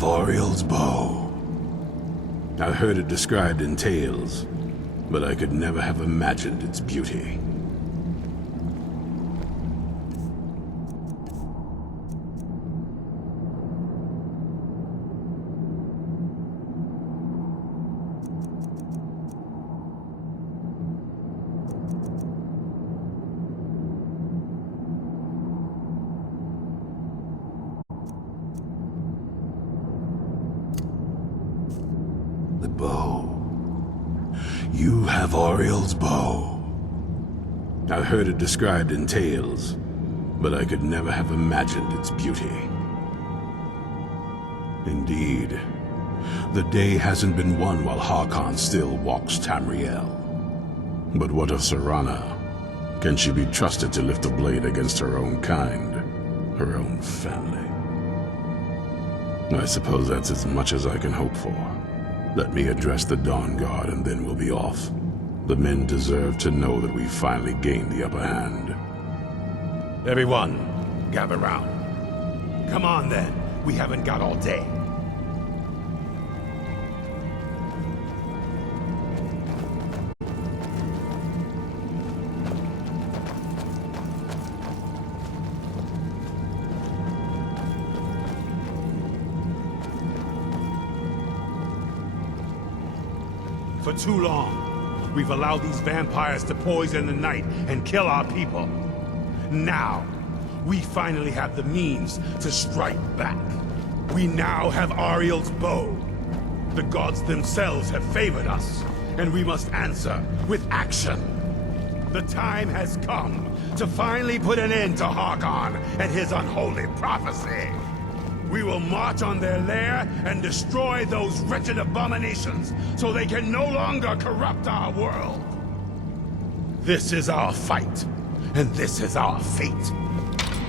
have Oriel's bow. I heard it described in tales, but I could never have imagined its beauty. The bow. You have Oriel's bow. I heard it described in tales, but I could never have imagined its beauty. Indeed, the day hasn't been won while Harkon still walks Tamriel. But what of Serana? Can she be trusted to lift a blade against her own kind, her own family? I suppose that's as much as I can hope for. Let me address the Dawnguard and then we'll be off. The men deserve to know that we finally gained the upper hand. Everyone, gather round. Come on then, we haven't got all day. For too long, we've allowed these vampires to poison the night and kill our people. Now, we finally have the means to strike back. We now have Ariel's bow. The gods themselves have favored us, and we must answer with action. The time has come to finally put an end to Harkon and his unholy prophecy. We will march on their lair and destroy those wretched abominations so they can no longer corrupt our world. This is our fight, and this is our fate.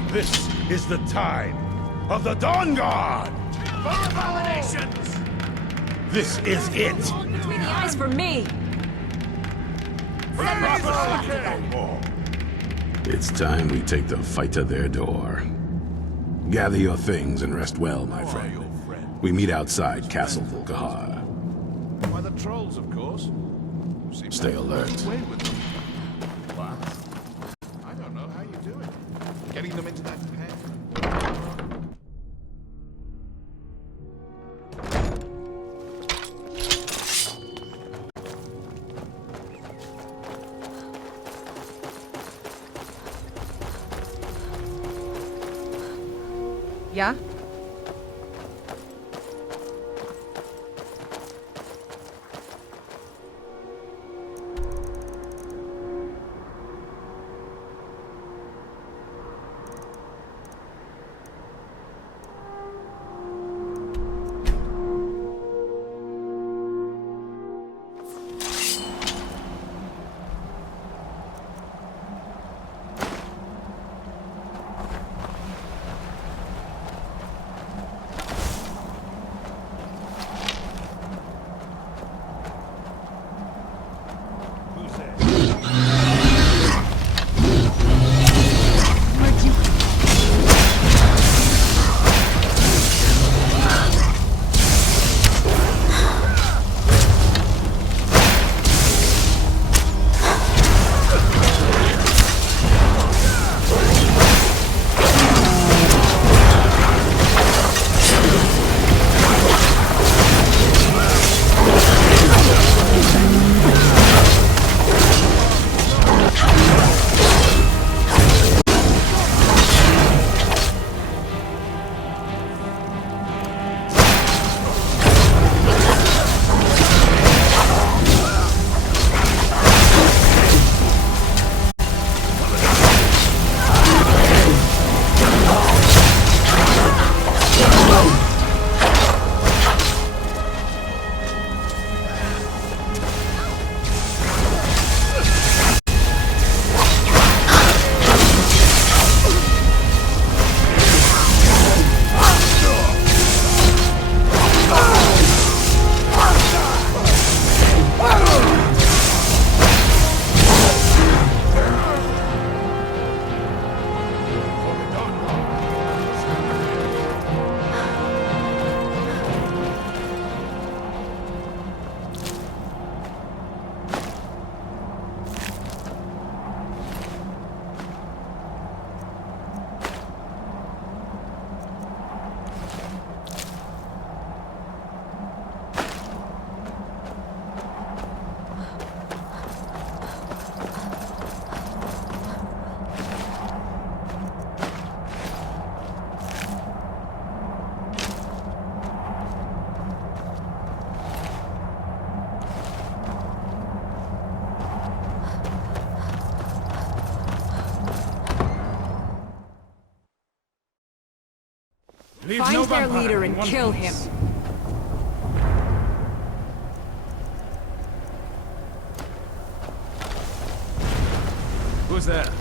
This is the tide of the Dawnguard! For abominations! This is it! Between the eyes for me! It's time we take the fight to their door. Gather your things and rest well, my friend. We meet outside Castle Volkihar. By the trolls, of course. Stay alert. What? I don't know how you do it. Getting them into that pen. Yeah? Find their leader and kill him. Who's there?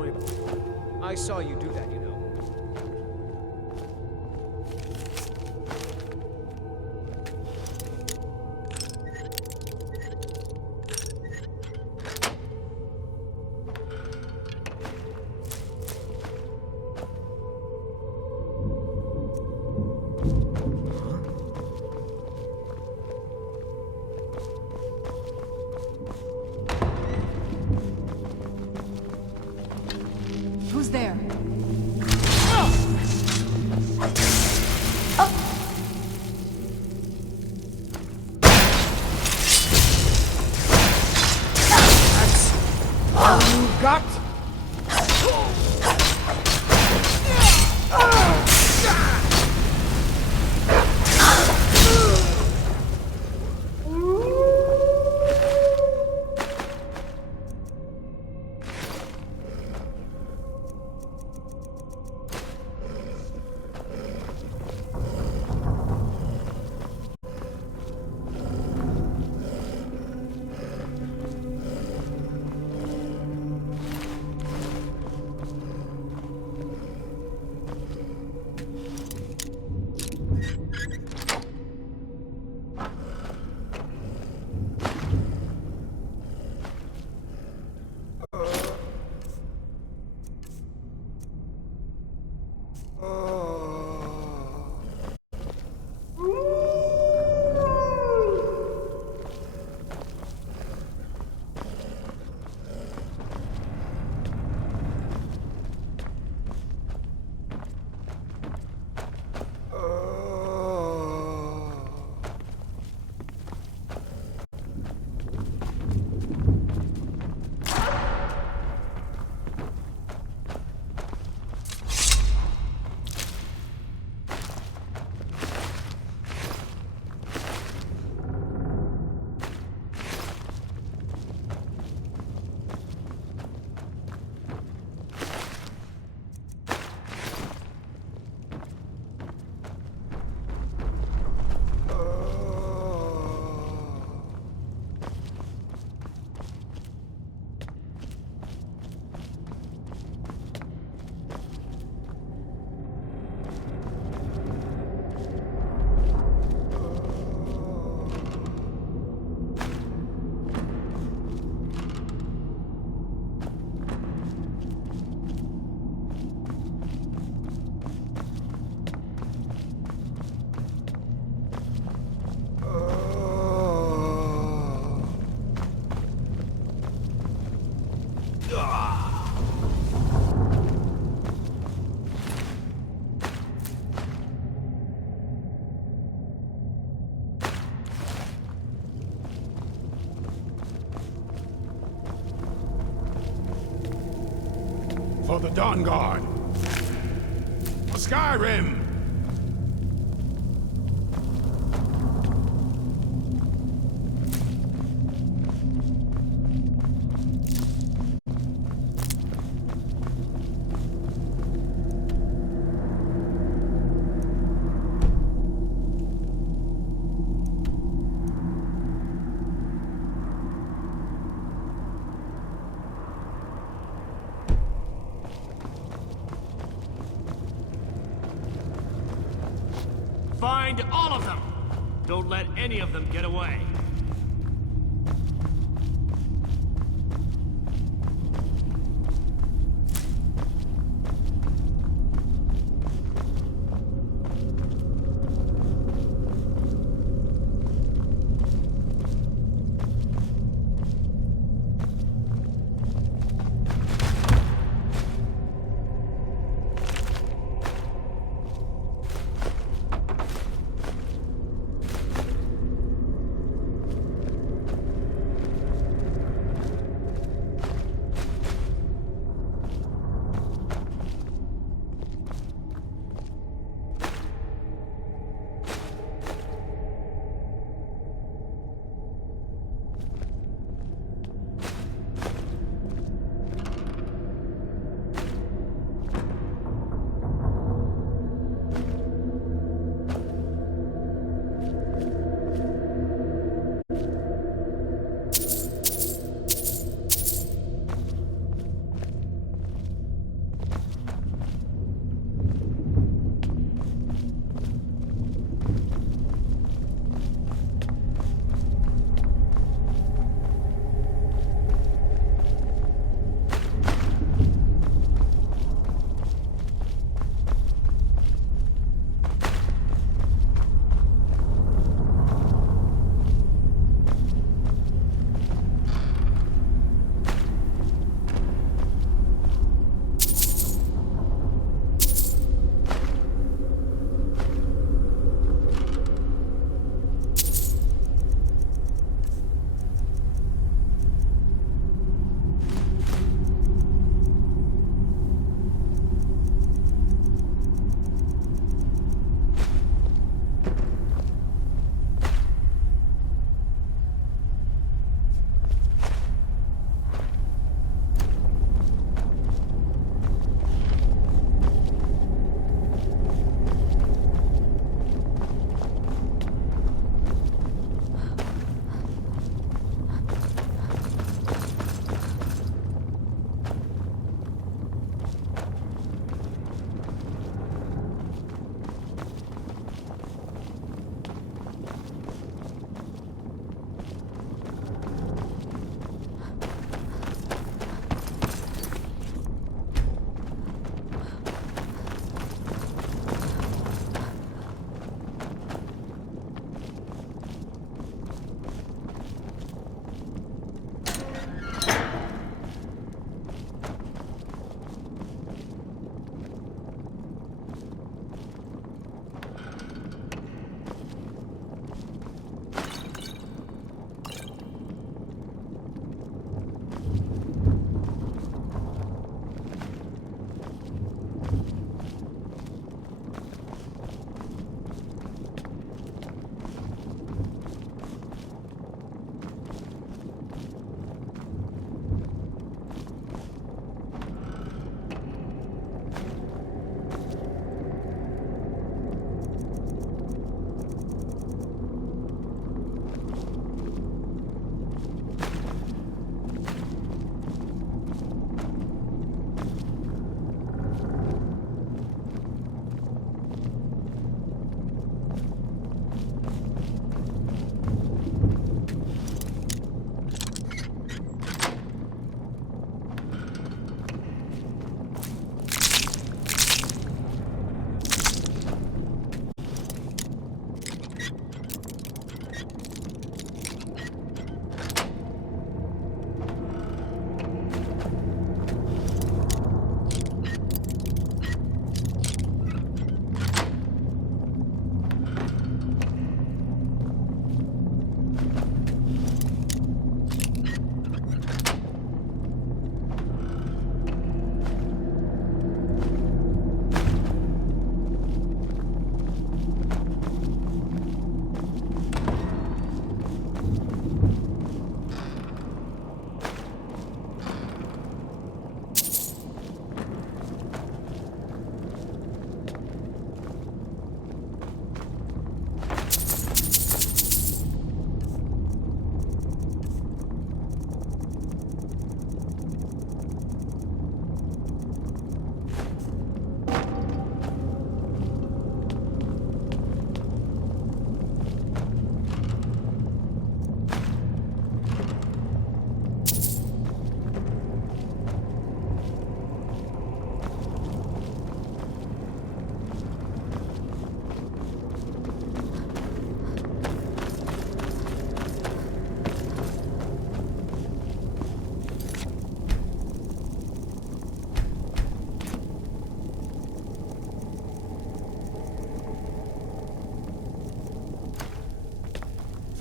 worry about it. I saw you do that, you know. Who's there? All you got? For the Dawnguard! For Skyrim! Find all of them! Don't let any of them get away.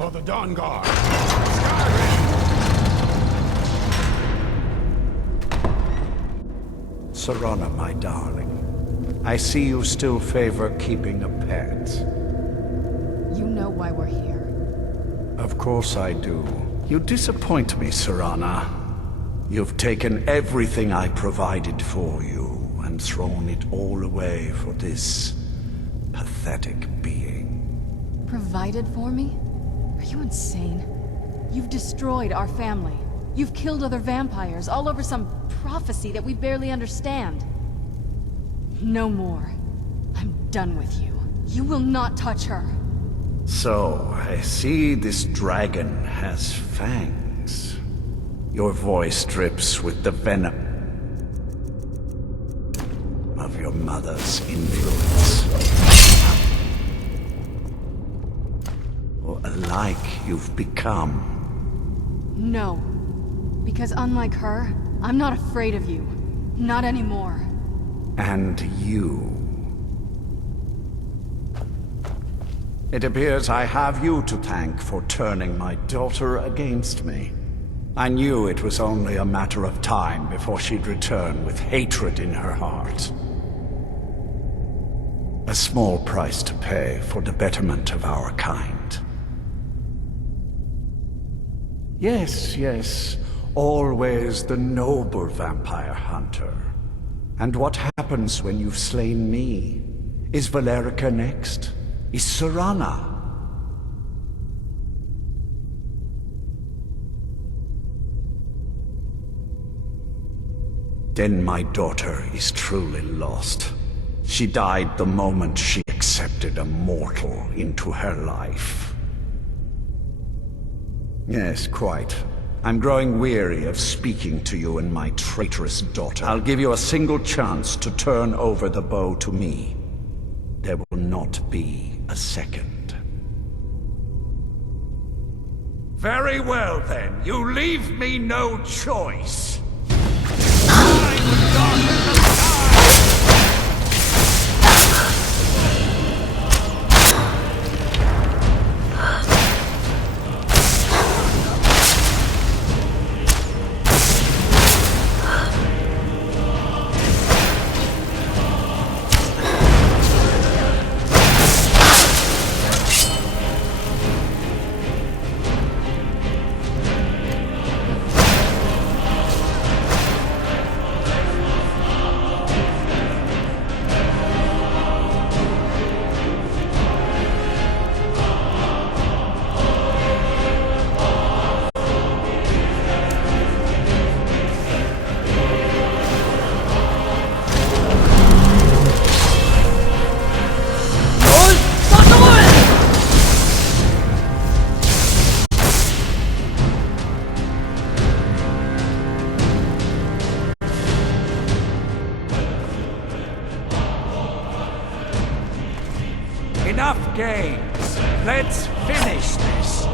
are the Dawnguard. Skyrim! Serana, my darling, I see you still favor keeping a pet. You know why we're here. Of course I do. You disappoint me, Serana. You've taken everything I provided for you and thrown it all away for this pathetic being. Provided for me? Are you insane? You've destroyed our family. You've killed other vampires, all over some prophecy that we barely understand. No more. I'm done with you. You will not touch her. So, I see this dragon has fangs. Your voice drips with the venom of your mother's influence. Or alike you've become. No. Because unlike her, I'm not afraid of you. Not anymore. And you. It appears I have you to thank for turning my daughter against me. I knew it was only a matter of time before she'd return with hatred in her heart. A small price to pay for the betterment of our kind. Yes, yes, always the noble vampire hunter. And what happens when you've slain me? Is Valerica next? Is Serana? Then my daughter is truly lost. She died the moment she accepted a mortal into her life. Yes, quite. I'm growing weary of speaking to you and my traitorous daughter. I'll give you a single chance to turn over the bow to me. There will not be a second. Very well then, you leave me no choice. Enough games. Let's finish this.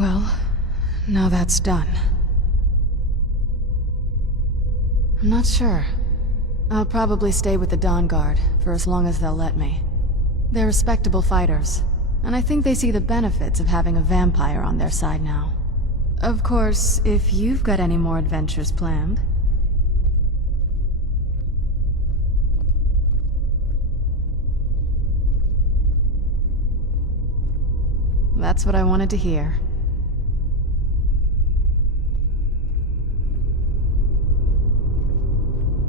Well, now that's done. I'm not sure. I'll probably stay with the Dawnguard for as long as they'll let me. They're respectable fighters, and I think they see the benefits of having a vampire on their side now. Of course, if you've got any more adventures planned. That's what I wanted to hear.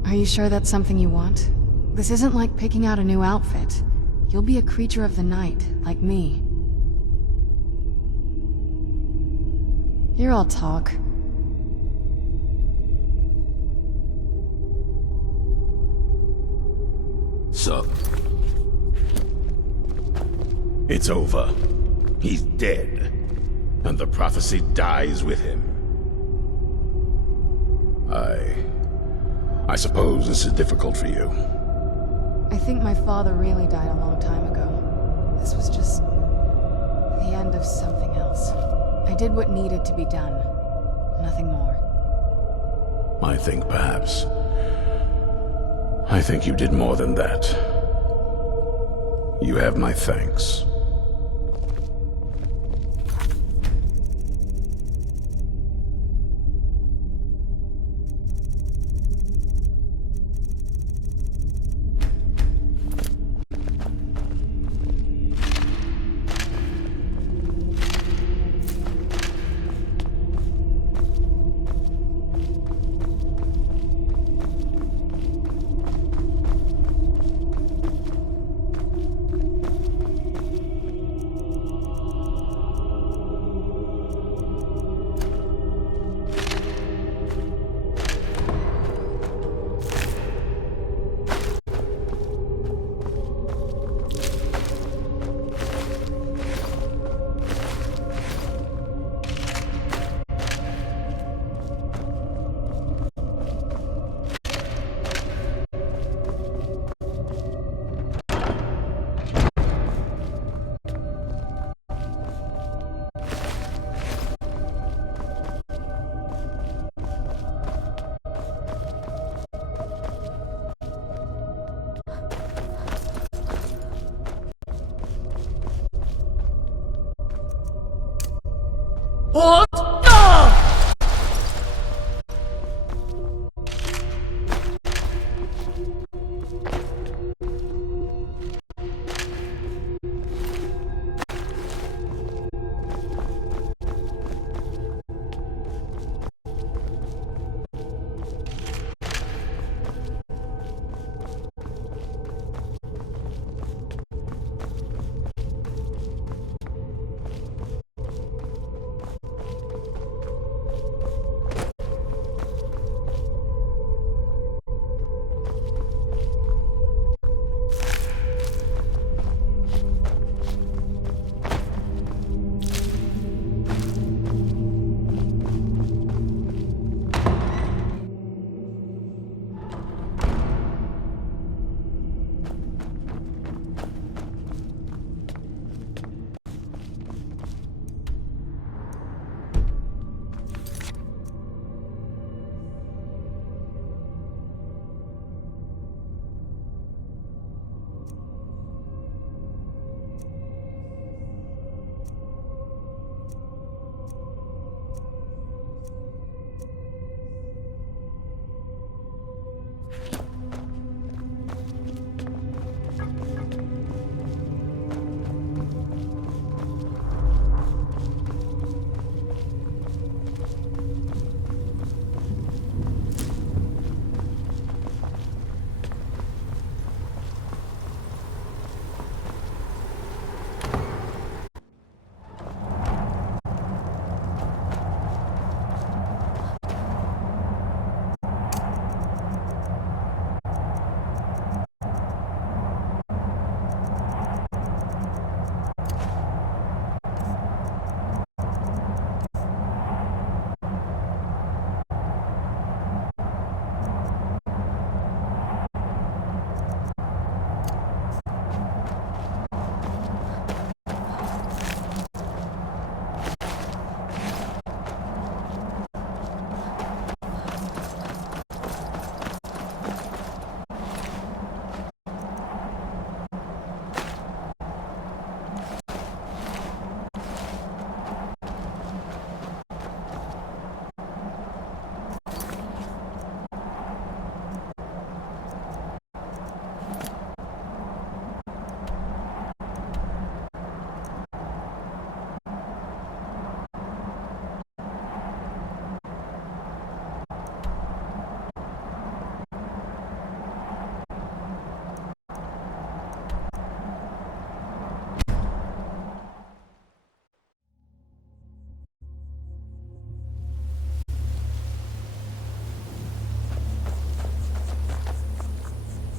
Are you sure that's something you want? This isn't like picking out a new outfit. You'll be a creature of the night, like me. You're all talk. So... it's over. He's dead. And the prophecy dies with him. I suppose this is difficult for you. I think my father really died a long time ago. This was just... the end of something else. I did what needed to be done. Nothing more. I think you did more than that. You have my thanks.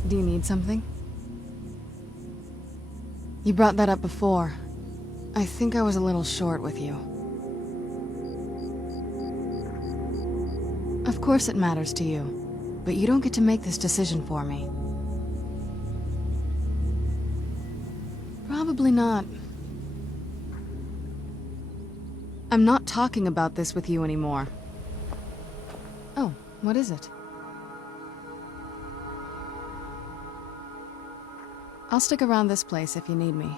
Do you need something? You brought that up before. I think I was a little short with you. Of course it matters to you, but you don't get to make this decision for me. Probably not. I'm not talking about this with you anymore. Oh, what is it? I'll stick around this place if you need me.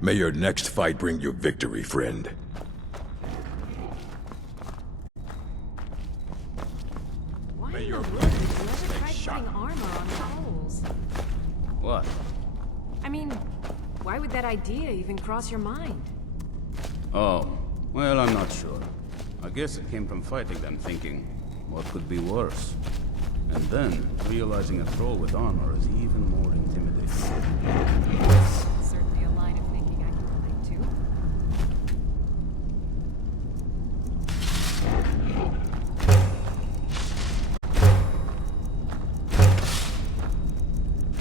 May your next fight bring you victory, friend. Why May in your the world would you ever stay try sharp. putting armor on poles? What? I mean, why would that idea even cross your mind? Oh, well, I'm not sure. I guess it came from fighting them thinking, what could be worse? And then, realizing a troll with armor is even more intimidating. Certainly a line of thinking I can relate to.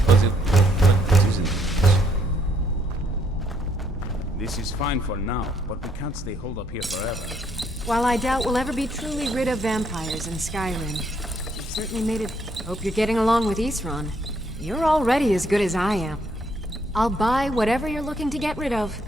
Was it... But it isn't. This is fine for now, but we can't stay holed up here forever. While I doubt we'll ever be truly rid of vampires in Skyrim, you've certainly made it... Hope you're getting along with Isran. You're already as good as I am. I'll buy whatever you're looking to get rid of.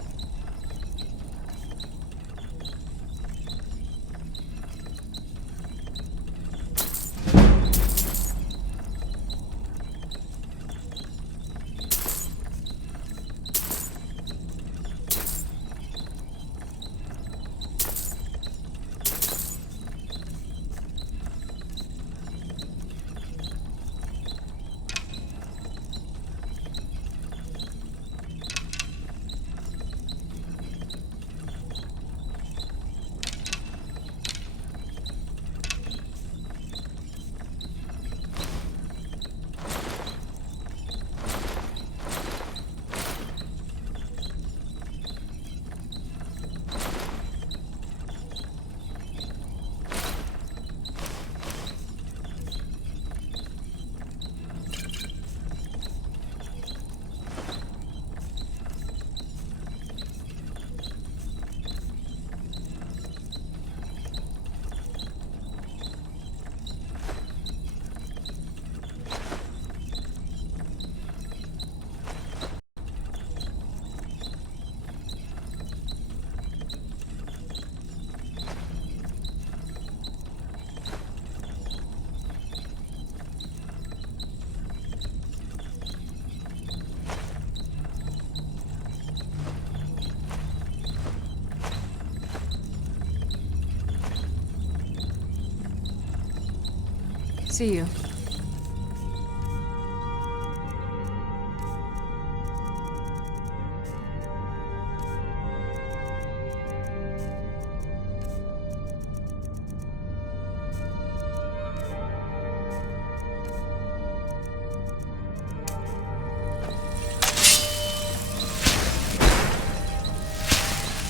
See you.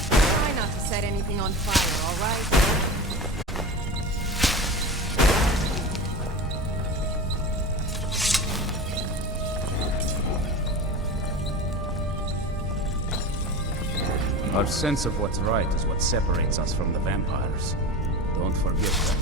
Try not to set anything on fire, all right? Our sense of what's right is what separates us from the vampires. Don't forget that.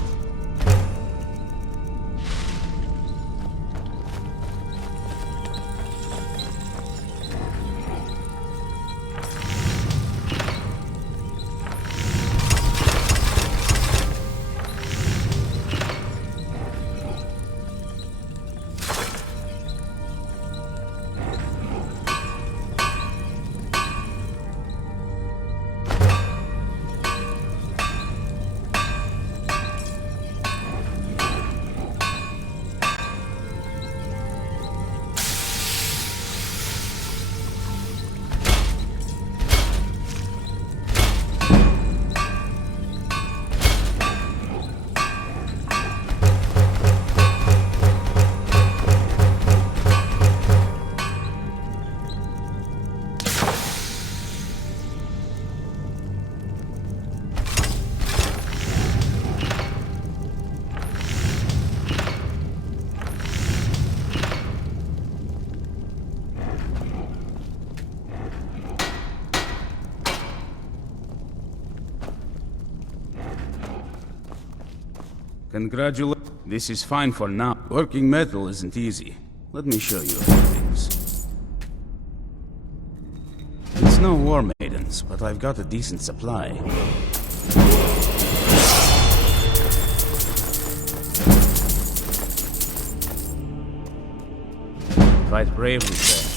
Congratulations. This is fine for now. Working metal isn't easy. Let me show you a few things. It's no war maidens, but I've got a decent supply. Fight bravely, sir.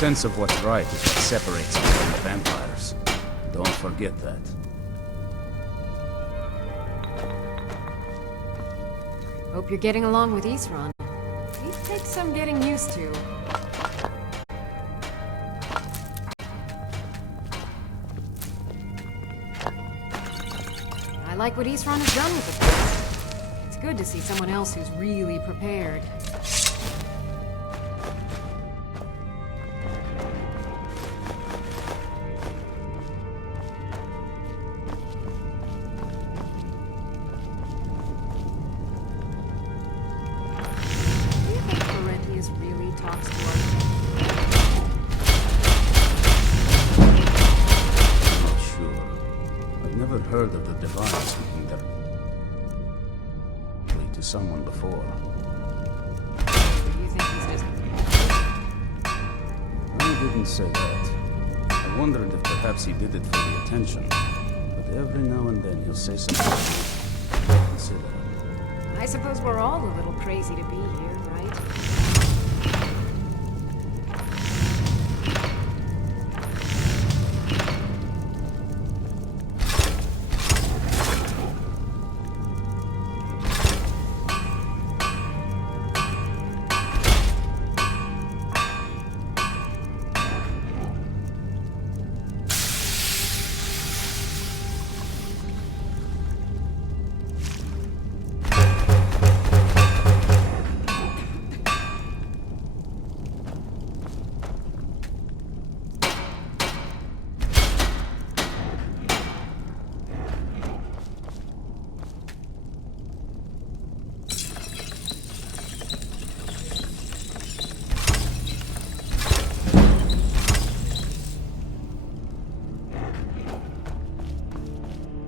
Sense of what's right is what separates us from the vampires. Don't forget that. Hope you're getting along with Isran. He takes some getting used to. I like what Isran has done with the place. It's good to see someone else who's really prepared. Heard of the Divine speaking directly to someone before. You think he's just... I didn't say that. I wondered if perhaps he did it for the attention. But every now and then he'll say something to consider. I suppose we're all a little crazy to be here, right?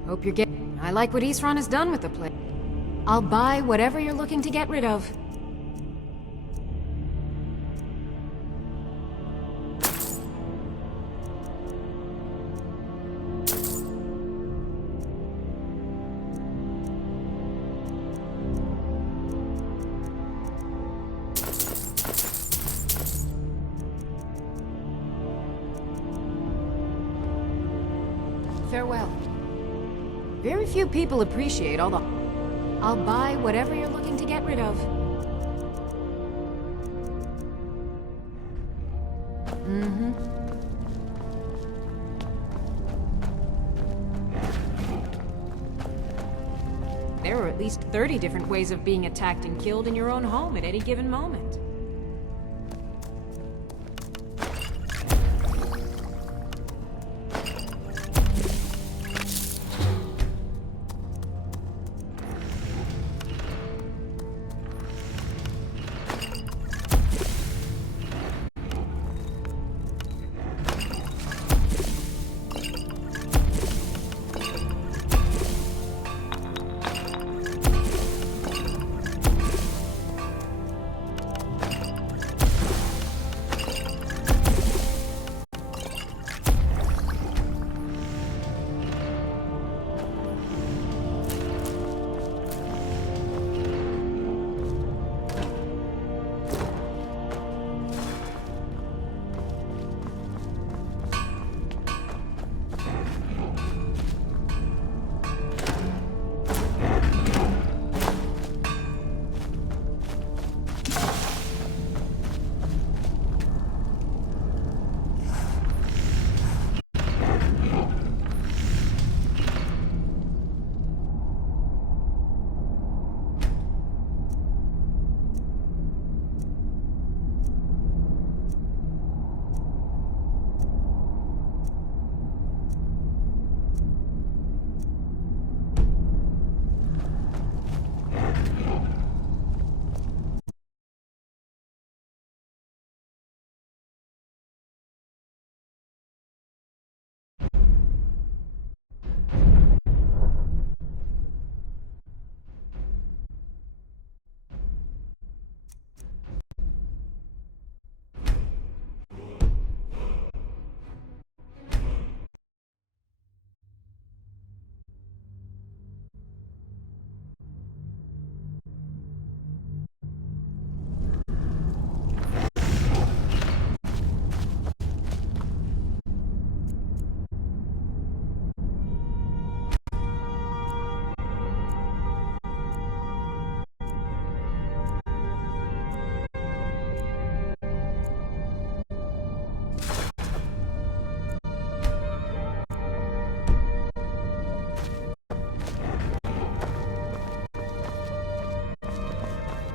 Hope you're getting... I like what Isran has done with the place. I'll buy whatever you're looking to get rid of. Farewell. Very few people appreciate all the... I'll buy whatever you're looking to get rid of. Mm-hmm. There are at least 30 different ways of being attacked and killed in your own home at any given moment.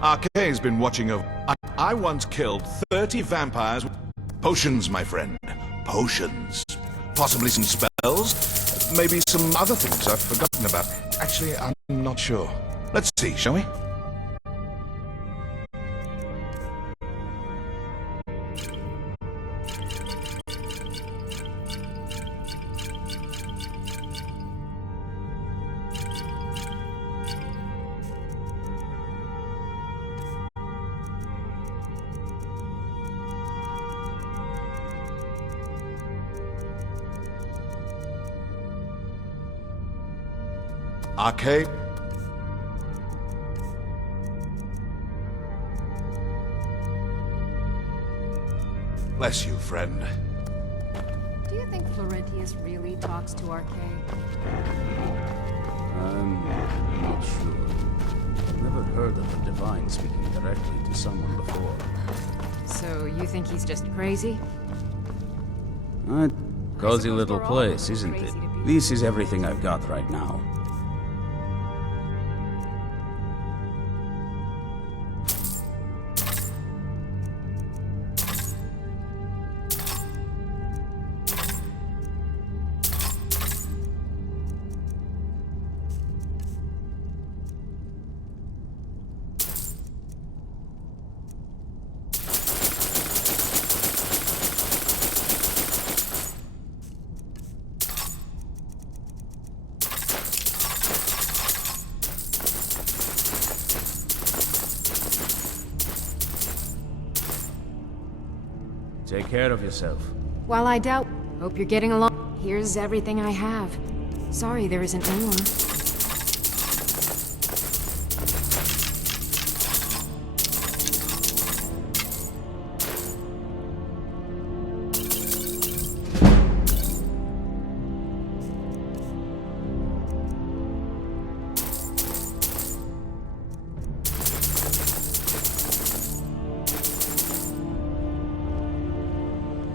Arcade's been watching over... I once killed 30 vampires with potions, my friend. Potions. Possibly some spells. Maybe some other things I've forgotten about. Actually, I'm not sure. Let's see, shall we? Arcade? Bless you, friend. Do you think Florentius really talks to Arcade? I'm not sure. I've never heard of the Divine speaking directly to someone before. So you think he's just crazy? A cozy suppose little we're all place, isn't crazy it? to be- This is everything I've got right now. Take care of yourself. While I doubt, hope you're getting along. Here's everything I have. Sorry there isn't more.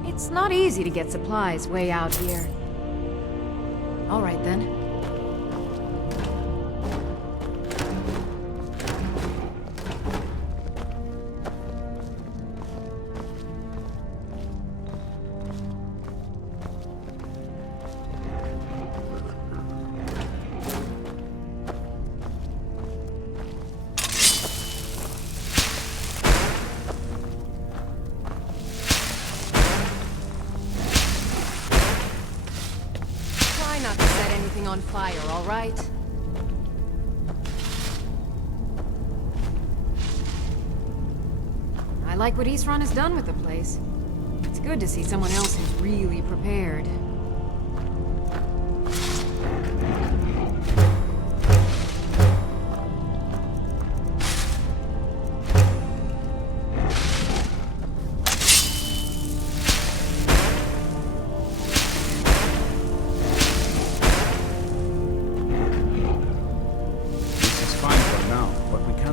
It's not easy to get supplies way out here. All right then. Not to set anything on fire, all right? I like what Eastron has done with the place. It's good to see someone else who's really prepared.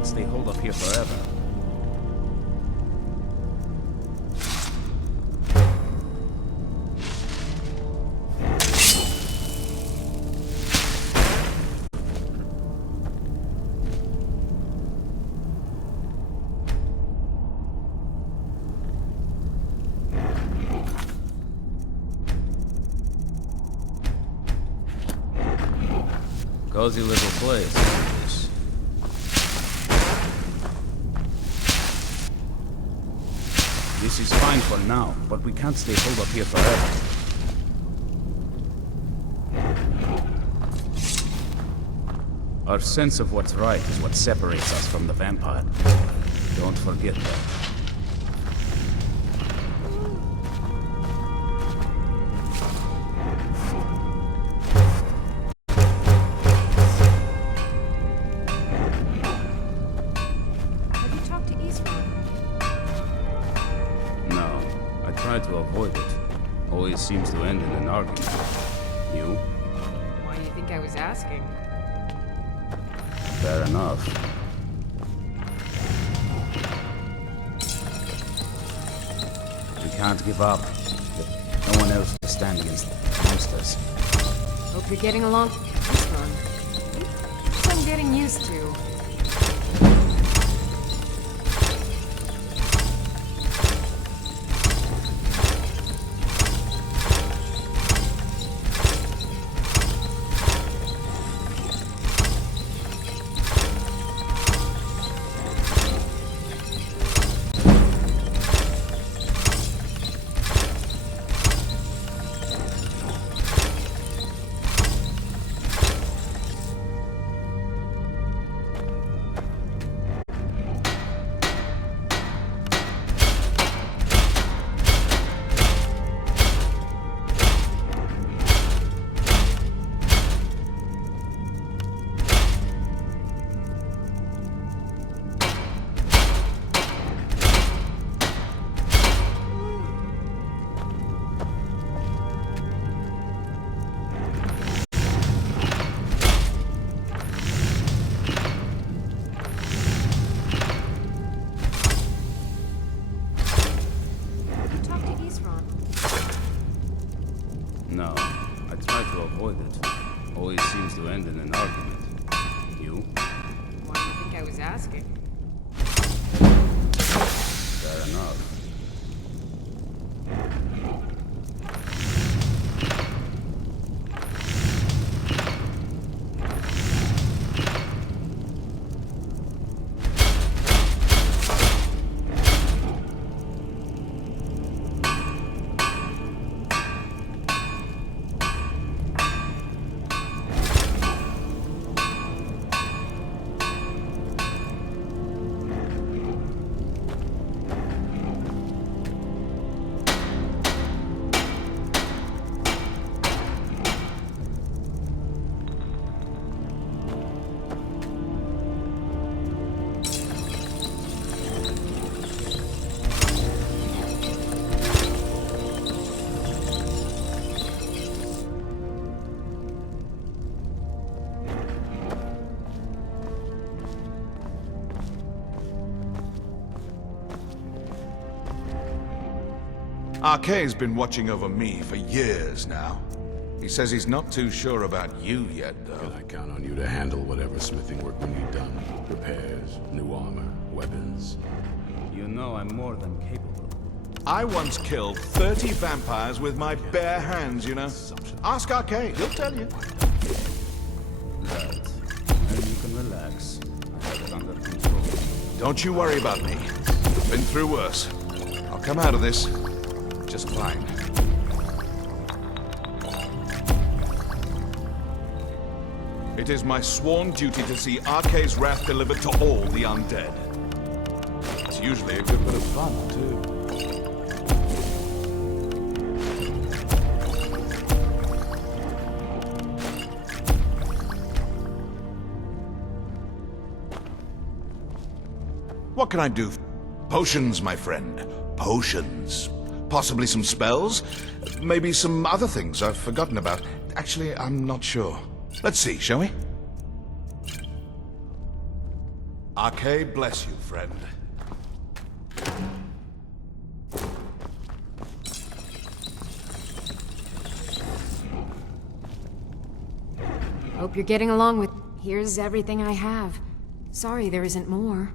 Stay holed up here forever. Cozy little place, isn't this? This is fine for now, but we can't stay holed up here forever. Our sense of what's right is what separates us from the vampire. Don't forget that. Have you talked to Eastron? No, I try to avoid it. Always seems to end in an argument. You? Why do you think I was asking? Fair enough. We can't give up. No one else will stand against us. Hope you're getting along. Eastron. I'm getting used to. No, I try to avoid it. Always seems to end in an argument. You? Why do you think I was asking? Fair enough. Arkay's been watching over me for years now. He says he's not too sure about you yet, Can though. I count on you to handle whatever smithing work we need done? Repairs, new armor, weapons. You know I'm more than capable. I once killed 30 vampires with my bare hands, you know. Ask Arkay, he'll tell you. Right. Then you can relax. I have it under control. Don't you worry about me. I've been through worse. I'll come out of this just fine. It is my sworn duty to see Arkay's wrath delivered to all the undead. It's usually a good bit of fun, too. What can I do? Potions, my friend. Potions. Possibly some spells? Maybe some other things I've forgotten about. Actually, I'm not sure. Let's see, shall we? Arkay bless you, friend. Hope you're getting along with... Here's everything I have. Sorry there isn't more.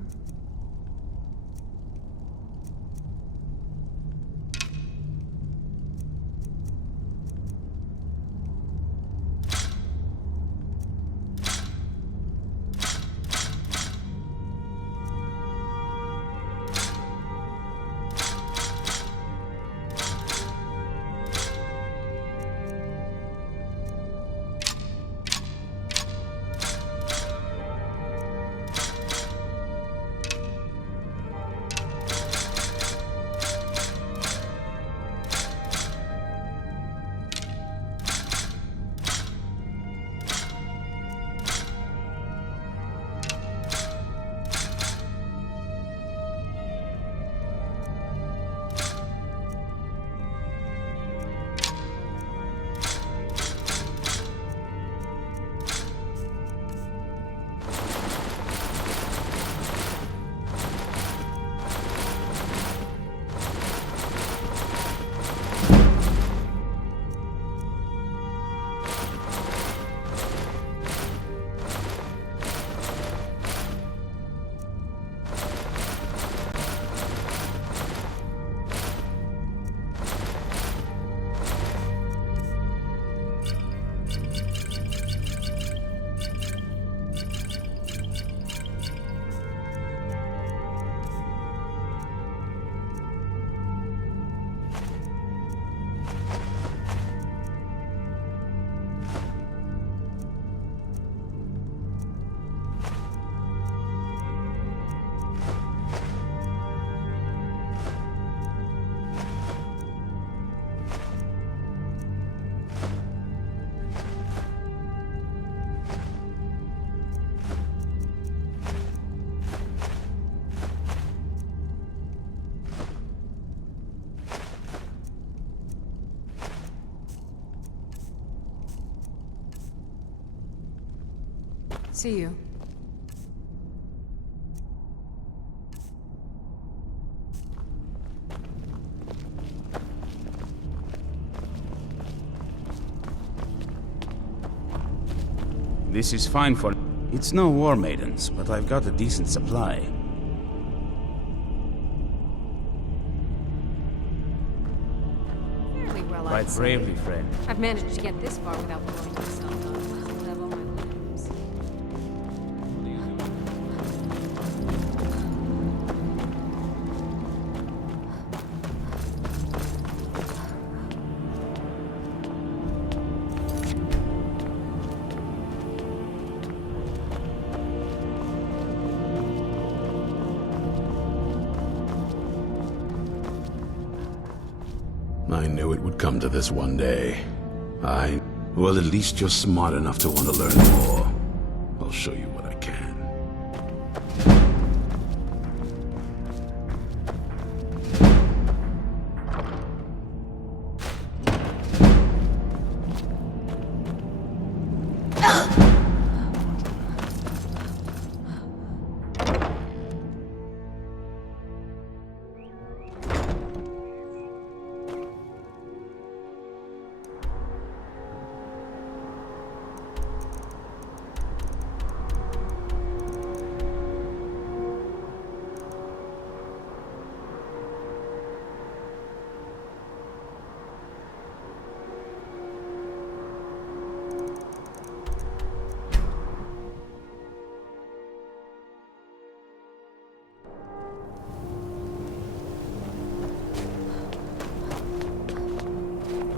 See you. This is fine for... It's no war maidens, but I've got a decent supply. Fairly well, I'd Fight say. bravely, friend. I've managed to get this far without blowing myself up. I still have all my limbs. I knew it would come to this one day. Well, at least you're smart enough to want to learn more. I'll show you what I can.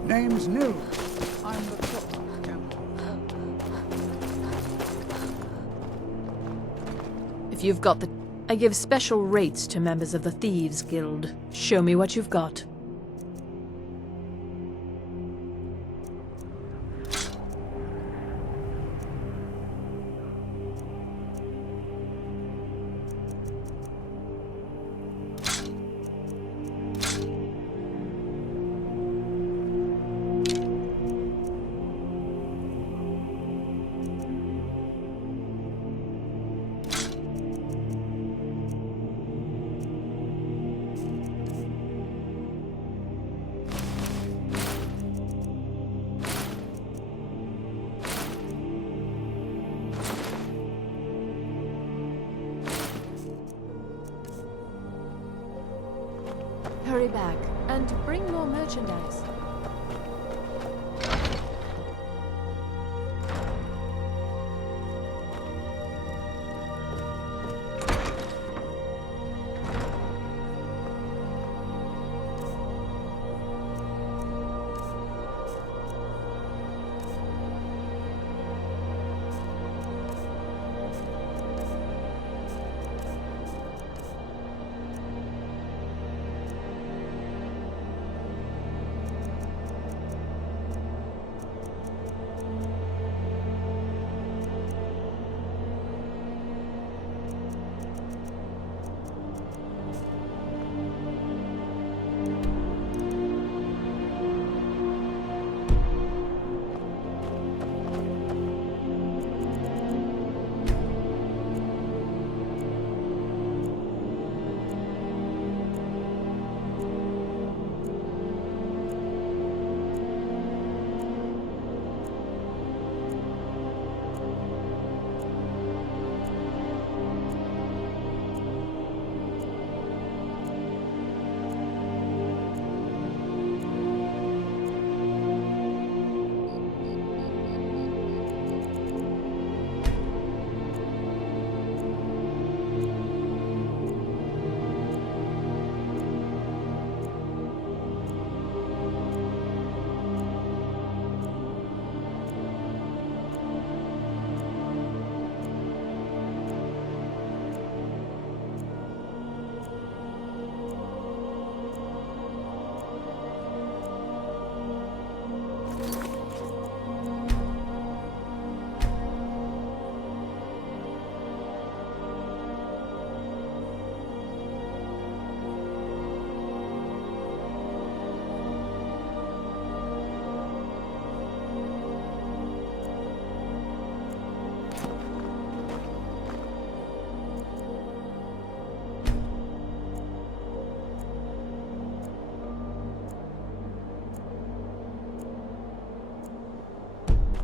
Name's new. I'm the cook, Captain. If you've got the... I give special rates to members of the Thieves Guild. Show me what you've got. Hurry back, and bring more merchandise.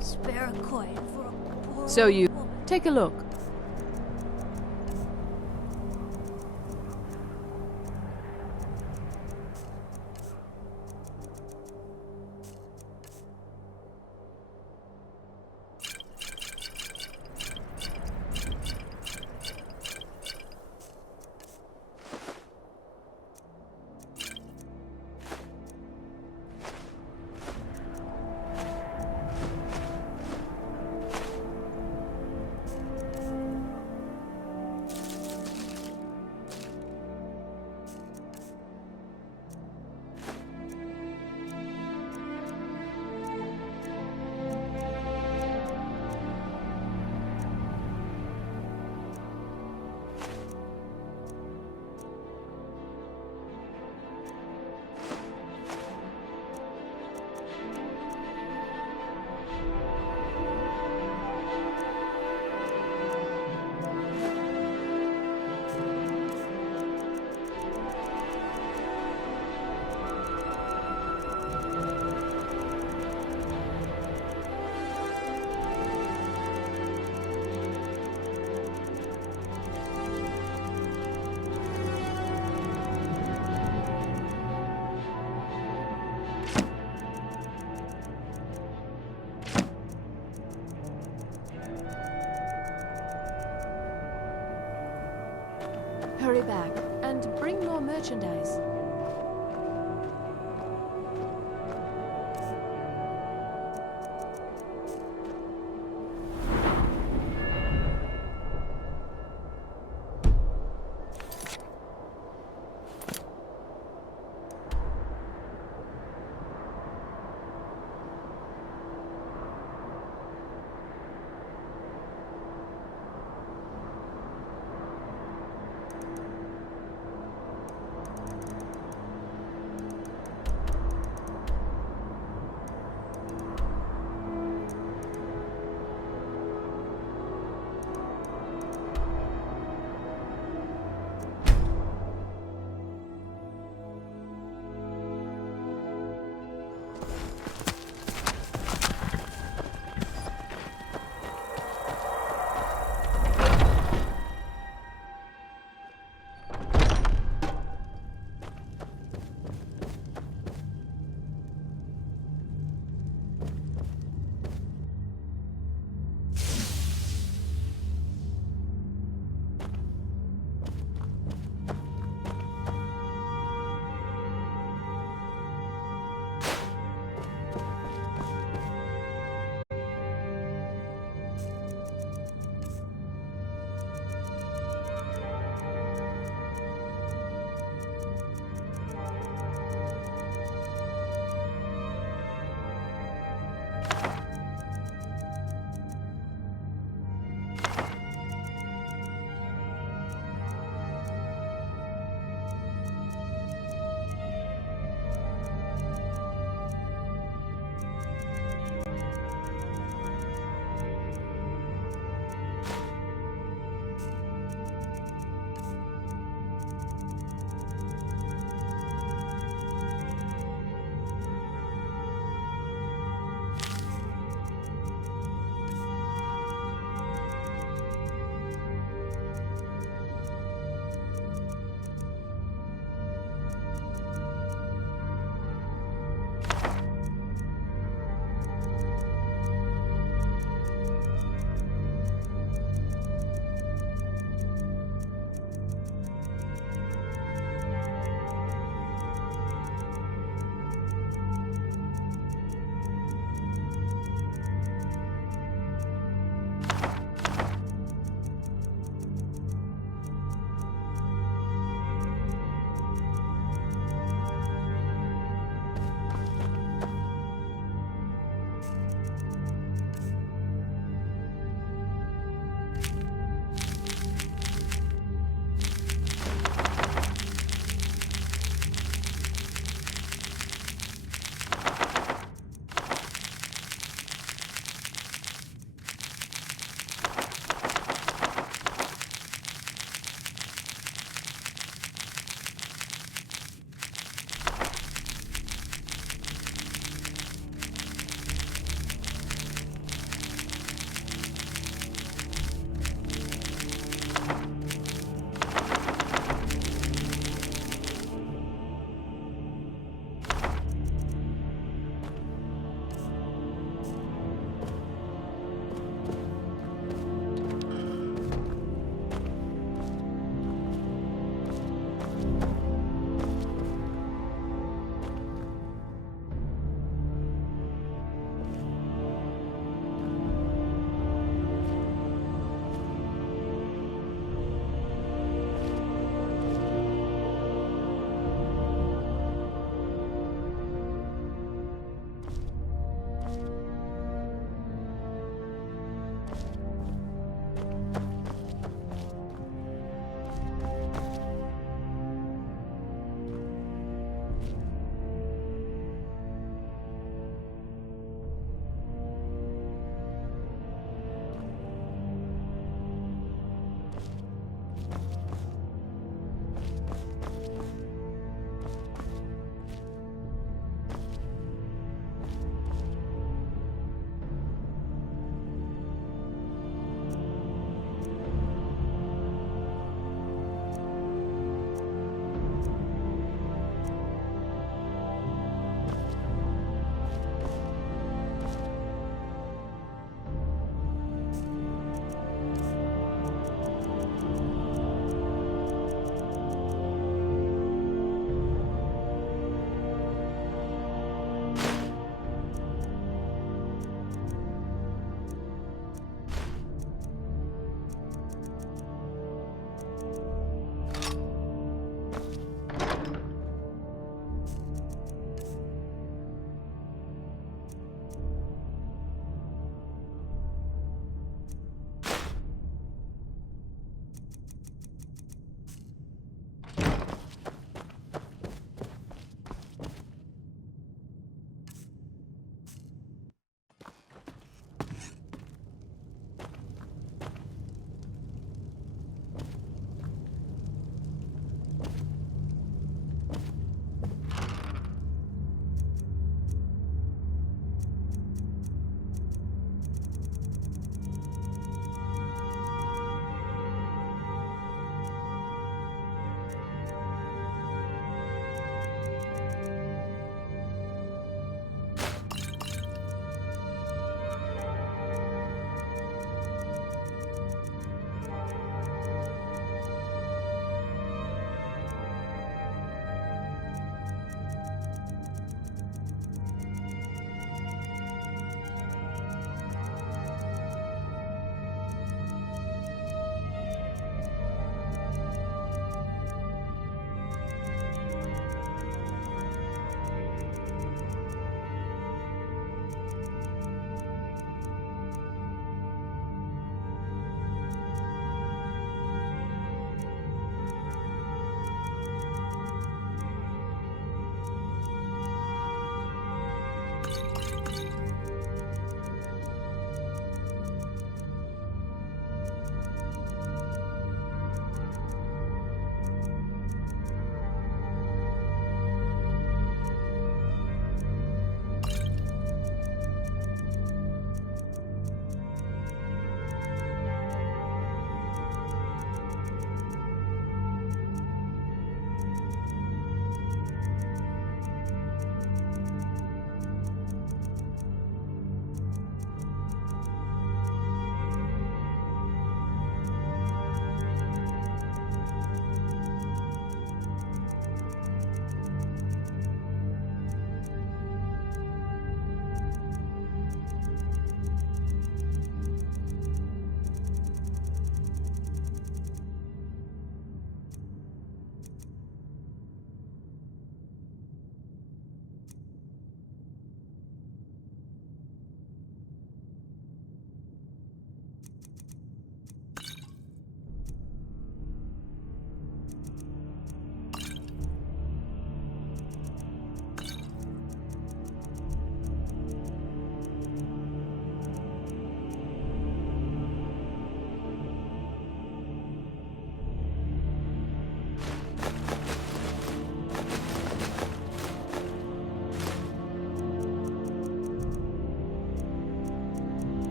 Spare a coin for a poor So you... Take a look. Hurry back, and bring more merchandise.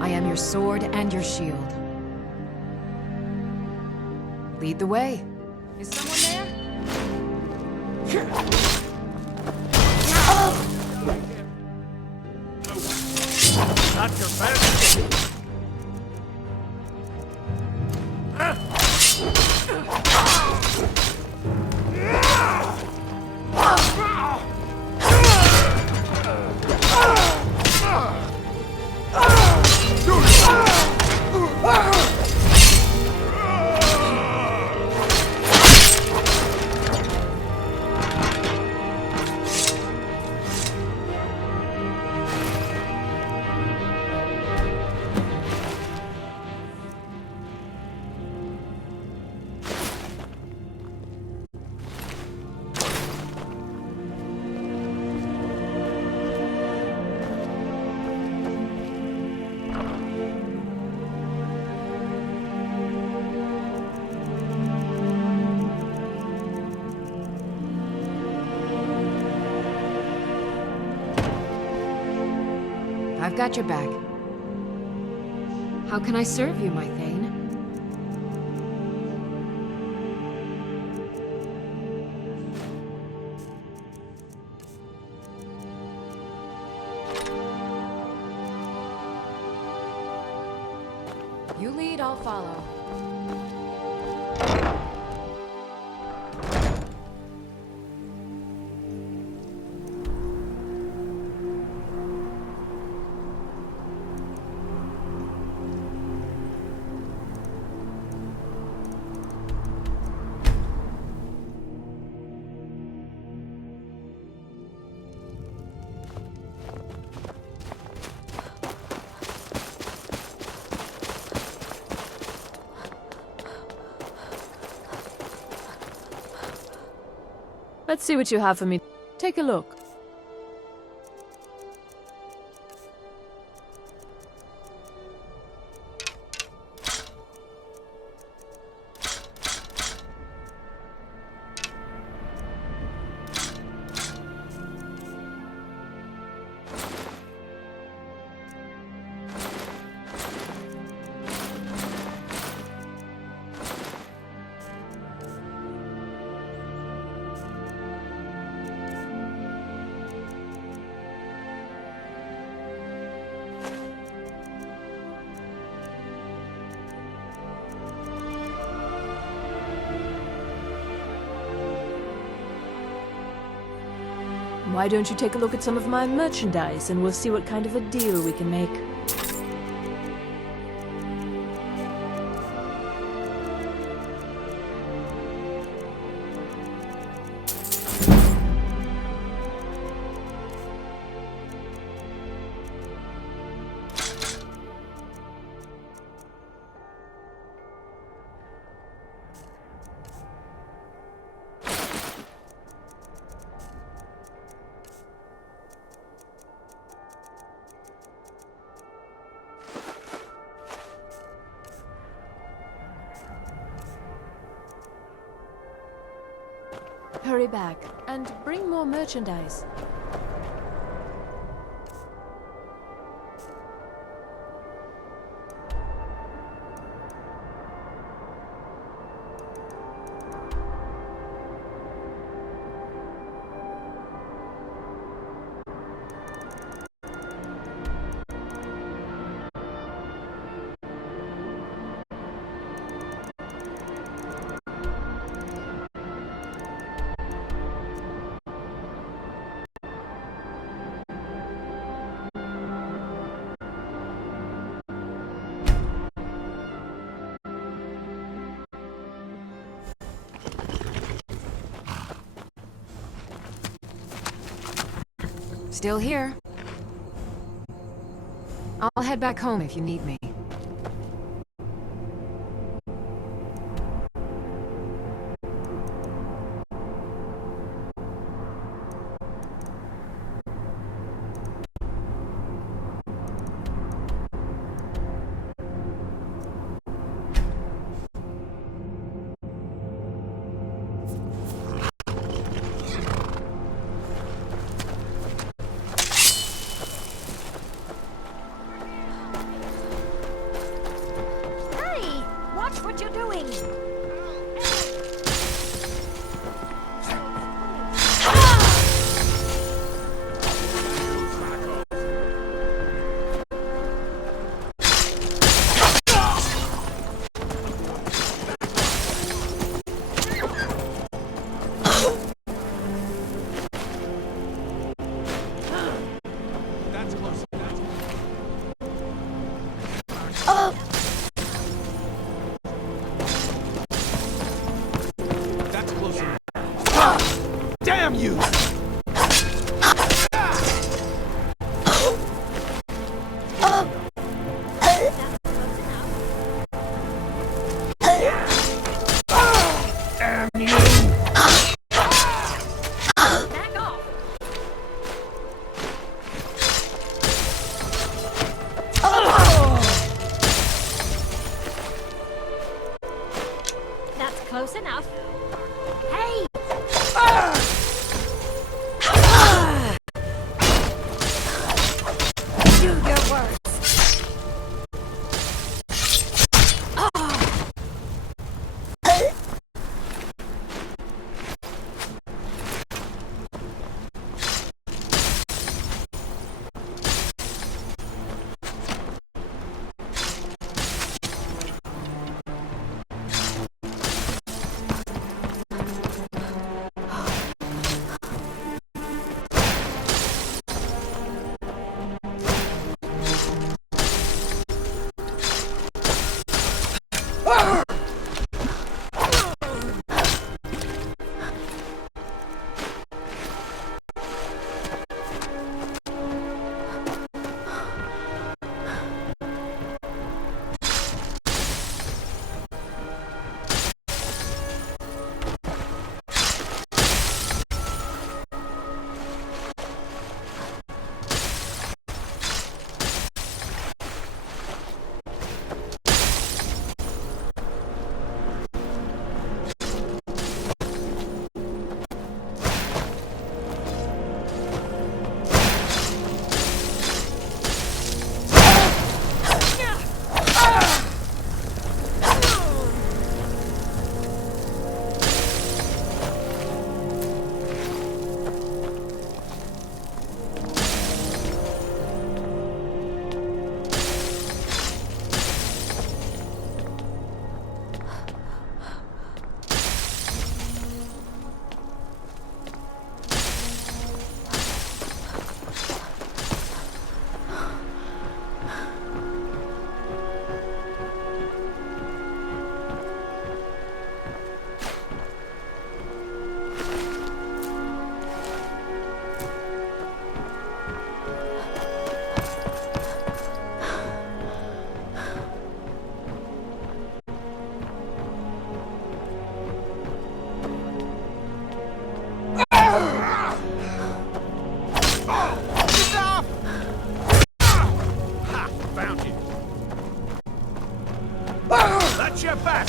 I am your sword and your shield. Lead the way. Is someone there? Not your best. I've got your back. How can I serve you, my Thane? You lead, I'll follow. Let's see what you have for me. Take a look. Why don't you take a look at some of my merchandise and we'll see what kind of a deal we can make. Hurry back, and bring more merchandise. Still here. I'll head back home if you need me. your back!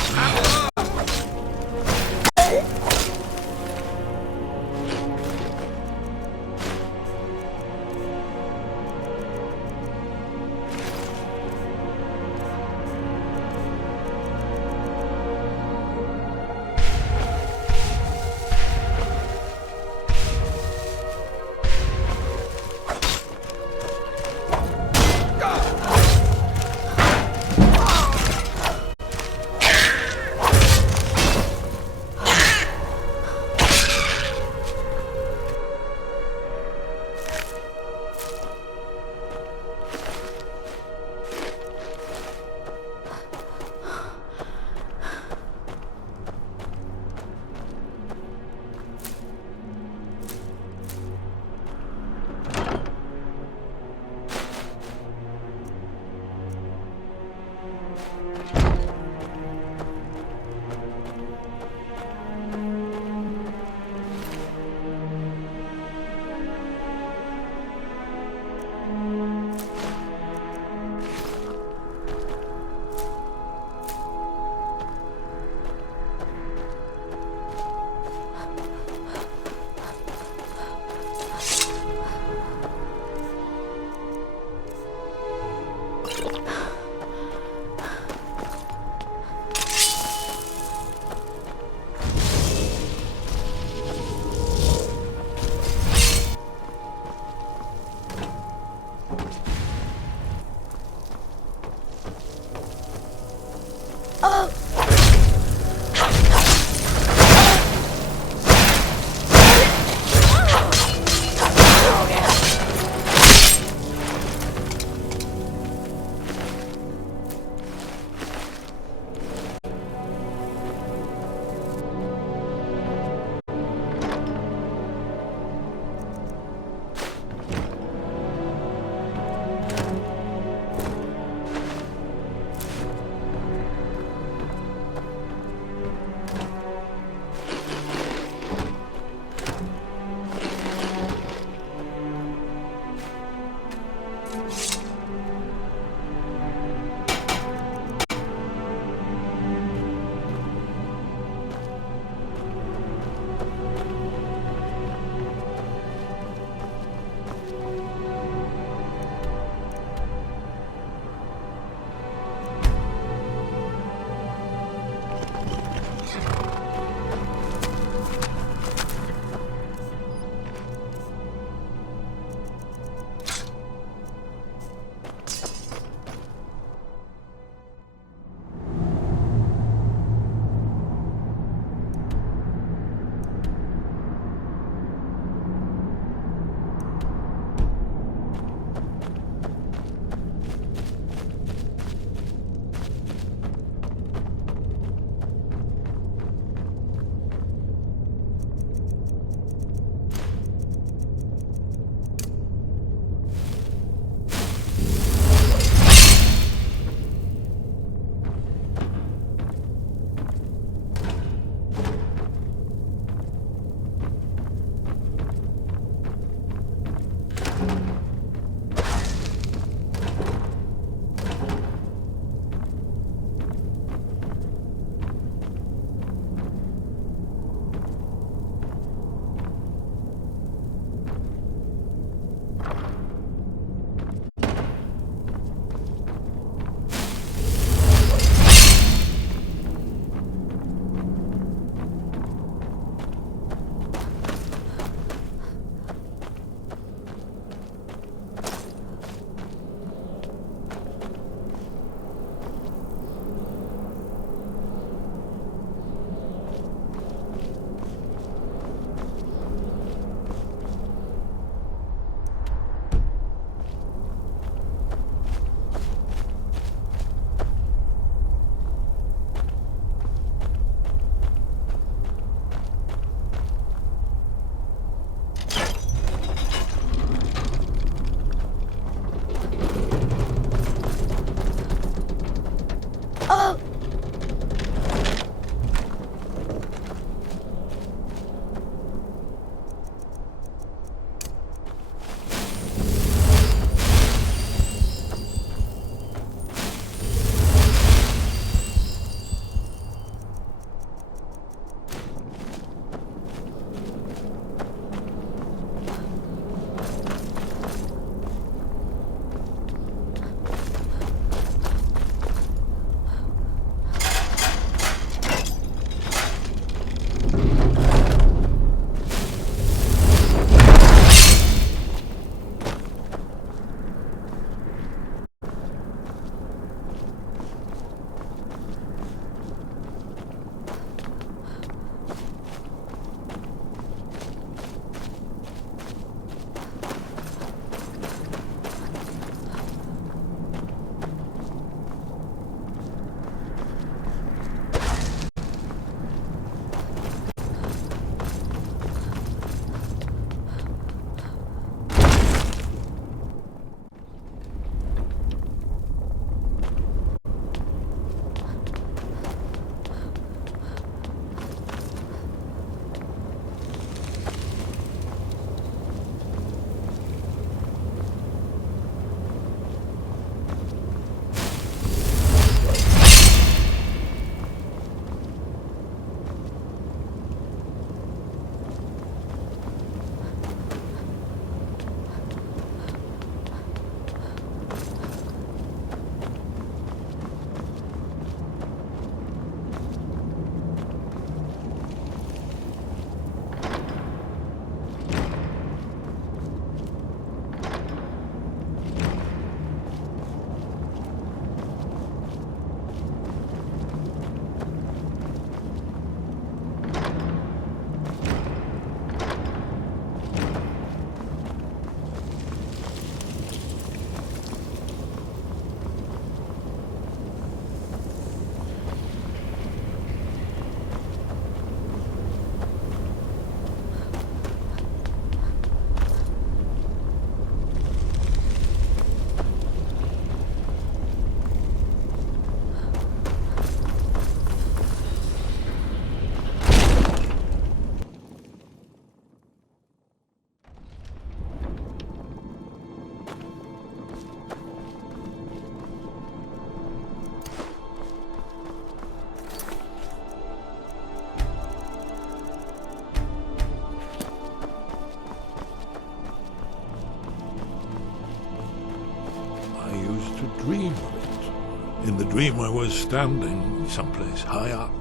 dream of it. In the dream I was standing someplace high up,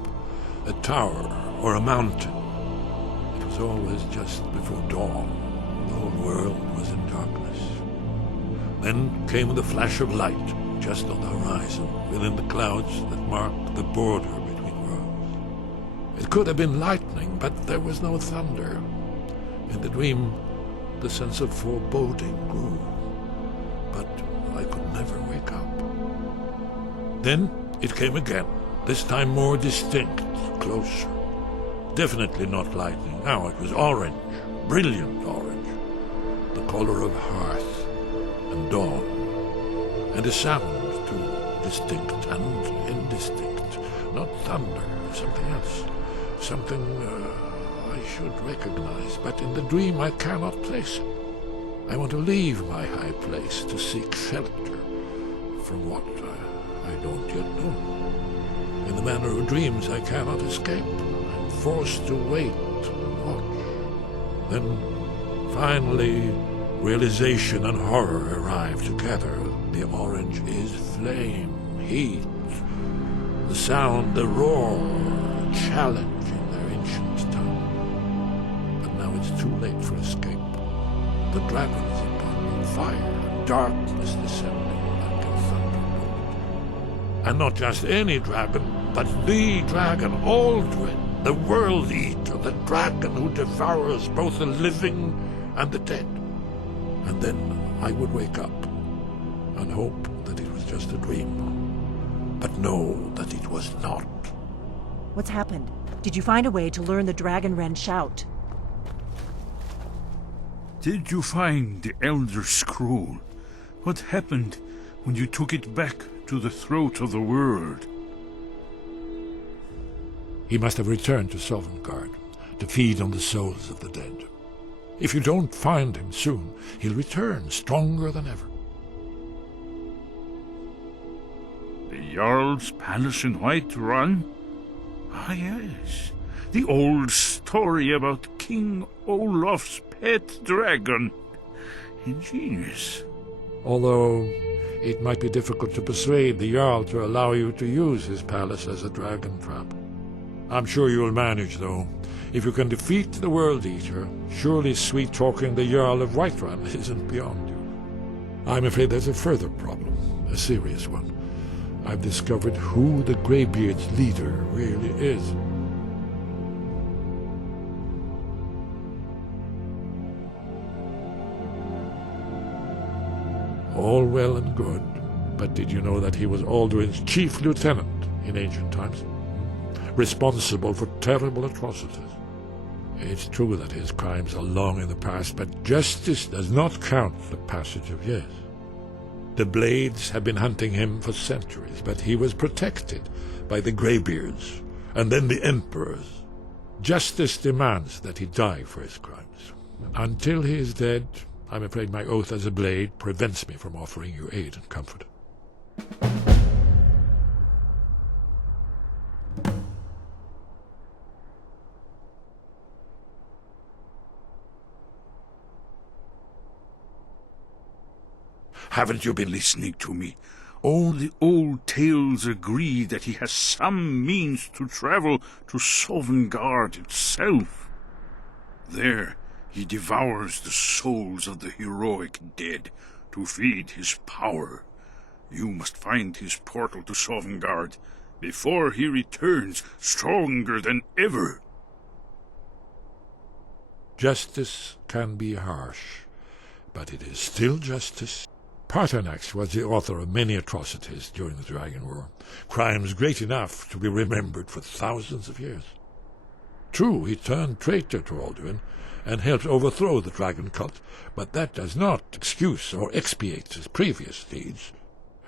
a tower or a mountain. It was always just before dawn. The whole world was in darkness. Then came the flash of light, just on the horizon, within the clouds that marked the border between worlds. It could have been lightning, but there was no thunder. In the dream, the sense of foreboding grew, but I could never wake up. Then it came again, this time more distinct, closer. Definitely not lightning. Now it was orange, brilliant orange, the color of hearth and dawn, and a sound too, distinct and indistinct. Not thunder, something else, something I should recognize, but in the dream I cannot place it. I want to leave my high place to seek shelter from what I don't yet know. In the manner of dreams I cannot escape. I'm forced to wait and watch. Then, finally, realization and horror arrive together. The orange is flame, heat, the sound, the roar, challenge in their ancient tongue. But now it's too late for escape. The dragon is upon me, fire, darkness descending like a thunderbolt. And not just any dragon, but the dragon, Aldrin, the world eater, the dragon who devours both the living and the dead. And then I would wake up and hope that it was just a dream, but know that it was not. What's happened? Did you find a way to learn the Dragon Wren shout? Did you find the Elder Scroll? What happened when you took it back to the throat of the world? He must have returned to Dawnguard to feed on the souls of the dead. If you don't find him soon, he'll return stronger than ever. The Jarl's palace in Whiterun? Ah, yes. The old story about King Olaf's pet dragon. Ingenious. Although it might be difficult to persuade the Jarl to allow you to use his palace as a dragon trap. I'm sure you'll manage, though. If you can defeat the World Eater, surely sweet-talking the Jarl of Whiterun isn't beyond you. I'm afraid there's a further problem, a serious one. I've discovered who the Greybeard's leader really is. All well and good, but did you know that he was Alduin's chief lieutenant in ancient times? Responsible for terrible atrocities. It's true that his crimes are long in the past, but justice does not count the passage of years. The Blades have been hunting him for centuries, but he was protected by the Greybeards, and then the Emperors. Justice demands that he die for his crimes. Until he is dead, I'm afraid my oath as a Blade prevents me from offering you aid and comfort. Haven't you been listening to me? All the old tales agree that he has some means to travel to Sovngarde itself. There, he devours the souls of the heroic dead to feed his power. You must find his portal to Sovngarde before he returns stronger than ever. Justice can be harsh, but it is still justice. Paternax was the author of many atrocities during the Dragon War, crimes great enough to be remembered for thousands of years. True, he turned traitor to Alduin and helped overthrow the dragon cult, but that does not excuse or expiate his previous deeds.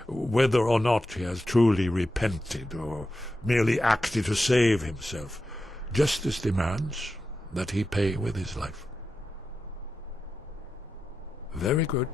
Whether or not he has truly repented or merely acted to save himself, justice demands that he pay with his life. Very good.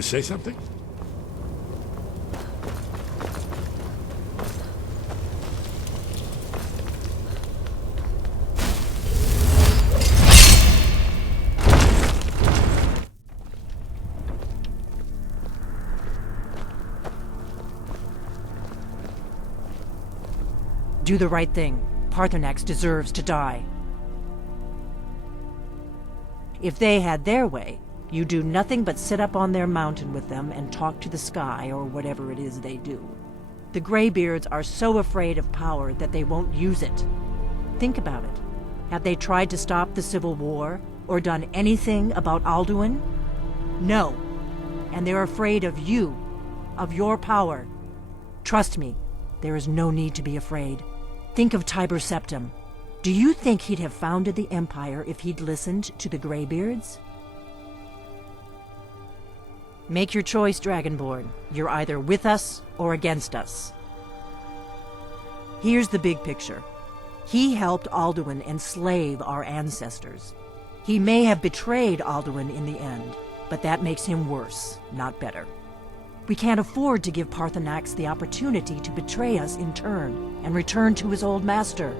you say something? Do the right thing. Parthenax deserves to die. If they had their way, you do nothing but sit up on their mountain with them and talk to the sky or whatever it is they do. The Greybeards are so afraid of power that they won't use it. Think about it. Have they tried to stop the Civil War or done anything about Alduin? No. And they're afraid of you, of your power. Trust me, there is no need to be afraid. Think of Tiber Septim. Do you think he'd have founded the Empire if he'd listened to the Greybeards? Make your choice, Dragonborn. You're either with us or against us. Here's the big picture. He helped Alduin enslave our ancestors. He may have betrayed Alduin in the end, but that makes him worse, not better. We can't afford to give Parthenax the opportunity to betray us in turn and return to his old master.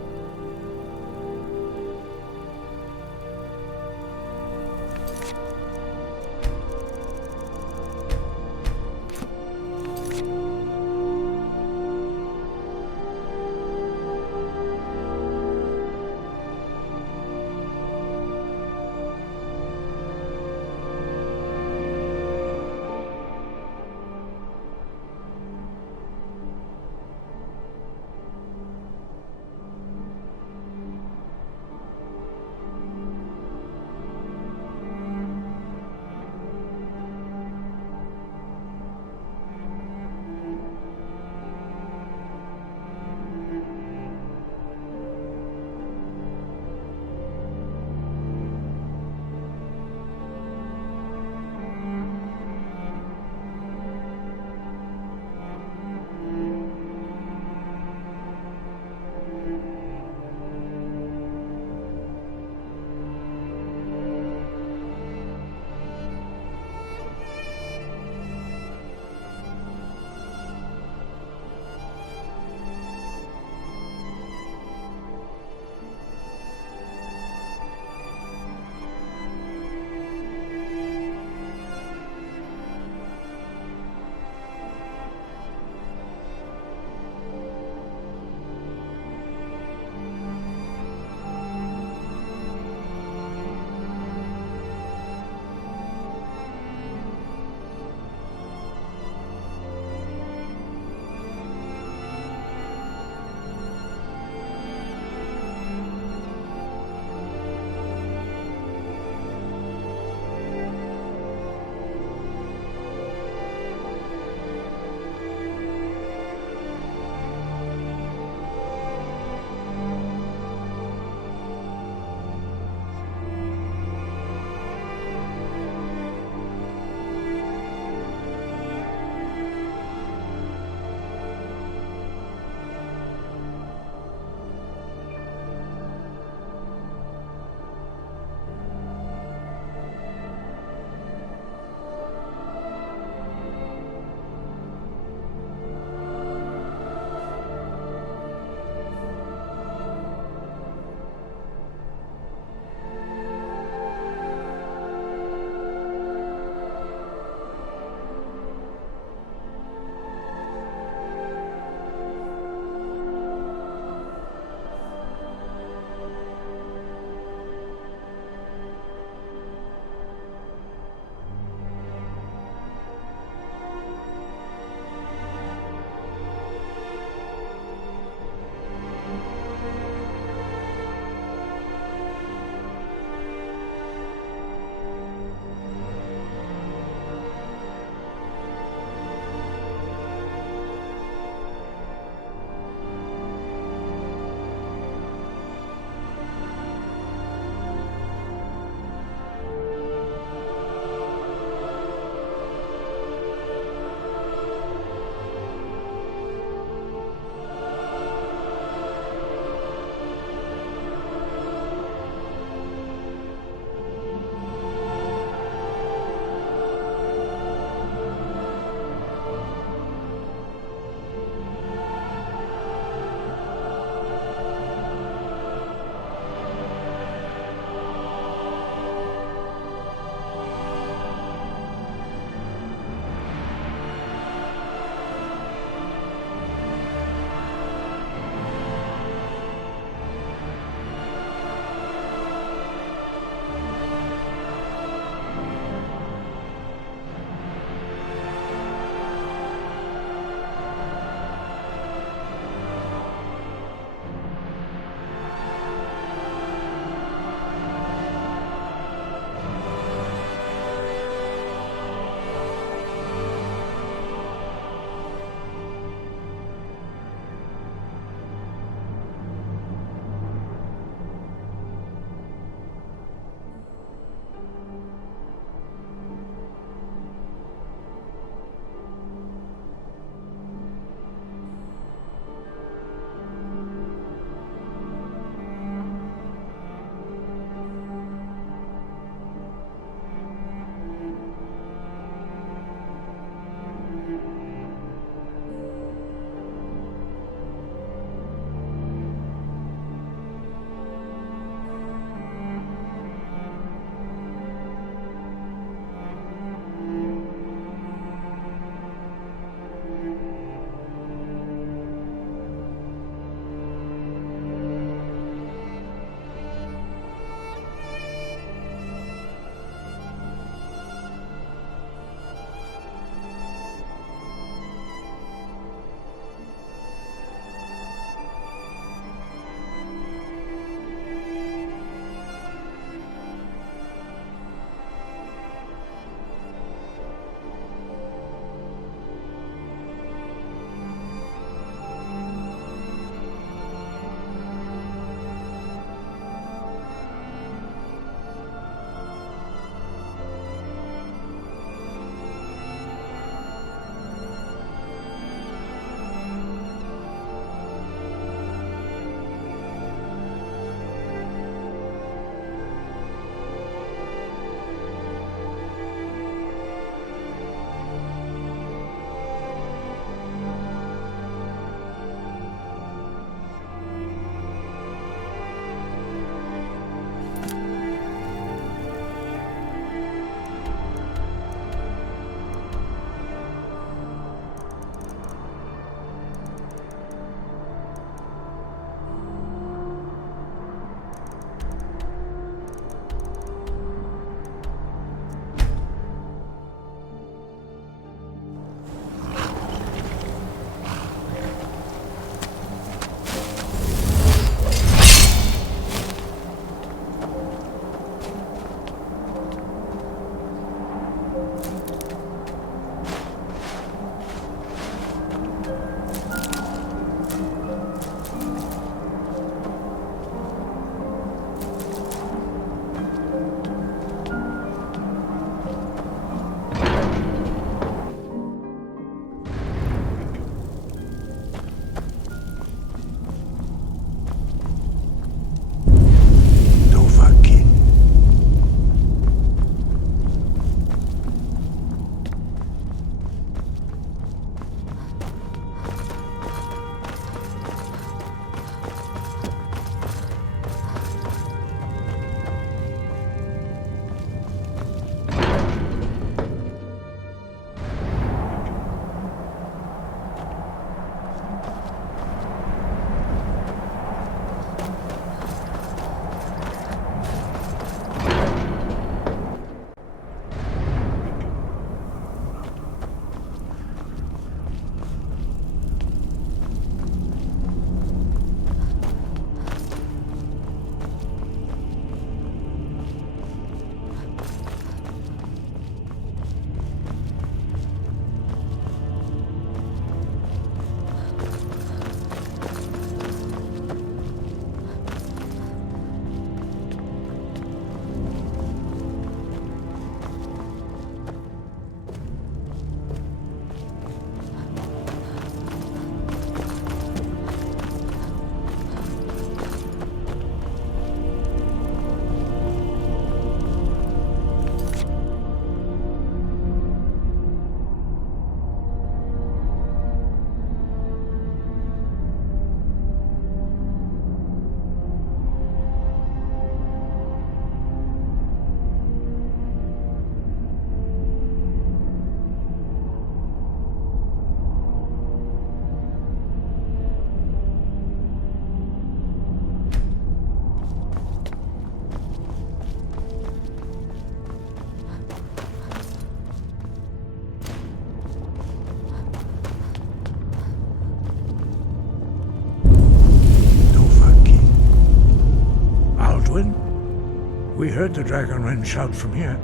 We heard the Dragonren shout from here.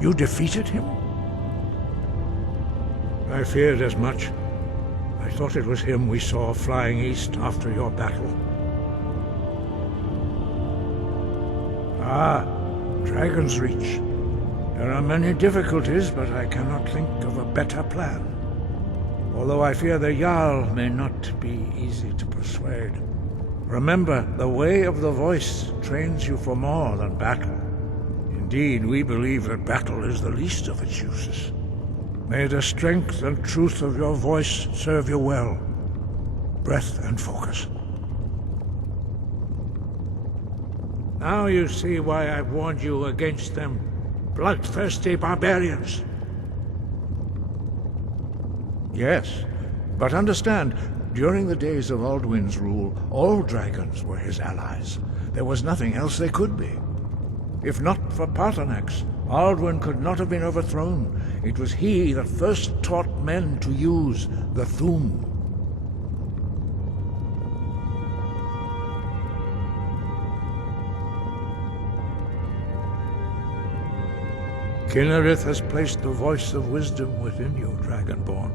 You defeated him? I feared as much. I thought it was him we saw flying east after your battle. Ah, Dragon's Reach. There are many difficulties, but I cannot think of a better plan. Although I fear the Jarl may not be easy to persuade. Remember, the way of the voice trains you for more than battle. Indeed, we believe that battle is the least of its uses. May the strength and truth of your voice serve you well. Breath and focus. Now you see why I've warned you against them. Bloodthirsty barbarians. Yes, but understand, during the days of Alduin's rule, all dragons were his allies. There was nothing else they could be. If not for Paarthurnax, Alduin could not have been overthrown. It was he that first taught men to use the Thu'um. Kinnereth has placed the voice of wisdom within you, Dragonborn.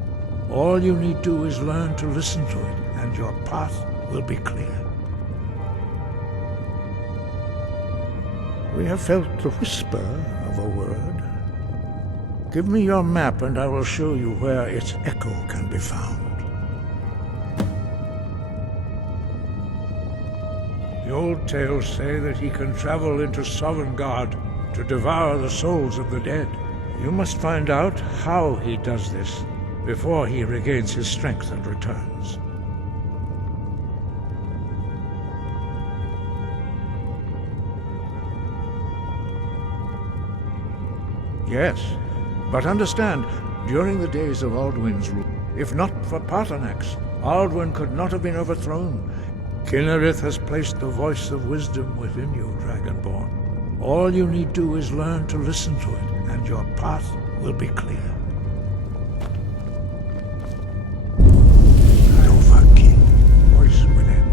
All you need do is learn to listen to it, and your path will be clear. We have felt the whisper of a word. Give me your map and I will show you where its echo can be found. The old tales say that he can travel into Sovngarde to devour the souls of the dead. You must find out how he does this before he regains his strength and returns. Yes, but understand, during the days of Alduin's rule, if not for Paarthurnax, Alduin could not have been overthrown. Kinnereth has placed the voice of wisdom within you, Dragonborn. All you need do is learn to listen to it, and your path will be clear. Dovahkiin, voice within.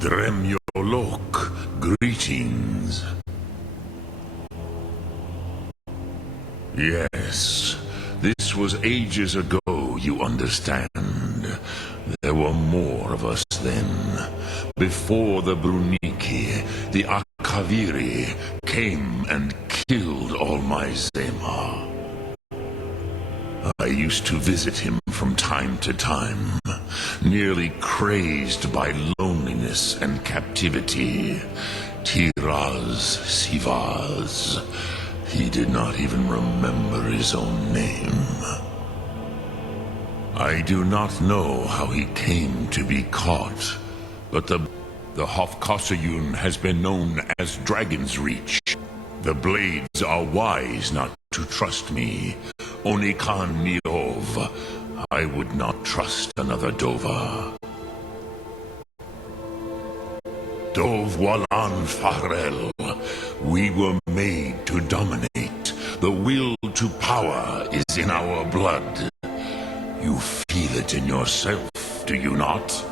Dremyolok, greetings. Yes, this was ages ago, you understand. There were more of us then. Before the Bruniki, the Akaviri came and killed all my Zema. I used to visit him from time to time, nearly crazed by loneliness and captivity. Tiraz Sivaz. He did not even remember his own name. I do not know how he came to be caught, but the The Hofkosayun has been known as Dragon's Reach. The blades are wise not to trust me. Onikan Niov. I would not trust another Dova. Dov Walan Farel. We were made to dominate. The will to power is in our blood. You feel it in yourself, do you not?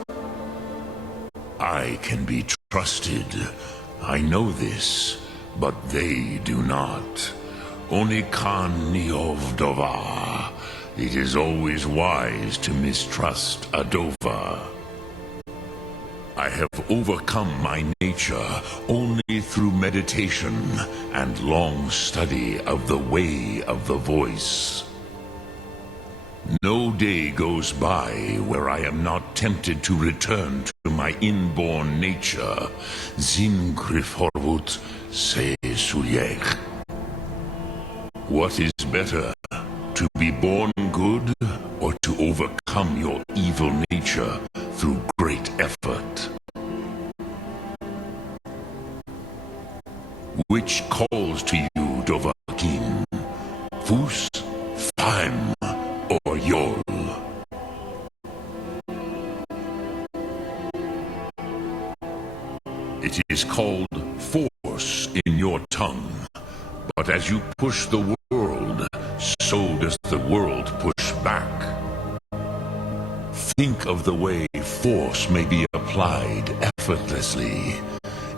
I can be trusted. I know this, but they do not. Onikan Niov Dova. It is always wise to mistrust a Dova. I have overcome my nature only through meditation and long study of the way of the voice. No day goes by where I am not tempted to return to my inborn nature. Zingriforvut se suyech. What is better, to be born good or to overcome your evil nature through great effort? Which calls to you, Dovahkim? Fus, Faim, or Yol? It is called force in your tongue, but as you push the world, so does the world push back. Think of the way force may be applied effortlessly.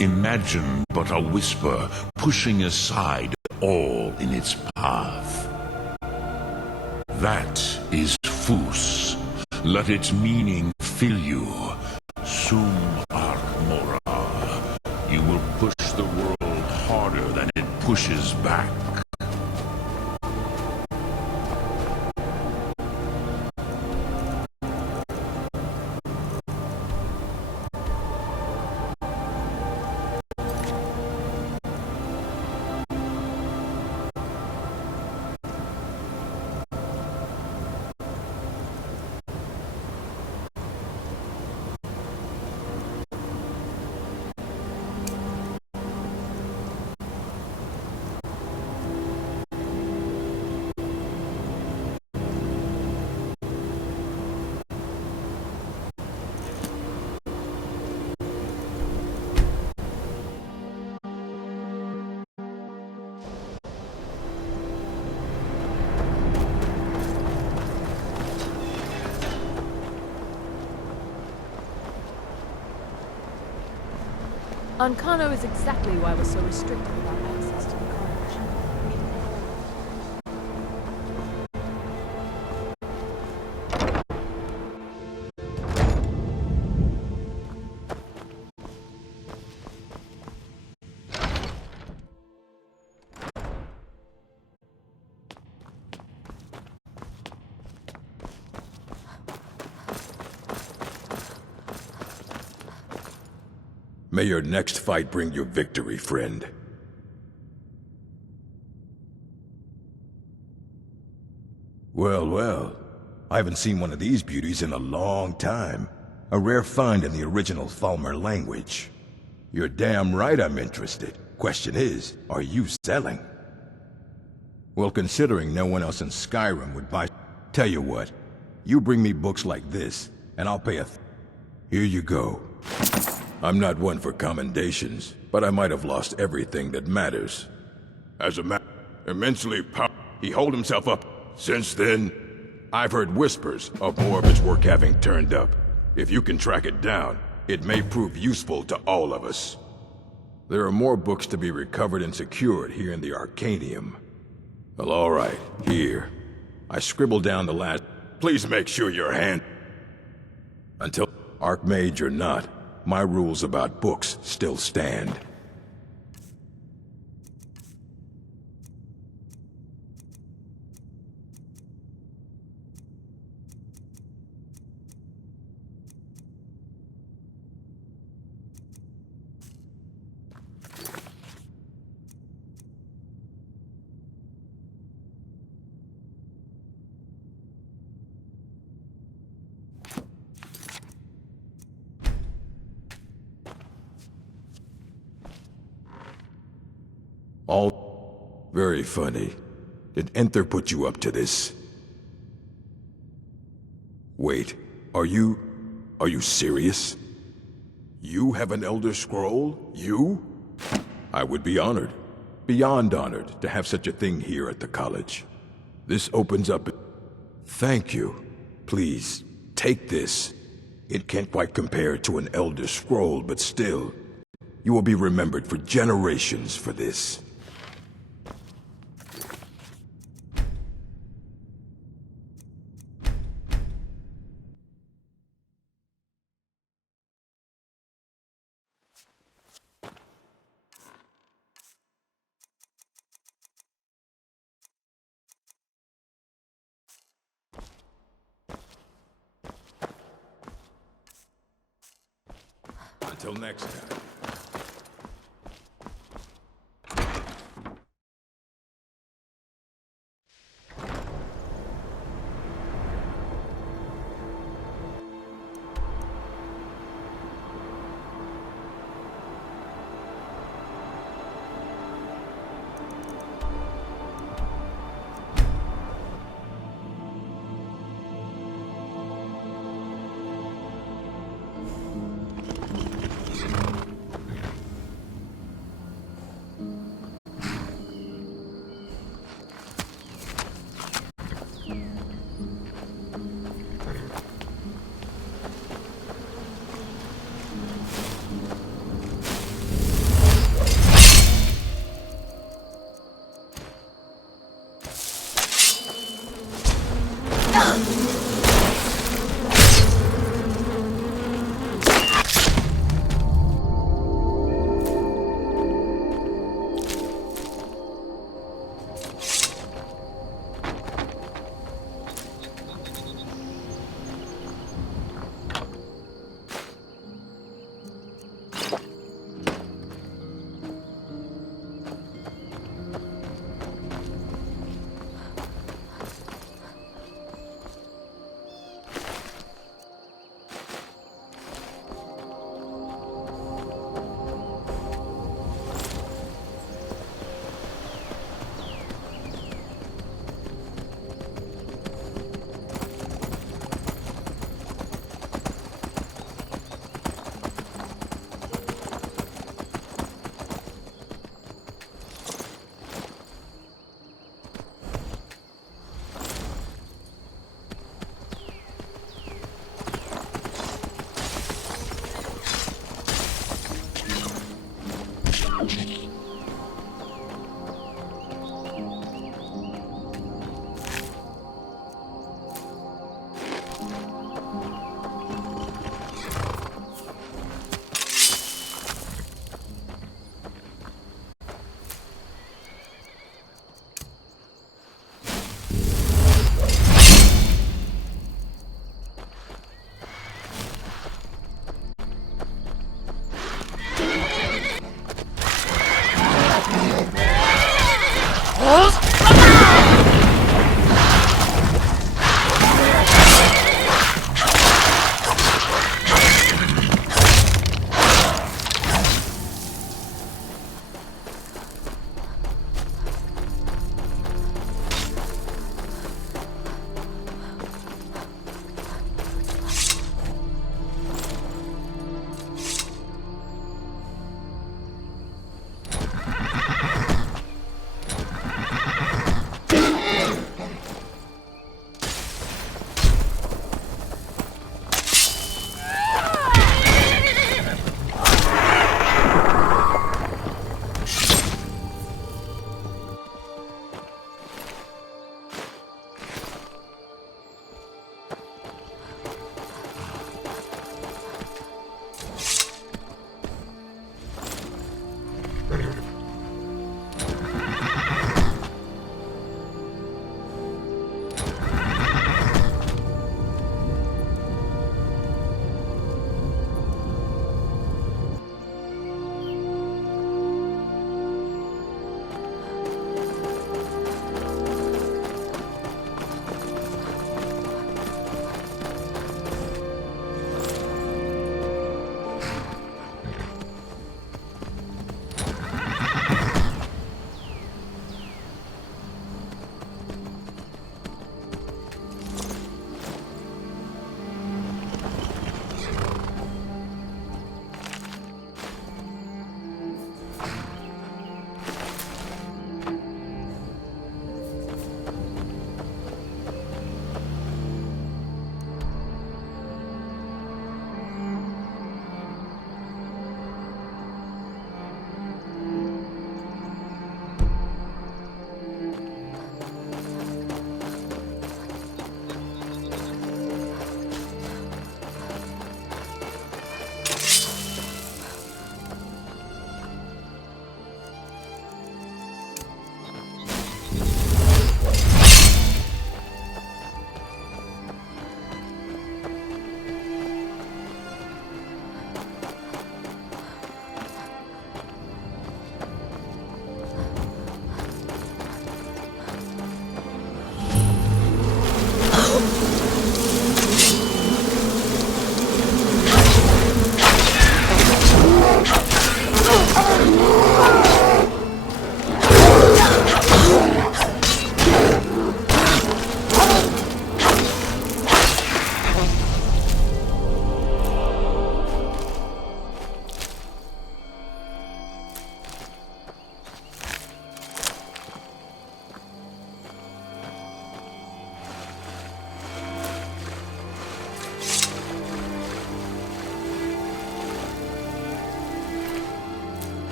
Imagine but a whisper pushing aside all in its path. That is Fus. Let its meaning fill you. Sum Ark Mora. You will push the world harder than it pushes back. Ancano is exactly why we're so restricted about access to the college. May your next fight bring you victory, friend. Well, well. I haven't seen one of these beauties in a long time. A rare find in the original Falmer language. You're damn right I'm interested. Question is, are you selling? Well, considering no one else in Skyrim would buy... Tell you what, you bring me books like this, and I'll pay Here you go. I'm not one for commendations, but I might have lost everything that matters. As a man, immensely powerful, he holed himself up. Since then, I've heard whispers of more of his work having turned up. If you can track it down, it may prove useful to all of us. There are more books to be recovered and secured here in the Arcanium. Well, all right, here. I scribbled down the last... Please make sure your hand... Until Archmage or not, my rules about books still stand. All very funny. Did Enther put you up to this? Wait, are you serious? You have an Elder Scroll? You? I would be honored, beyond honored, to have such a thing here at the college. This opens up... Thank you. Please, take this. It can't quite compare to an Elder Scroll, but still, you will be remembered for generations for this. Until next time.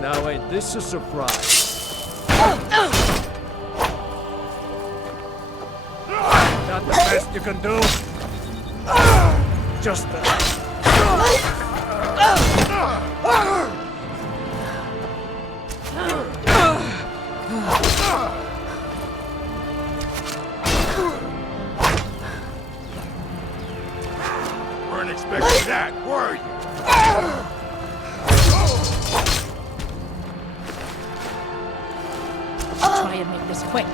Now ain't this a surprise? Not the best you can do? Just the... Weren't expecting that, were you? Try and make this quick.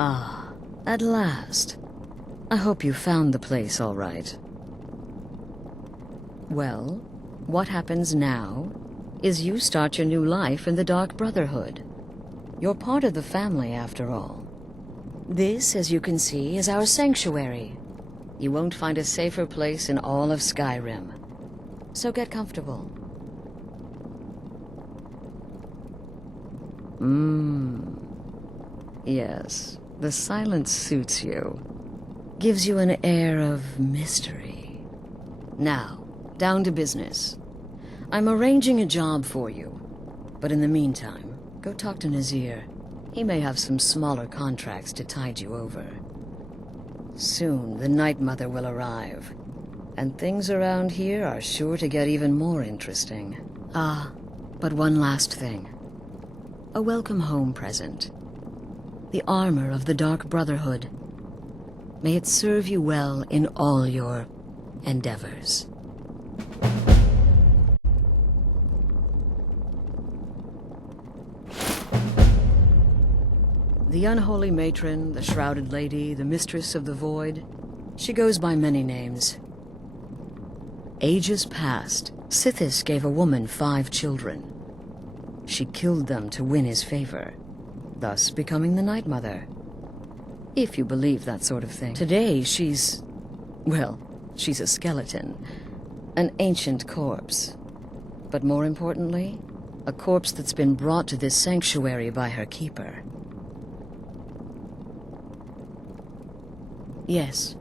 Ah, at last. I hope you found the place all right. Well, what happens now is you start your new life in the Dark Brotherhood. You're part of the family, after all. This, as you can see, is our sanctuary. You won't find a safer place in all of Skyrim. So get comfortable. Yes, the silence suits you. Gives you an air of mystery. Now, down to business. I'm arranging a job for you. But in the meantime, go talk to Nazir. He may have some smaller contracts to tide you over. Soon, the Night Mother will arrive. And things around here are sure to get even more interesting. Ah, but one last thing. A welcome home present. The armor of the Dark Brotherhood. May it serve you well in all your endeavors. The unholy matron, the shrouded lady, the mistress of the void. She goes by many names. Ages past, Sithis gave a woman 5 children. She killed them to win his favor, thus becoming the Night Mother. If you believe that sort of thing. Today, she's a skeleton. An ancient corpse. But more importantly, a corpse that's been brought to this sanctuary by her keeper. Yes.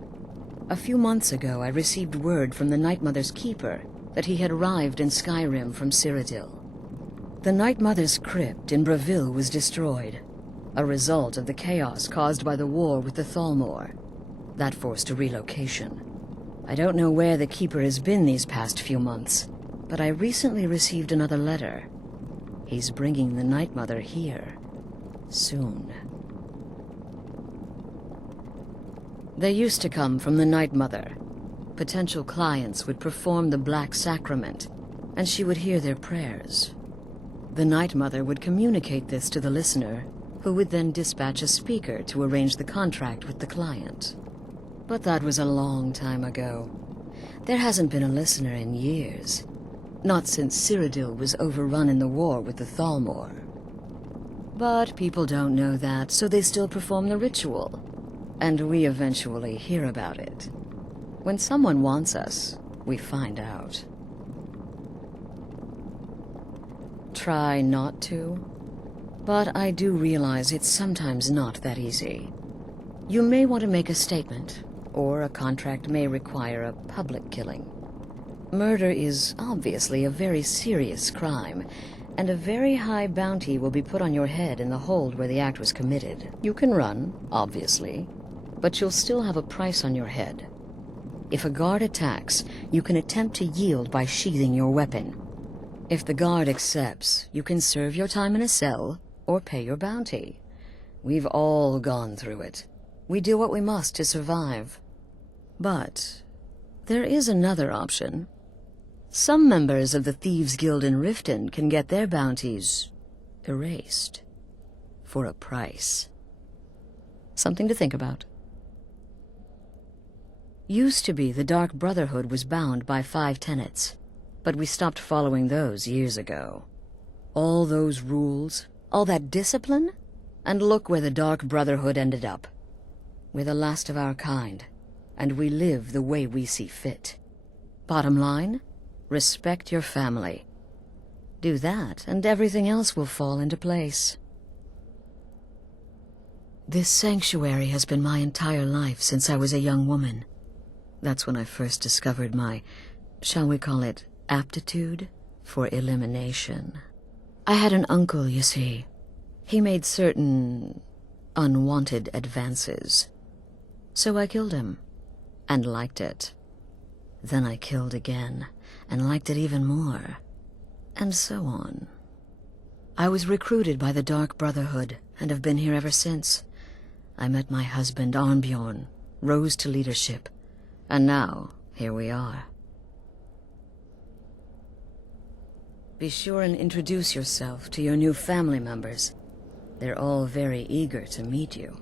A few months ago, I received word from the Night Mother's keeper that he had arrived in Skyrim from Cyrodiil. The Night Mother's crypt in Bravil was destroyed, a result of the chaos caused by the war with the Thalmor. That forced a relocation. I don't know where the keeper has been these past few months, but I recently received another letter. He's bringing the Night Mother here. Soon. They used to come from the Night Mother. Potential clients would perform the Black Sacrament, and she would hear their prayers. The Night Mother would communicate this to the listener, who would then dispatch a speaker to arrange the contract with the client. But that was a long time ago. There hasn't been a listener in years. Not since Cyrodiil was overrun in the war with the Thalmor. But people don't know that, so they still perform the ritual. And we eventually hear about it. When someone wants us, we find out. Try not to, but I do realize it's sometimes not that easy. You may want to make a statement, or a contract may require a public killing. Murder is obviously a very serious crime, and a very high bounty will be put on your head in the hold where the act was committed. You can run, obviously, but you'll still have a price on your head. If a guard attacks, you can attempt to yield by sheathing your weapon. If the guard accepts, you can serve your time in a cell or pay your bounty. We've all gone through it. We do what we must to survive. But there is another option. Some members of the Thieves' Guild in Riften can get their bounties erased for a price. Something to think about. Used to be the Dark Brotherhood was bound by 5 tenets, but we stopped following those years ago. All those rules, all that discipline, and look where the Dark Brotherhood ended up. We're the last of our kind, and we live the way we see fit. Bottom line, respect your family. Do that, and everything else will fall into place. This sanctuary has been my entire life since I was a young woman. That's when I first discovered my, shall we call it, aptitude for elimination. I had an uncle, you see. He made certain unwanted advances. So I killed him, and liked it. Then I killed again, and liked it even more, and so on. I was recruited by the Dark Brotherhood, and have been here ever since. I met my husband, Arnbjorn, rose to leadership, and now, here we are. Be sure and introduce yourself to your new family members. They're all very eager to meet you.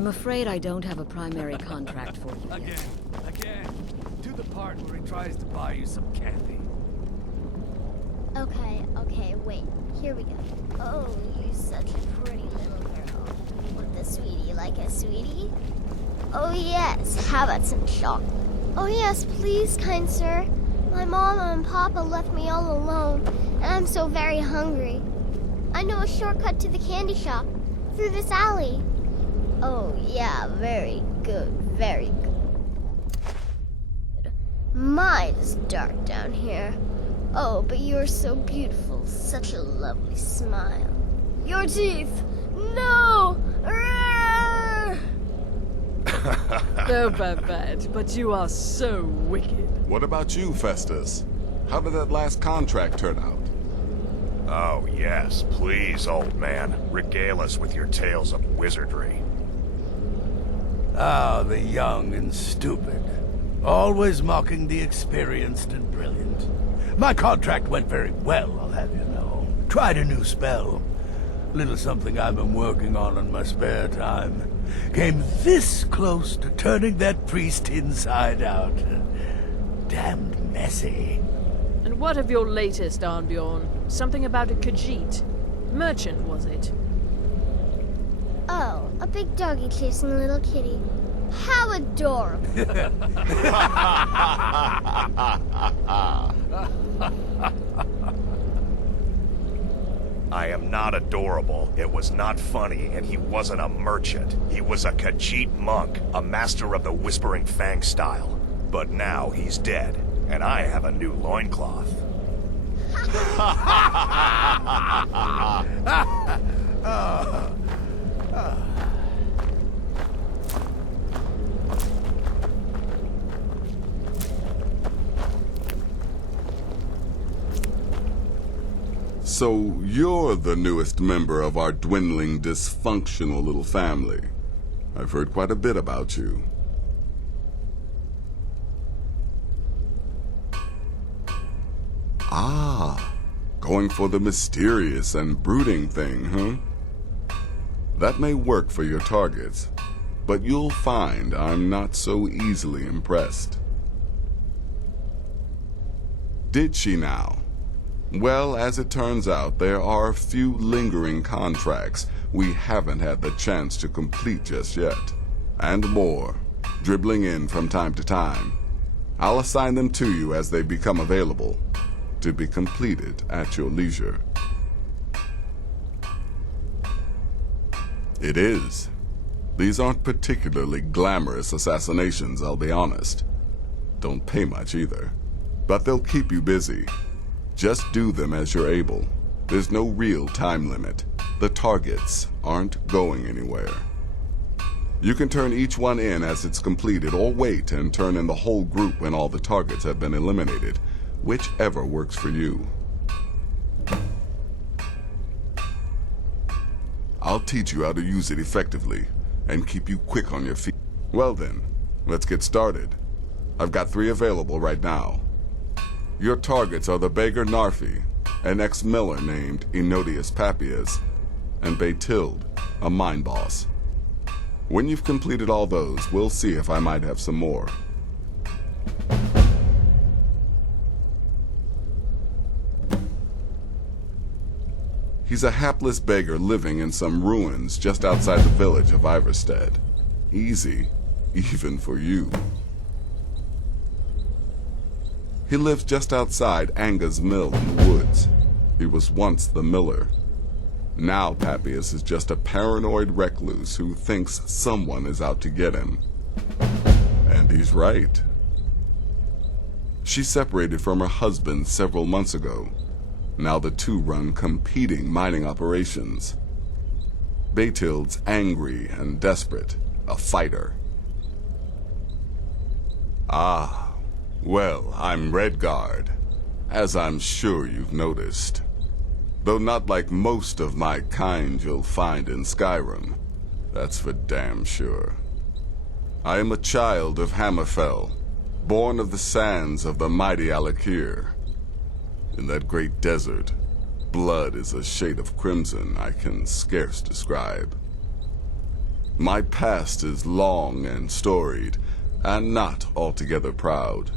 I'm afraid I don't have a primary contract for you. Again. To the part where he tries to buy you some candy. Okay, wait. Here we go. Oh, you're such a pretty little girl. With a sweetie like a sweetie? Oh yes, how about some chocolate? Oh yes, please, kind sir. My mama and papa left me all alone, and I'm so very hungry. I know a shortcut to the candy shop, through this alley. Oh yeah, very good, very good. My, it's dark down here. Oh, but you're so beautiful, such a lovely smile. Your teeth! No! Oh, Babette, but you are so wicked. What about you, Festus? How did that last contract turn out? Oh, yes, please, old man. Regale us with your tales of wizardry. Ah, the young and stupid. Always mocking the experienced and brilliant. My contract went very well, I'll have you know. Tried a new spell. Little something I've been working on in my spare time. Came this close to turning that priest inside out. Damned messy. And what of your latest, Arnbjorn? Something about a Khajiit. Merchant, was it? Oh, a big doggy chasing a little kitty. How adorable. I am not adorable. It was not funny, and he wasn't a merchant. He was a Khajiit monk, a master of the Whispering Fang style. But now he's dead, and I have a new loincloth. So you're the newest member of our dwindling, dysfunctional little family. I've heard quite a bit about you. Ah, going for the mysterious and brooding thing, huh? That may work for your targets, but you'll find I'm not so easily impressed. Did she now? Well, as it turns out, there are a few lingering contracts we haven't had the chance to complete just yet. And more, dribbling in from time to time. I'll assign them to you as they become available, to be completed at your leisure. It is. These aren't particularly glamorous assassinations, I'll be honest. Don't pay much either. But they'll keep you busy. Just do them as you're able. There's no real time limit. The targets aren't going anywhere. You can turn each one in as it's completed, or wait and turn in the whole group when all the targets have been eliminated. Whichever works for you. I'll teach you how to use it effectively, and keep you quick on your feet. Well then, let's get started. I've got 3 available right now. Your targets are the beggar Narfi, an ex-miller named Enodius Papias, and Beytild, a mine boss. When you've completed all those, we'll see if I might have some more. He's a hapless beggar living in some ruins just outside the village of Iverstead. Easy, even for you. He lives just outside Anga's mill in the woods. He was once the miller. Now Papias is just a paranoid recluse who thinks someone is out to get him. And he's right. She separated from her husband several months ago. Now the two run competing mining operations. Beytild's angry and desperate, a fighter. Ah. Well, I'm Redguard, as I'm sure you've noticed. Though not like most of my kind you'll find in Skyrim. That's for damn sure. I am a child of Hammerfell, born of the sands of the mighty Alakir. In that great desert, blood is a shade of crimson I can scarce describe. My past is long and storied, and not altogether proud.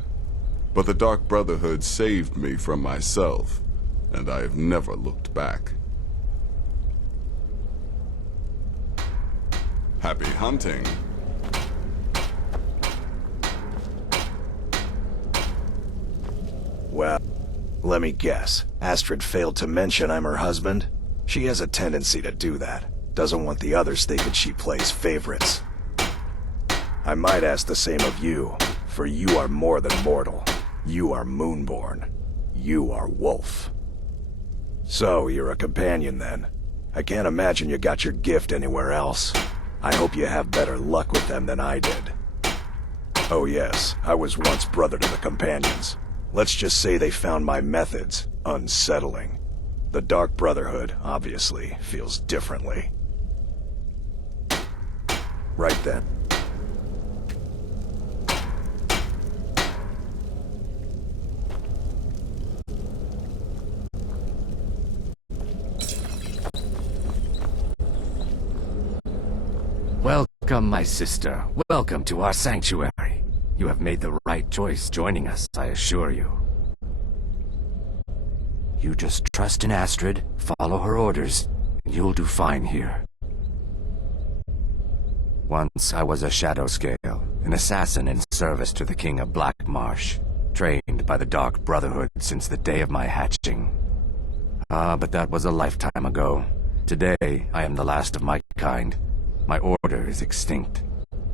But the Dark Brotherhood saved me from myself, and I have never looked back. Happy hunting. Well, let me guess. Astrid failed to mention I'm her husband? She has a tendency to do that. Doesn't want the others thinking she plays favorites. I might ask the same of you, for you are more than mortal. You are Moonborn. You are Wolf. So, you're a companion then. I can't imagine you got your gift anywhere else. I hope you have better luck with them than I did. Oh yes, I was once brother to the companions. Let's just say they found my methods unsettling. The Dark Brotherhood, obviously, feels differently. Right then. Welcome, my sister. Welcome to our sanctuary. You have made the right choice joining us, I assure you. You just trust in Astrid, follow her orders, and you'll do fine here. Once I was a Shadow Scale, an assassin in service to the King of Black Marsh, trained by the Dark Brotherhood since the day of my hatching. But that was a lifetime ago. Today, I am the last of my kind. My order is extinct.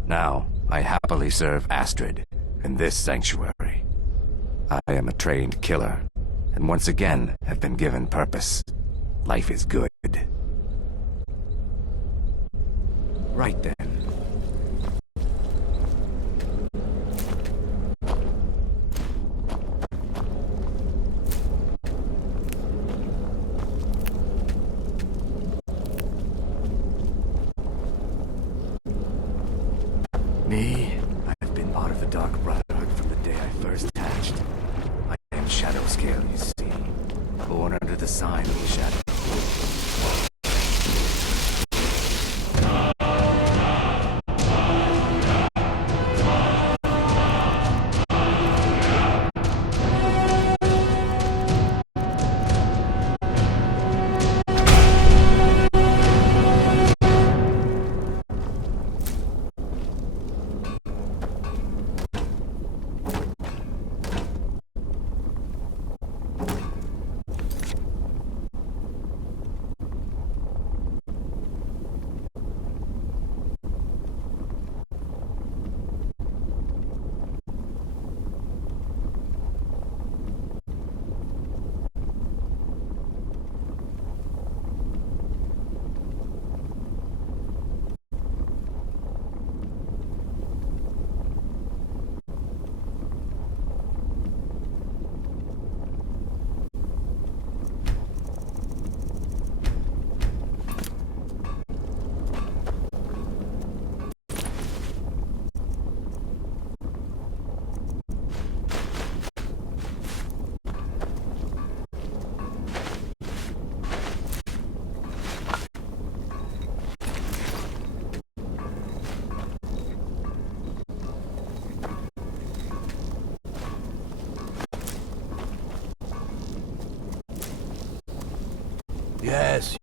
Now, I happily serve Astrid in this sanctuary. I am a trained killer, and once again have been given purpose. Life is good. Right then. Me? I've been part of the Dark Brotherhood from the day I first hatched. I am Shadow Scale, you see. Born under the sign of the Shadow.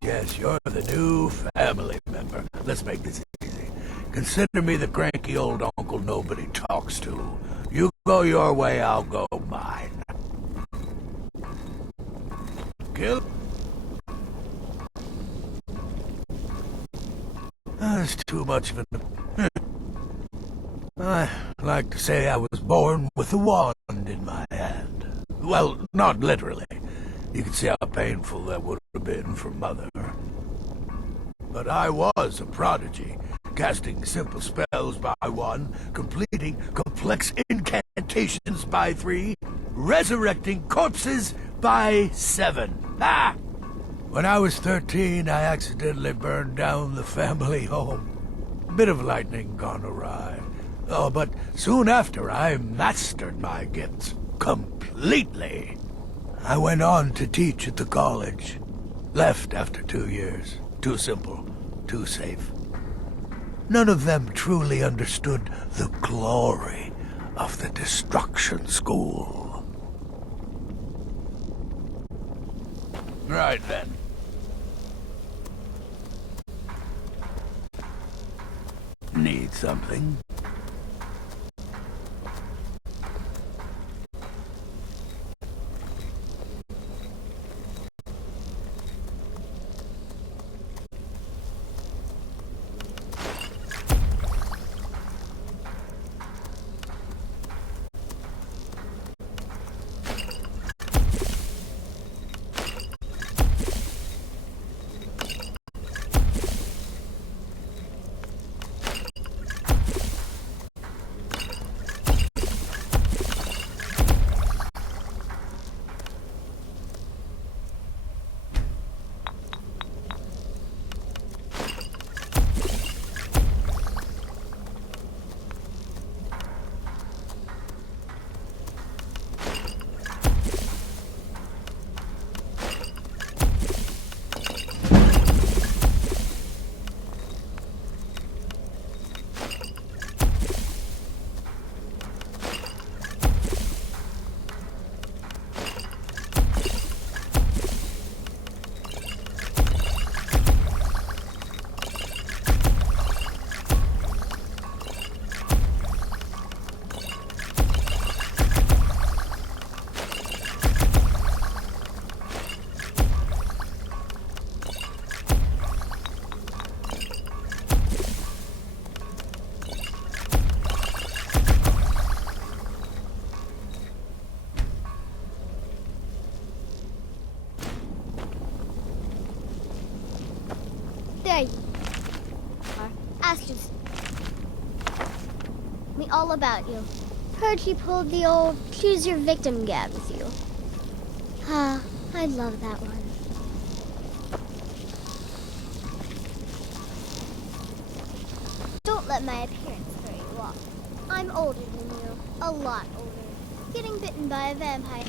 Yes, you're the new family member. Let's make this easy. Consider me the cranky old uncle nobody talks to. You go your way, I'll go mine. Kill? That's too much of an... I like to say I was born with a wand in my hand. Well, not literally. You can see how painful that would have been for Mother. But I was a prodigy, casting simple spells by 1, completing complex incantations by 3, resurrecting corpses by 7. Ah! When I was 13, I accidentally burned down the family home. Bit of lightning gone awry. Oh, but soon after, I mastered my gifts completely. I went on to teach at the college. Left after 2 years. Too simple, too safe. None of them truly understood the glory of the Destruction School. Right then. Need something? There you are. Astrid. Me all about you. Heard you pulled the old choose your victim gab with you. Ah, I love that one. Don't let my appearance throw you off. I'm older than you. A lot older. Getting bitten by a vampire.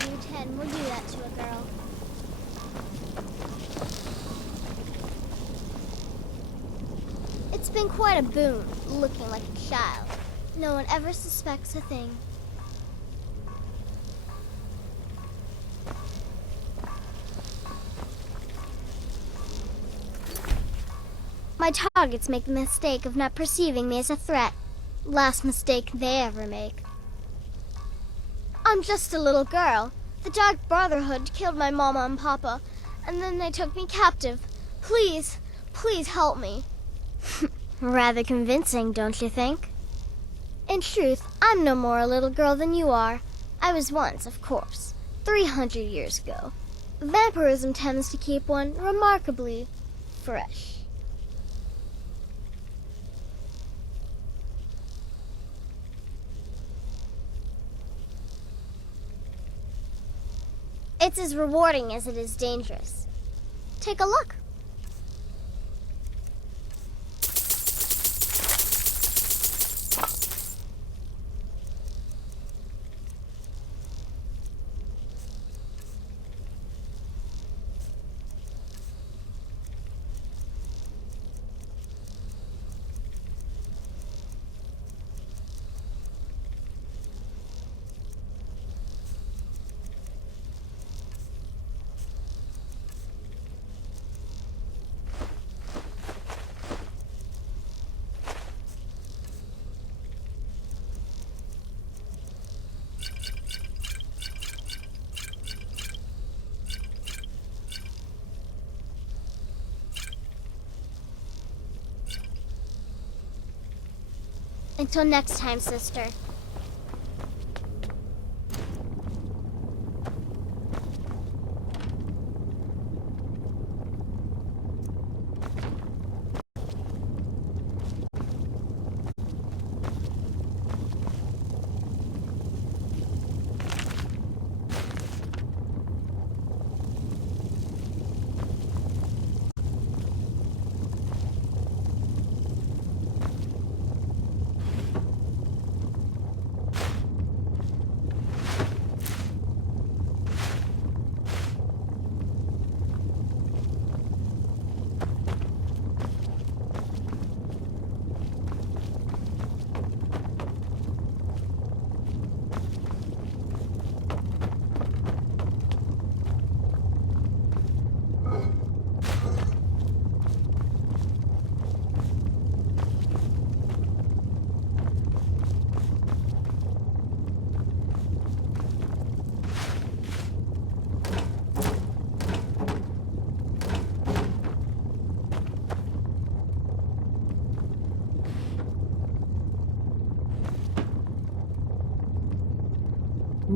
You 10 will do that to a girl. It's been quite a boon, looking like a child. No one ever suspects a thing. My targets make the mistake of not perceiving me as a threat. Last mistake they ever make. I'm just a little girl. The Dark Brotherhood killed my mama and papa, and then they took me captive. Please, please help me. Rather convincing, don't you think? In truth, I'm no more a little girl than you are. I was once, of course, 300 years ago. Vampirism tends to keep one remarkably fresh. It's as rewarding as it is dangerous. Take a look. Until next time, sister.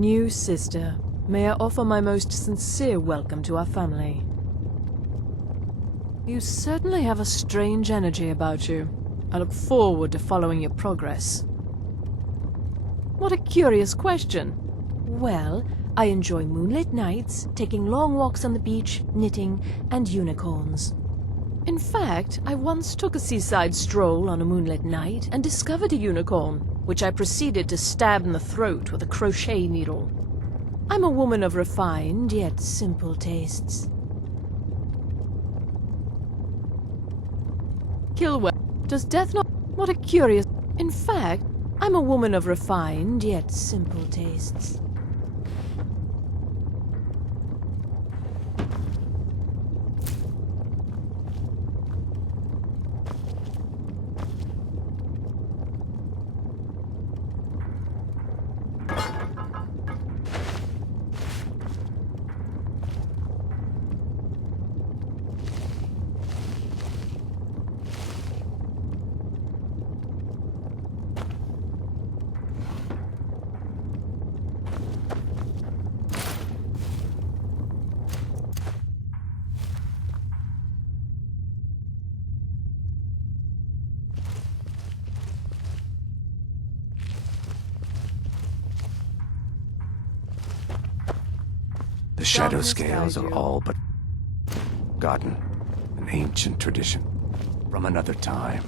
New sister, may I offer my most sincere welcome to our family. You certainly have a strange energy about you. I look forward to following your progress. What a curious question. Well, I enjoy moonlit nights, taking long walks on the beach, knitting, and unicorns. In fact, I once took a seaside stroll on a moonlit night and discovered a unicorn, which I proceeded to stab in the throat with a crochet needle. I'm a woman of refined yet simple tastes. Kill well. Does death not... What a curious... In fact, I'm a woman of refined yet simple tastes. The shadow scales are all but forgotten, an ancient tradition from another time.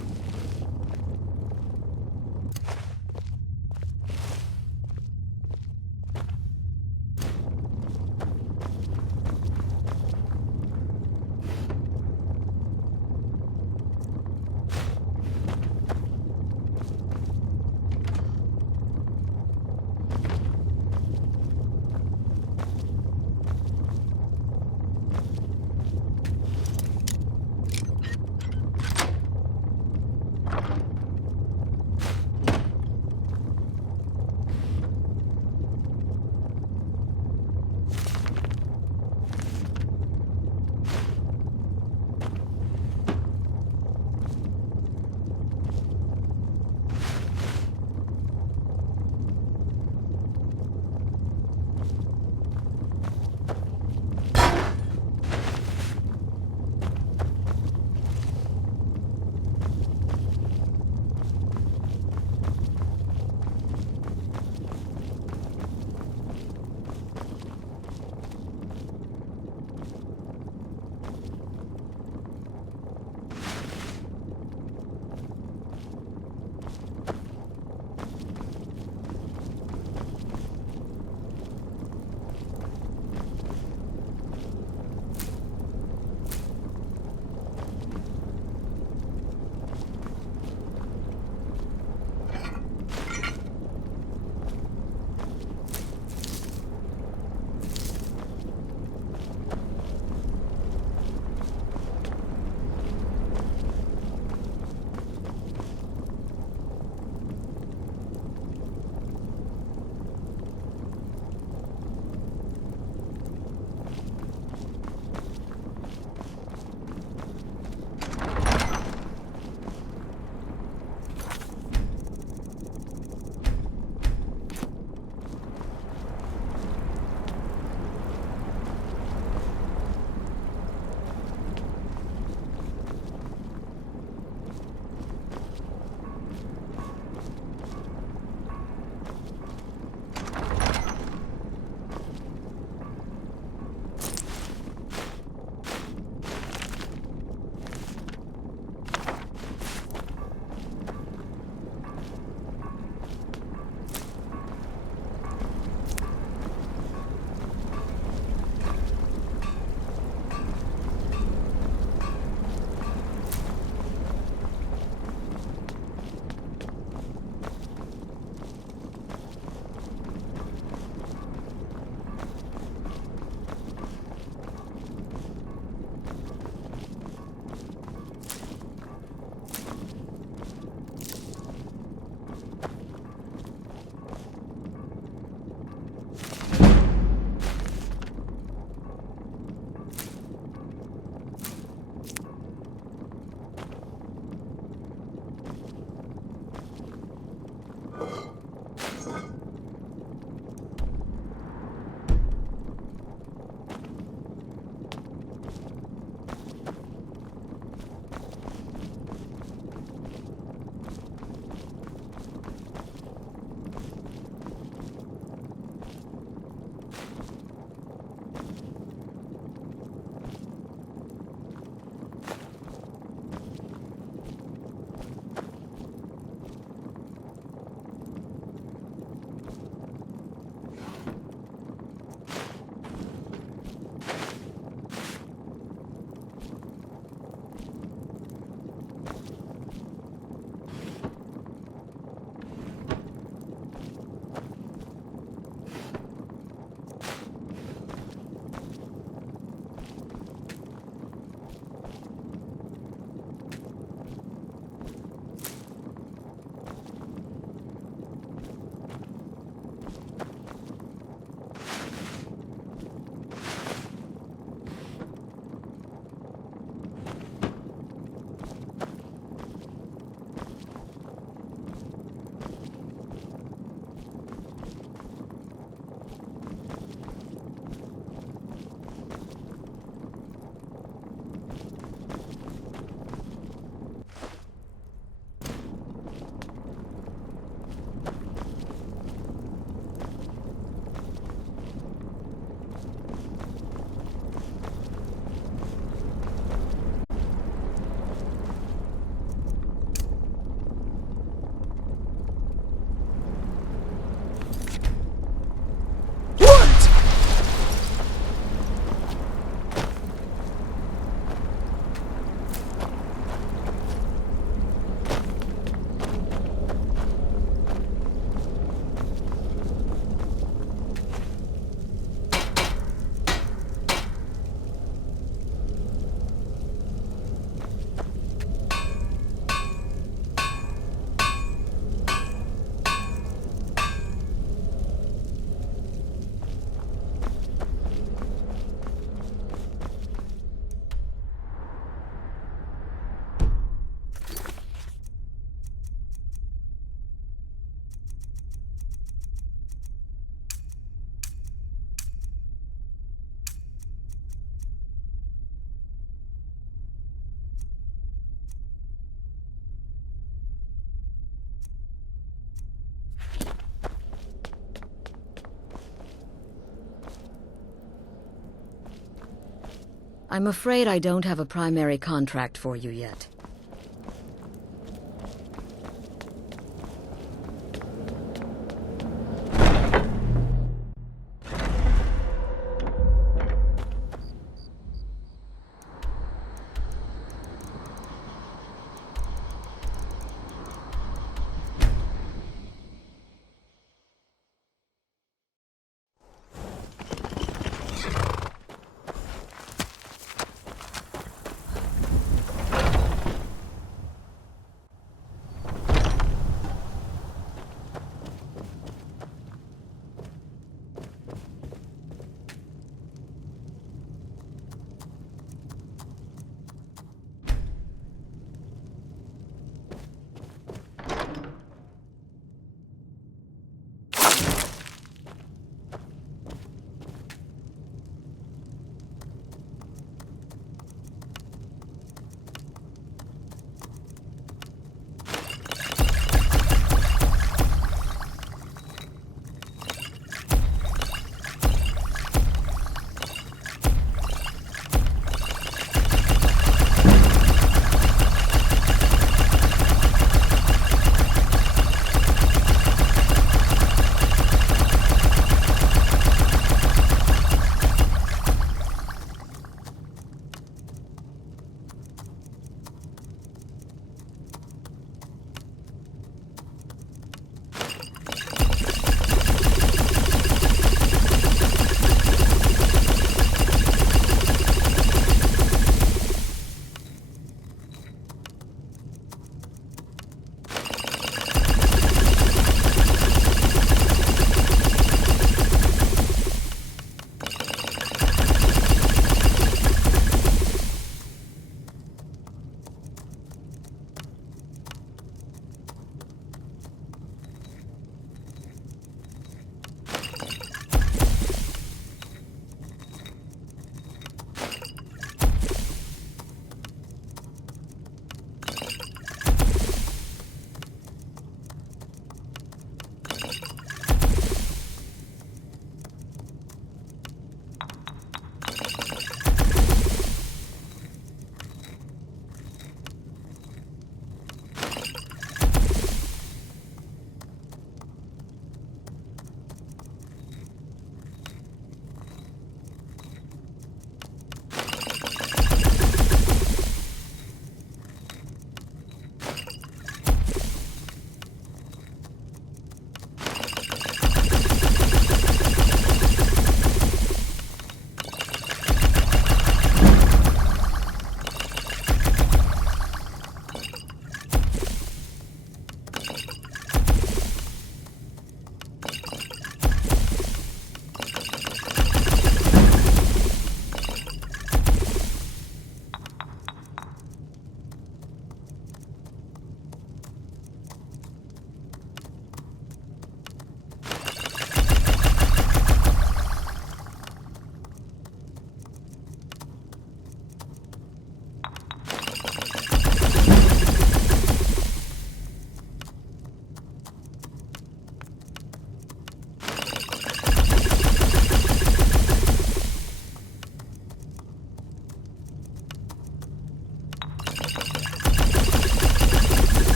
I'm afraid I don't have a primary contract for you yet.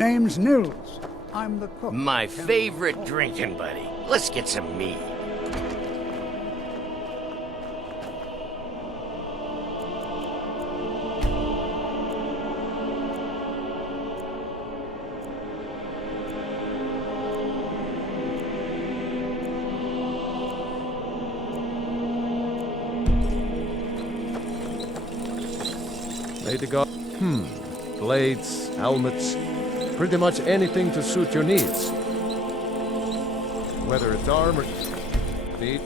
Name's Nils. I'm the cook. My favorite drinking buddy. Let's get some mead. Lady God. Blades, helmets, pretty much anything to suit your needs. Whether it's armor, feet.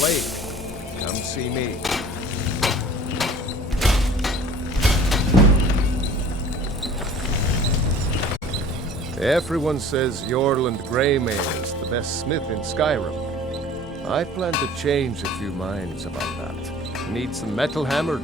Blade, come see me. Everyone says Jorland Greymane is the best smith in Skyrim. I plan to change a few minds about that. Need some metal hammered.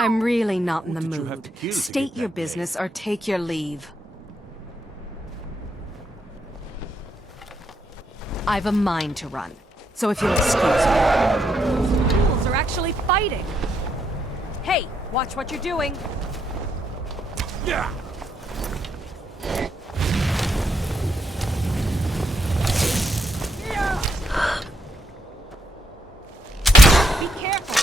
I'm really not in the mood. State your business or take your leave. I've a mind to run, so if you'll excuse me. Those fools are actually fighting! Hey, watch what you're doing! Yeah! Be careful!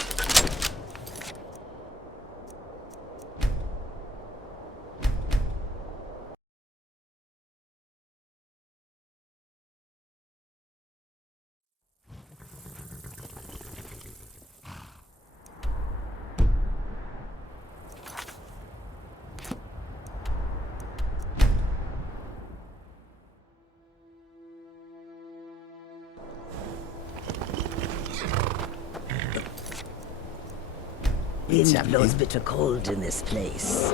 Wind blows bitter cold in this place.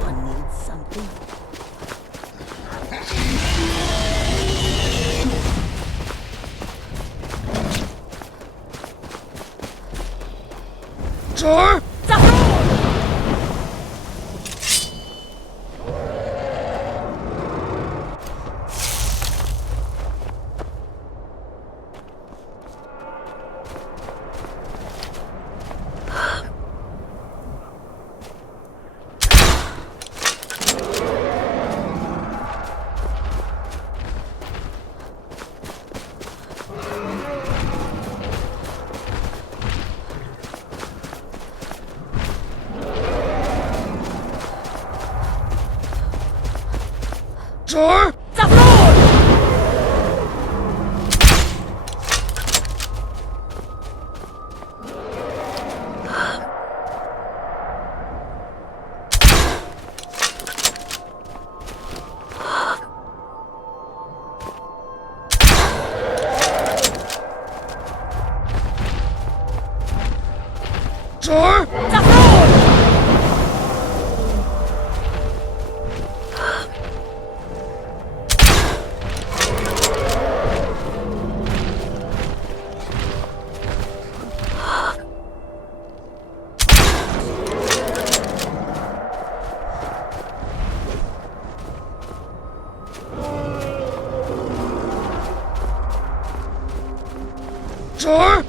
one needs something. Sir? Sir? Sir? Sir?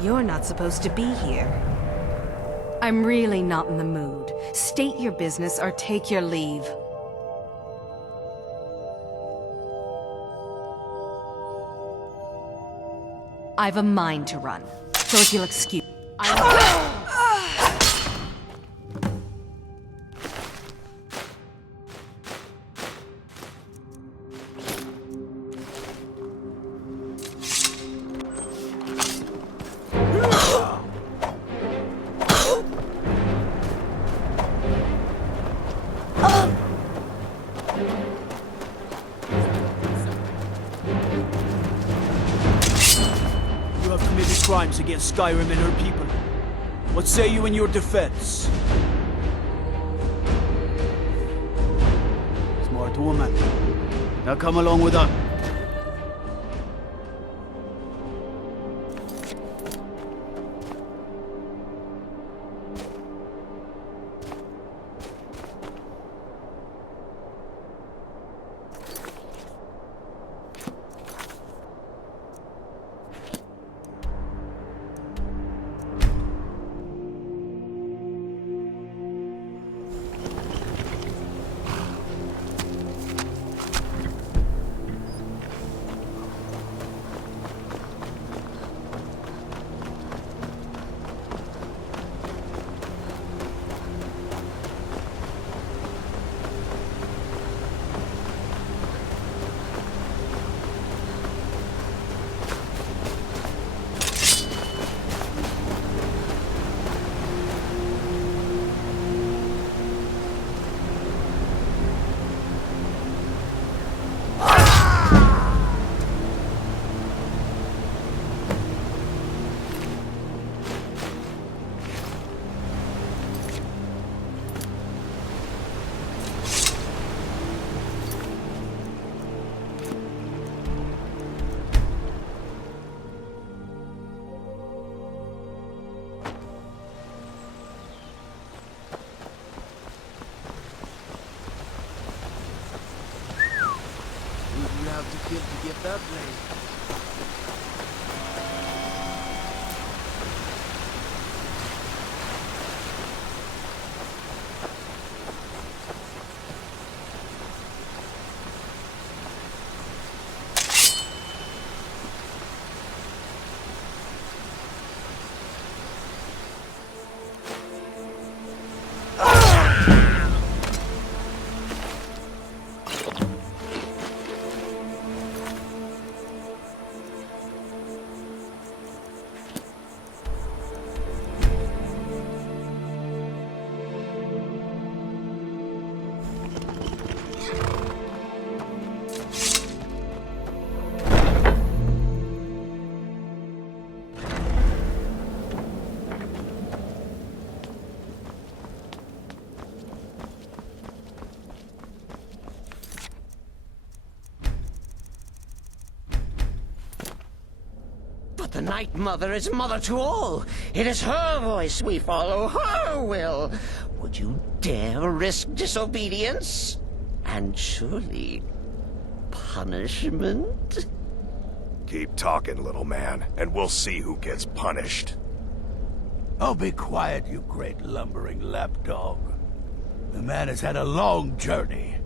You're not supposed to be here. I'm really not in the mood. State your business or take your leave. I've a mind to run, so if you'll excuse... You have committed crimes against Skyrim and her people. What say you in your defense? Smart woman. Now come along with us. you fair play. But the Night Mother is mother to all. It is her voice we follow, her will. Would you dare risk disobedience? And surely punishment? Keep talking, little man, and we'll see who gets punished. Oh, be quiet, you great lumbering lapdog. The man has had a long journey.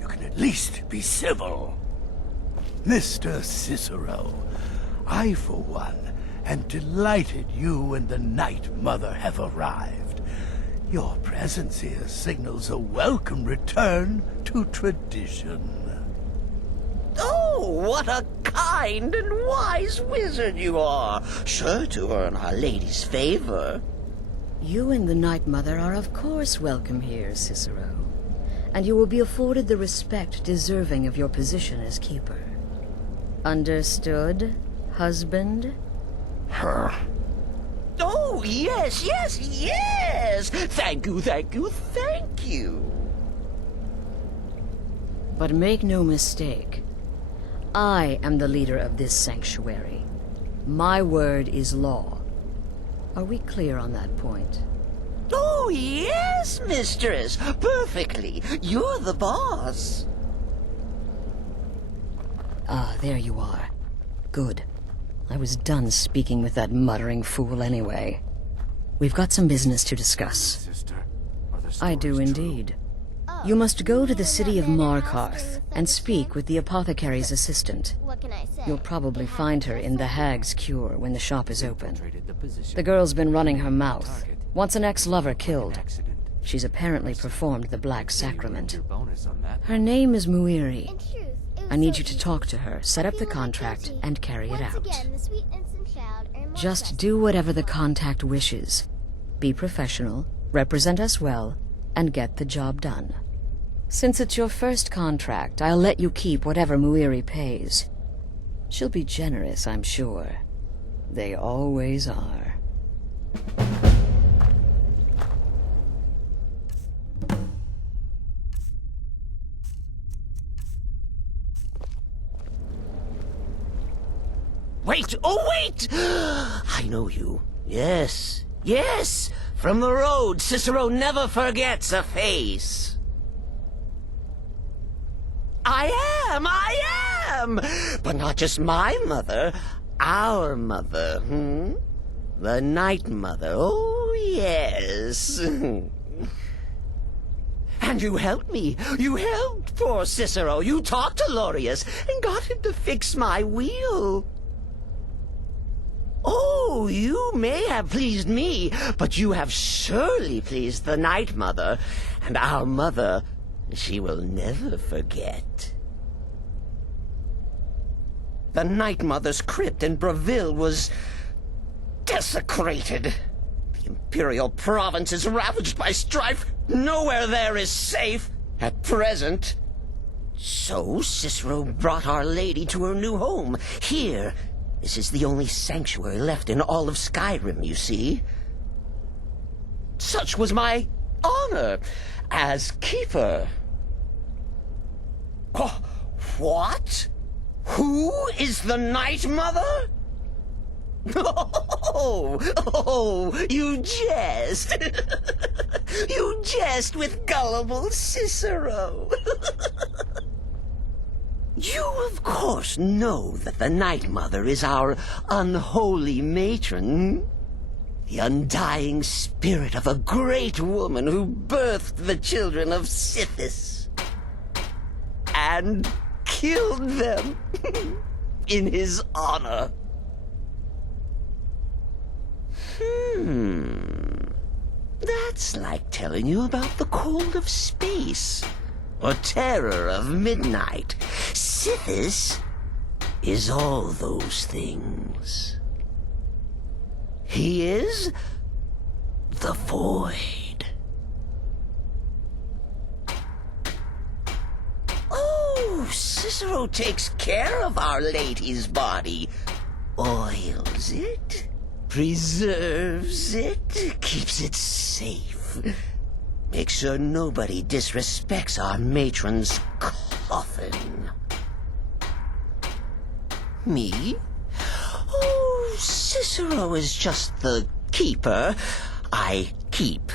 You can at least be civil. Mr. Cicero, I, for one, am delighted you and the Night Mother have arrived. Your presence here signals a welcome return to tradition. Oh, what a kind and wise wizard you are! Sure to earn Our Lady's favor. You and the Night Mother are of course welcome here, Cicero. And you will be afforded the respect deserving of your position as keeper. Understood, husband? Her. Oh, yes, yes, yes! Thank you, thank you, thank you! But make no mistake. I am the leader of this sanctuary. My word is law. Are we clear on that point? Oh, yes, mistress! Perfectly! You're the boss! Ah, there you are. Good. I was done speaking with that muttering fool anyway. We've got some business to discuss. I do indeed. You must go to the city of Markarth and speak with the apothecary's assistant. What can I say? You'll probably find her in the Hag's Cure when the shop is open. The girl's been running her mouth. Wants an ex-lover killed. She's apparently performed the Black Sacrament. Her name is Muiri. I need you to talk to her, set up the contract, and carry it out. Just do whatever the contact wishes. Be professional, represent us well, and get the job done. Since it's your first contract, I'll let you keep whatever Muiri pays. She'll be generous, I'm sure. They always are. Wait! Oh, wait! I know you. Yes, yes! From the road, Cicero never forgets a face. I am! But not just my mother, our mother, The Night Mother, oh yes. And you helped me. You helped poor Cicero. You talked to Lorius and got him to fix my wheel. Oh, you may have pleased me, but you have surely pleased the Night Mother, and our mother, she will never forget. The Night Mother's crypt in Breville was desecrated. The Imperial province is ravaged by strife. Nowhere there is safe at present. So Cicero brought Our Lady to her new home, here. This is the only sanctuary left in all of Skyrim, you see. Such was my honor as keeper. Oh, what? Who is the Night Mother? Oh, you jest. You jest with gullible Cicero. You, of course, know that the Night Mother is our unholy matron. The undying spirit of a great woman who birthed the children of Sithis. And killed them in his honor. That's like telling you about the cold of space, or terror of midnight. Sithis is all those things. He is the Void. Oh, Cicero takes care of Our Lady's body. Oils it, preserves it, keeps it safe. Makes sure nobody disrespects our matron's coffin. Me? Oh, Cicero is just the keeper. I keep.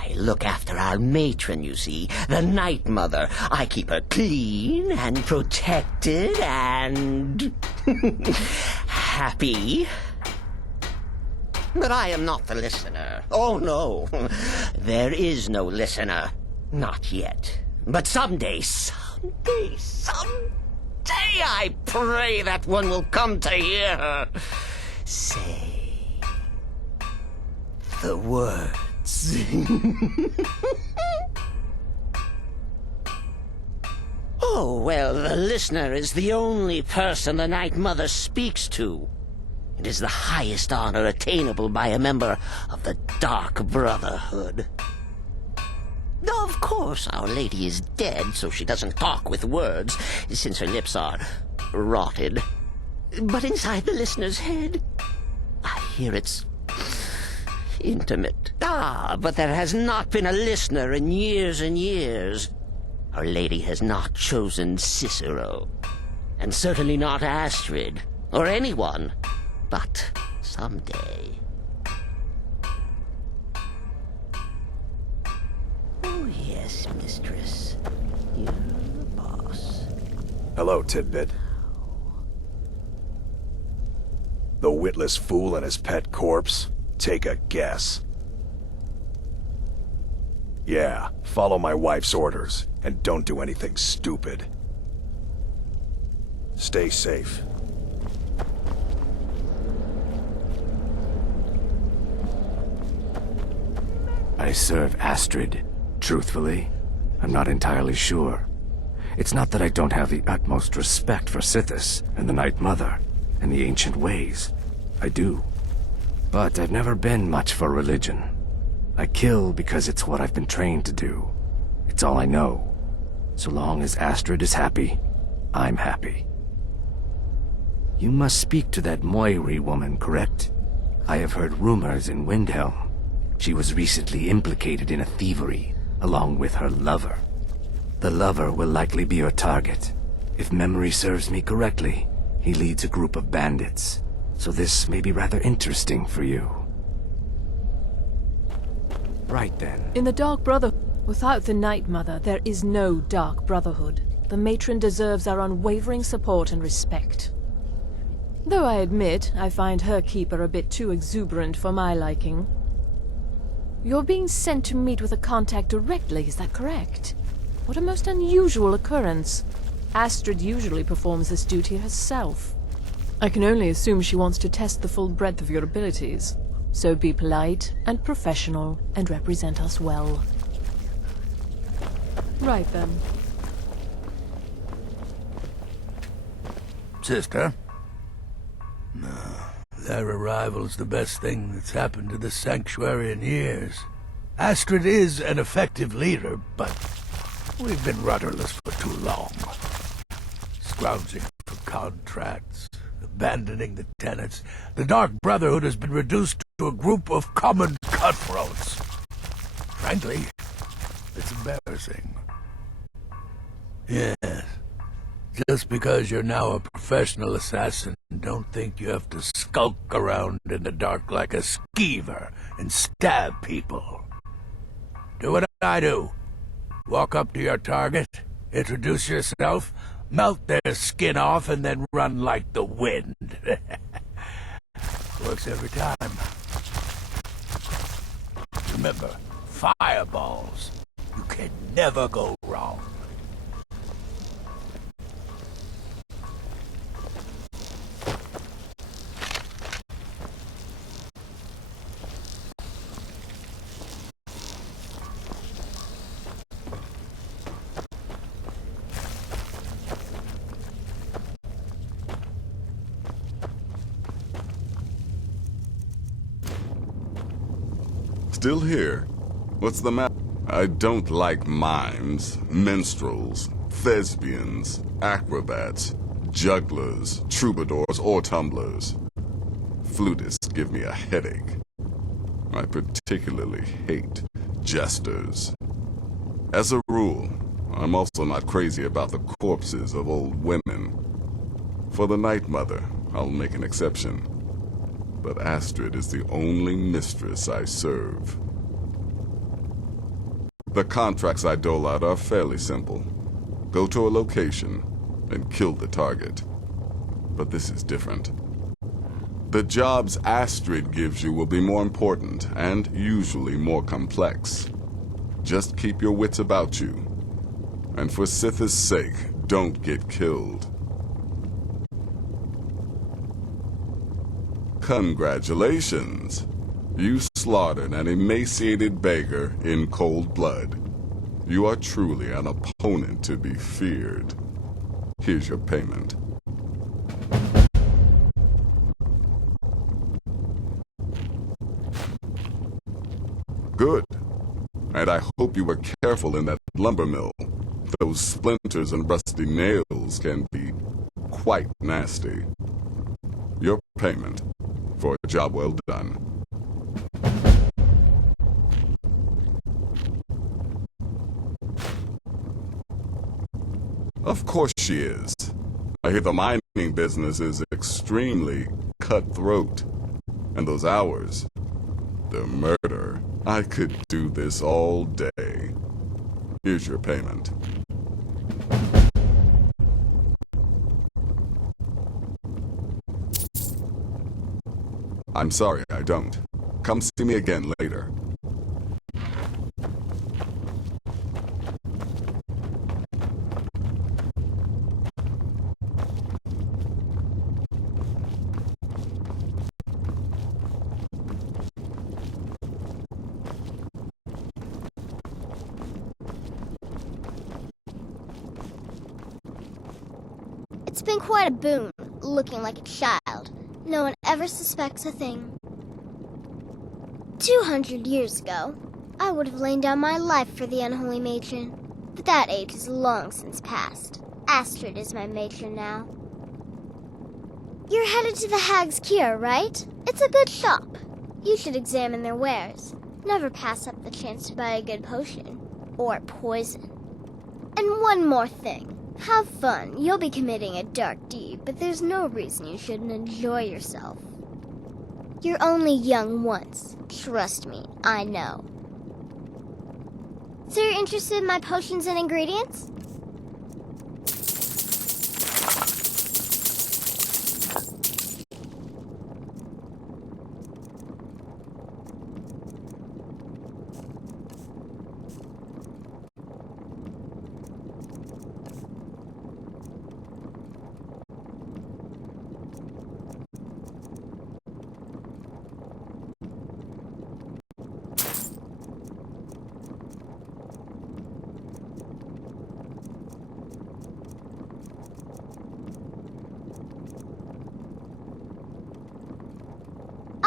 I look after our matron, you see, the Night Mother. I keep her clean and protected and happy. But I am not the listener. Oh, no. There is no listener. Not yet. But someday, I pray that one will come to hear her say the words. Oh, well, the listener is the only person the Night Mother speaks to. It is the highest honor attainable by a member of the Dark Brotherhood. Though, of course, Our Lady is dead, so she doesn't talk with words, since her lips are rotted. But inside the listener's head, I hear it's intimate. But there has not been a listener in years and years. Our Lady has not chosen Cicero, and certainly not Astrid, or anyone. But someday. Oh, yes, mistress. You're the boss. Hello, Tidbit. The witless fool and his pet corpse? Take a guess. Yeah, follow my wife's orders, and don't do anything stupid. Stay safe. I serve Astrid. Truthfully, I'm not entirely sure. It's not that I don't have the utmost respect for Sithis and the Night Mother and the ancient ways. I do. But I've never been much for religion. I kill because it's what I've been trained to do. It's all I know. So long as Astrid is happy, I'm happy. You must speak to that Moiri woman, correct? I have heard rumors in Windhelm. She was recently implicated in a thievery, along with her lover. The lover will likely be your target. If memory serves me correctly, he leads a group of bandits. So this may be rather interesting for you. Right then. In the Dark Brotherhood, without the Night Mother, there is no Dark Brotherhood. The matron deserves our unwavering support and respect. Though I admit, I find her keeper a bit too exuberant for my liking. You're being sent to meet with a contact directly, is that correct? What a most unusual occurrence. Astrid usually performs this duty herself. I can only assume she wants to test the full breadth of your abilities. So be polite and professional and represent us well. Right then. Sister? No. Their arrival's the best thing that's happened to the Sanctuary in years. Astrid is an effective leader, but we've been rudderless for too long. Scrounging for contracts, abandoning the tenants. The Dark Brotherhood has been reduced to a group of common cutthroats. Frankly, it's embarrassing. Yes. Just because you're now a professional assassin, don't think you have to skulk around in the dark like a skeever and stab people. Do what I do. Walk up to your target, introduce yourself, Melt their skin off and then run like the wind. Works every time. Remember, fireballs. You can never go wrong. Still here? What's the matter? I don't like mimes, minstrels, thespians, acrobats, jugglers, troubadours, or tumblers. Flutists give me a headache. I particularly hate jesters. As a rule, I'm also not crazy about the corpses of old women. For the Night Mother, I'll make an exception. But Astrid is the only mistress I serve. The contracts I dole out are fairly simple. Go to a location and kill the target. But this is different. The jobs Astrid gives you will be more important and usually more complex. Just keep your wits about you. And for Sith's sake, don't get killed. Congratulations. You slaughtered an emaciated beggar in cold blood. You are truly an opponent to be feared. Here's your payment. Good. And I hope you were careful in that lumber mill. Those splinters and rusty nails can be quite nasty. Your payment for a job well done. Of course she is. I hear the mining business is extremely cutthroat. And those hours, the murder. I could do this all day. Here's your payment. I'm sorry, I don't. Come see me again later. It's been quite a boon, looking like a child. No one ever suspects a thing. 200 years ago, I would have lain down my life for the unholy matron. But that age is long since past. Astrid is my matron now. You're headed to the Hag's Cure, right? It's a good shop. You should examine their wares. Never pass up the chance to buy a good potion. Or poison. And one more thing. Have fun. You'll be committing a dark deed, but there's no reason you shouldn't enjoy yourself. You're only young once. Trust me, I know. So you're interested in my potions and ingredients?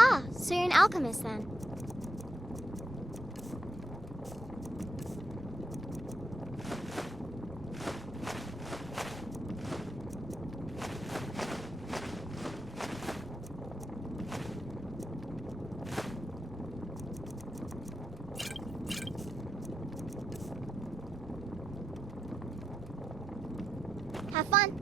Ah, so you're an alchemist then. Have fun.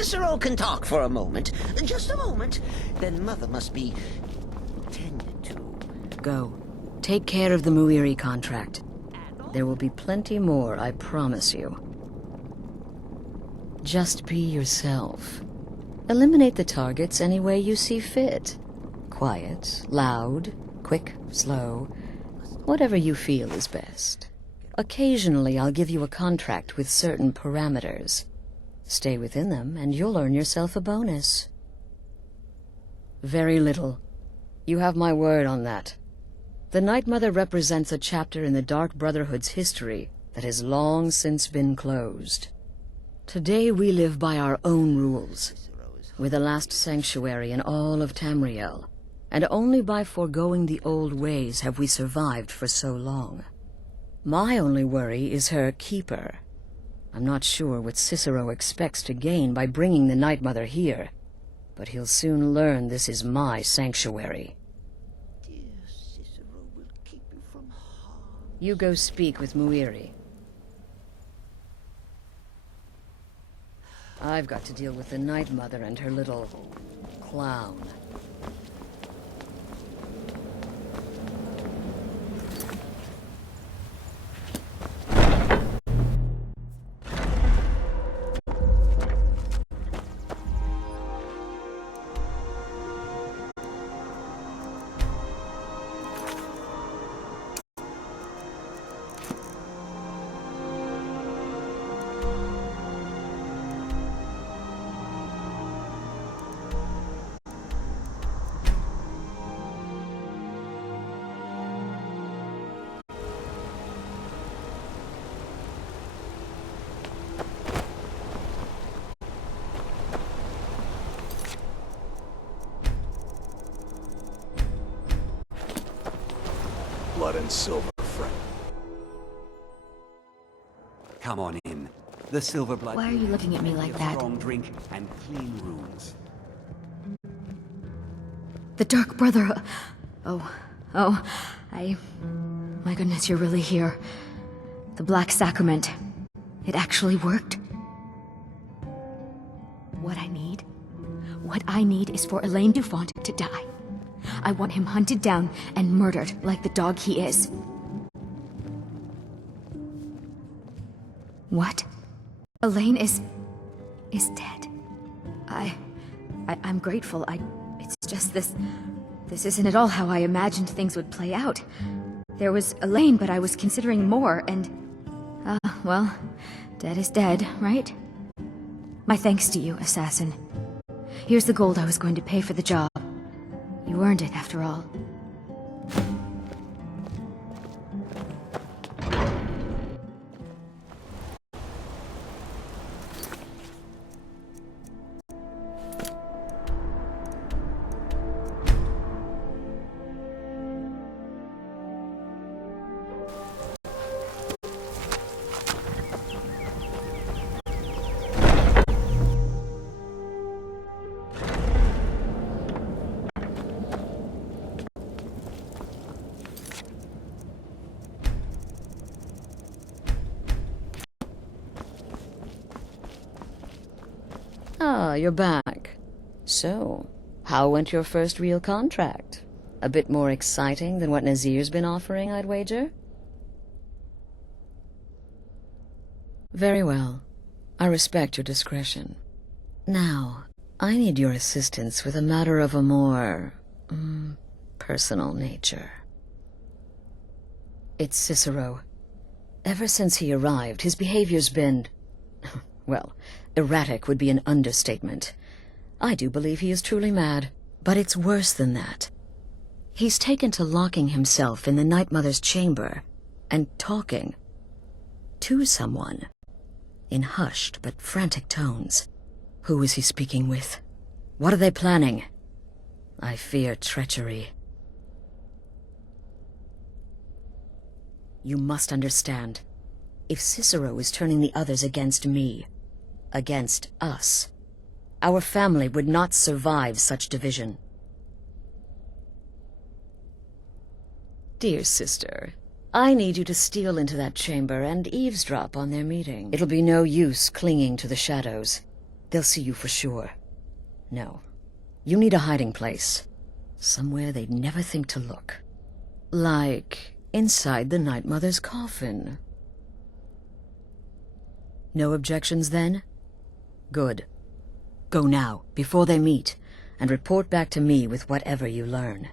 Cicero can talk for a moment. Just a moment. Then Mother must be tended to. Go. Take care of the Muiri contract. There will be plenty more, I promise you. Just be yourself. Eliminate the targets any way you see fit. Quiet, loud, quick, slow. Whatever you feel is best. Occasionally, I'll give you a contract with certain parameters. Stay within them, and you'll earn yourself a bonus. Very little. You have my word on that. The Night Mother represents a chapter in the Dark Brotherhood's history that has long since been closed. Today we live by our own rules. We're the last sanctuary in all of Tamriel, and only by foregoing the old ways have we survived for so long. My only worry is her keeper. I'm not sure what Cicero expects to gain by bringing the Night Mother here, but he'll soon learn this is my sanctuary. You go speak with Muiri. I've got to deal with the Night Mother and her little clown. Blood and silver, friend. Come on in. The silver blood. Why are you looking at me like that? Strong drink and clean rooms. The Dark Brother... My goodness, you're really here. The Black Sacrament. It actually worked. What I need is for Elaine Dufont to die. I want him hunted down and murdered like the dog he is. What? Elaine is dead. I'm grateful. It's just this isn't at all how I imagined things would play out. There was Elaine, but I was considering more, and... well, dead is dead, right? My thanks to you, assassin. Here's the gold I was going to pay for the job. You earned it, after all. Ah, you're back. So, how went your first real contract? A bit more exciting than what Nazir's been offering, I'd wager? Very well. I respect your discretion. Now, I need your assistance with a matter of a more... personal nature. It's Cicero. Ever since he arrived, his behavior's been... well, erratic would be an understatement. I do believe he is truly mad, but it's worse than that. He's taken to locking himself in the Night Mother's chamber and talking to someone in hushed but frantic tones. Who is he speaking with? What are they planning? I fear treachery. You must understand. If Cicero is turning the others against me, against us, our family would not survive such division. Dear sister, I need you to steal into that chamber and eavesdrop on their meeting. It'll be no use clinging to the shadows. They'll see you for sure. No. You need a hiding place. Somewhere they'd never think to look. Like inside the Night Mother's coffin. No objections then? Good. Go now, before they meet, and report back to me with whatever you learn.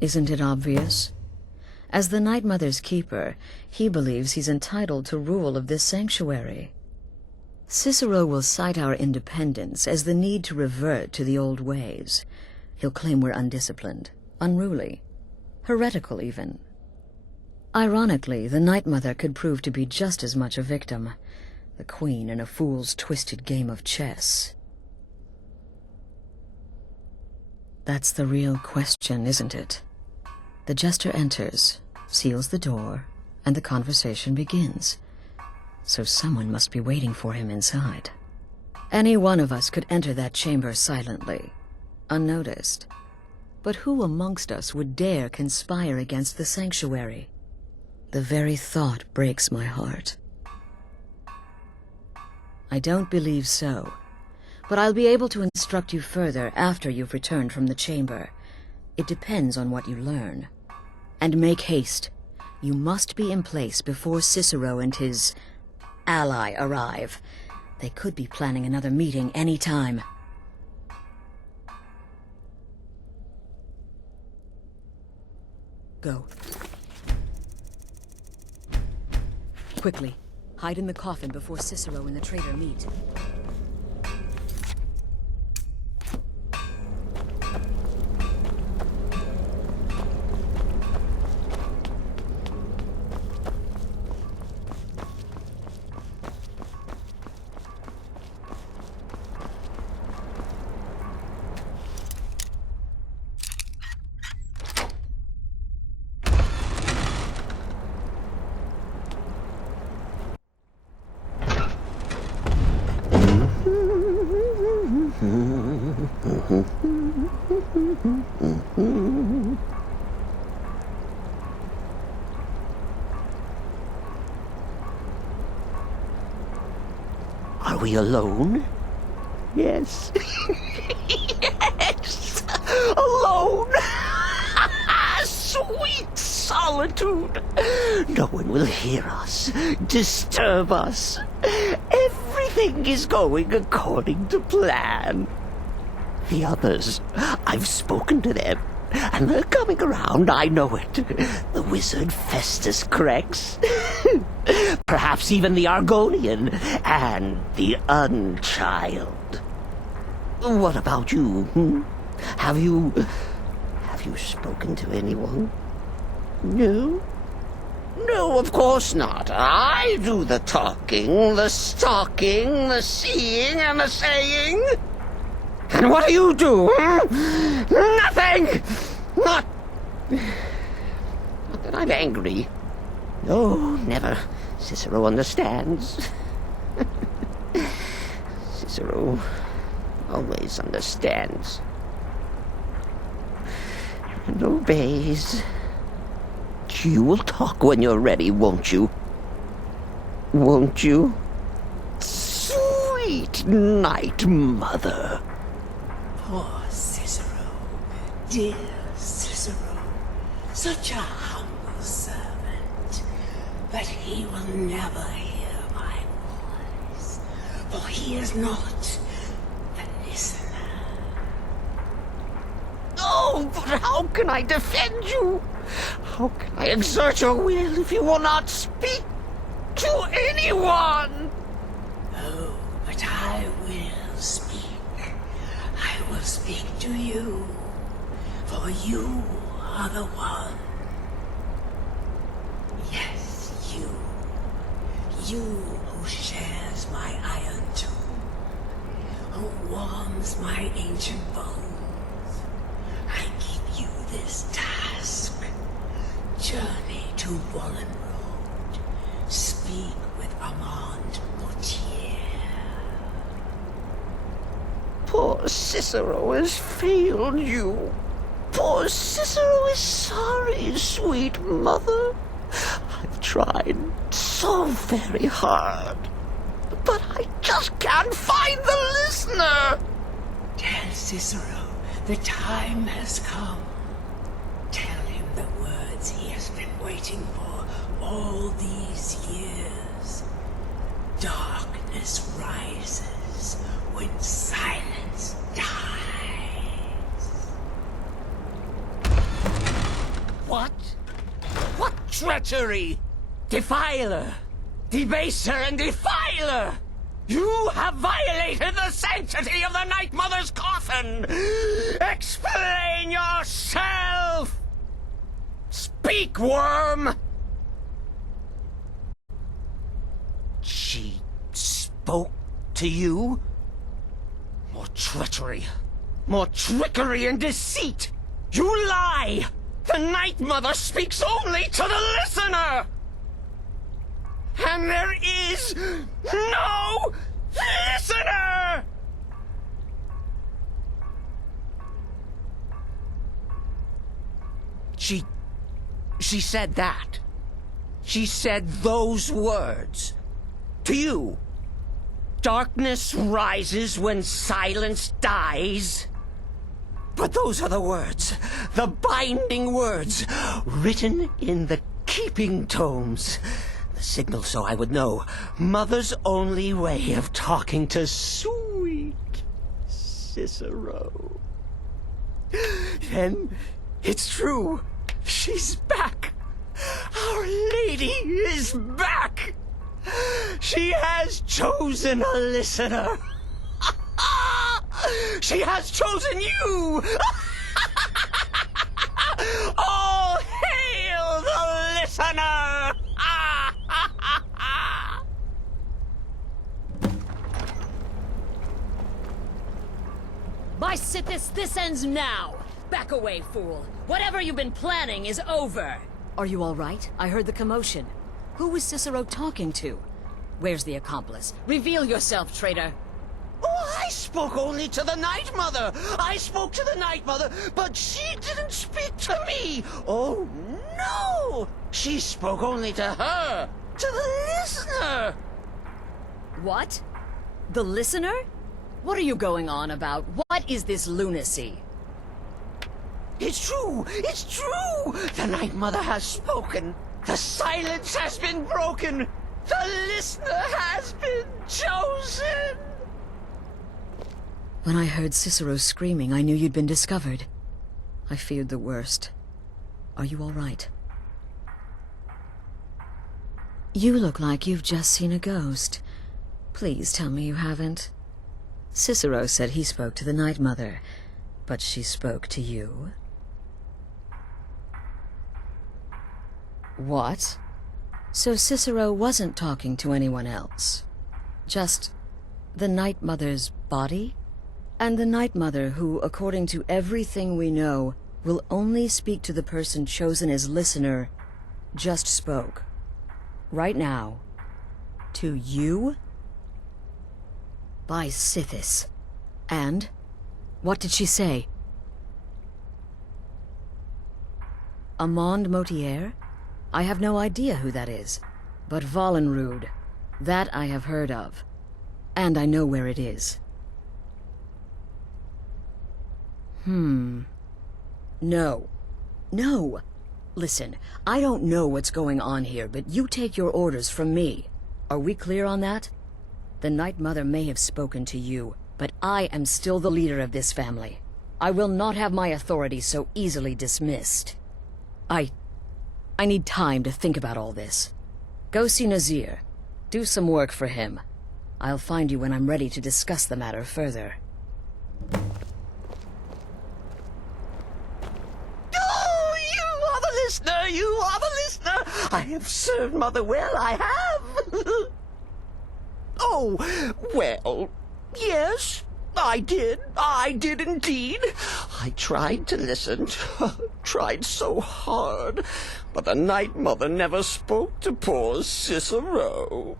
Isn't it obvious? As the Night Mother's keeper, he believes he's entitled to rule of this sanctuary. Cicero will cite our independence as the need to revert to the old ways. He'll claim we're undisciplined, unruly, heretical even. Ironically, the Night Mother could prove to be just as much a victim, the queen in a fool's twisted game of chess. That's the real question, isn't it? The jester enters, seals the door, and the conversation begins. So someone must be waiting for him inside. Any one of us could enter that chamber silently, unnoticed. But who amongst us would dare conspire against the sanctuary? The very thought breaks my heart. I don't believe so, but I'll be able to instruct you further after you've returned from the chamber. It depends on what you learn. And make haste. You must be in place before Cicero and his ally arrive. They could be planning another meeting any time. Go. Quickly, hide in the coffin before Cicero and the traitor meet. Are we alone? Yes. Yes! Alone! Sweet solitude! No one will hear us, disturb us. Everything is going according to plan. The others, I've spoken to them, and they're coming around, I know it. The wizard Festus Crex, perhaps even the Argonian, and the Unchild. What about you? Have you spoken to anyone? No? No, of course not. I do the talking, the stalking, the seeing, and the saying. And what do you do? Nothing! Not that I'm angry. No, never. Cicero understands. Cicero always understands. And obeys. You will talk when you're ready, won't you? Won't you? Sweet Night Mother. Poor Cicero, dear Cicero, such a humble servant, but he will never hear my voice, for he is not a listener. Oh, but how can I defend you? How can I exert your will if you will not speak to anyone? Oh, but I will speak. I will speak to you, for you are the one. Yes, you. You who shares my iron tomb, who warms my ancient bones. I give you this task. Journey to Wallen Road. Speak with Armand Mortier. Poor Cicero has failed you. Poor Cicero is sorry, sweet mother. I've tried so very hard, but I just can't find the listener. Tell Cicero the time has come. Tell him the words he has been waiting for all these years. Darkness rises when silence dies. What? What treachery? Defiler! Debaser and defiler! You have violated the sanctity of the Night Mother's coffin! Explain yourself! Speak, worm! She spoke to you? More treachery. More trickery and deceit! You lie! The Night Mother speaks only to the listener! And there is no listener! She said that. She said those words. To you. Darkness rises when silence dies. But those are the words, the binding words, written in the keeping tomes. The signal so I would know. Mother's only way of talking to sweet Cicero. Then it's true. She's back. Our Lady is back. She has chosen a listener. She has chosen you. All hail the listener. By Sithis, this ends now! Back away, fool! Whatever you've been planning is over! Are you all right? I heard the commotion. Who was Cicero talking to? Where's the accomplice? Reveal yourself, traitor! Oh, I spoke only to the Night Mother! I spoke to the Night Mother, but she didn't speak to me! Oh, no! She spoke only to her! To the listener! What? The listener? What are you going on about? What is this lunacy? It's true! It's true! The Night Mother has spoken! The silence has been broken! The listener has been chosen! When I heard Cicero screaming, I knew you'd been discovered. I feared the worst. Are you all right? You look like you've just seen a ghost. Please tell me you haven't. Cicero said he spoke to the Night Mother, but she spoke to you? What? So Cicero wasn't talking to anyone else? Just the Night Mother's body? And the Night Mother who, according to everything we know, will only speak to the person chosen as listener, just spoke. Right now. To you? By Sithis. And? What did she say? Amand Motier? I have no idea who that is. But Vollenrud, that I have heard of. And I know where it is. No. No! Listen, I don't know what's going on here, but you take your orders from me. Are we clear on that? The Night Mother may have spoken to you, but I am still the leader of this family. I will not have my authority so easily dismissed. I need time to think about all this. Go see Nazir. Do some work for him. I'll find you when I'm ready to discuss the matter further. Oh, you are the listener! You are the listener! I have served Mother well, I have! Oh, well, yes, I did. I did indeed. I tried to listen, tried so hard, but the Night Mother never spoke to poor Cicero.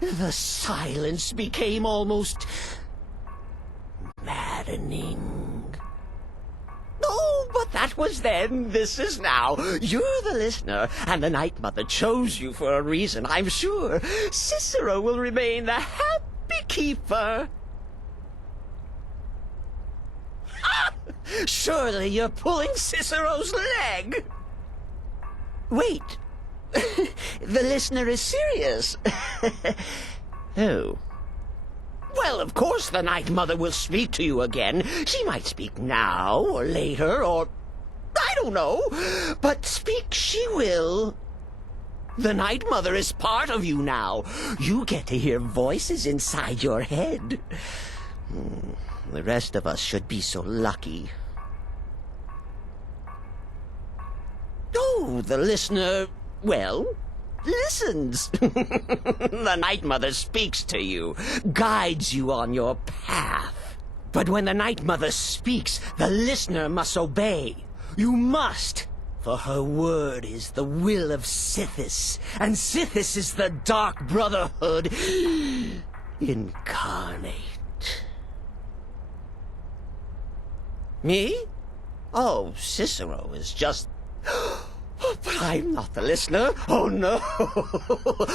The silence became almost maddening. But that was then, this is now. You're the listener, and the Night Mother chose you for a reason, I'm sure. Cicero will remain the happy keeper. Ah! Surely you're pulling Cicero's leg. Wait. The listener is serious. Oh. Well, of course the Night Mother will speak to you again. She might speak now, or later, or... I don't know. But speak she will. The Night Mother is part of you now. You get to hear voices inside your head. The rest of us should be so lucky. Oh, the listener, well, listens. The Night Mother speaks to you, guides you on your path. But when the Night Mother speaks, the listener must obey. You must, for her word is the will of Sithis, and Sithis is the Dark Brotherhood incarnate. Me? Oh, Cicero is just... But I'm not the listener. Oh, no.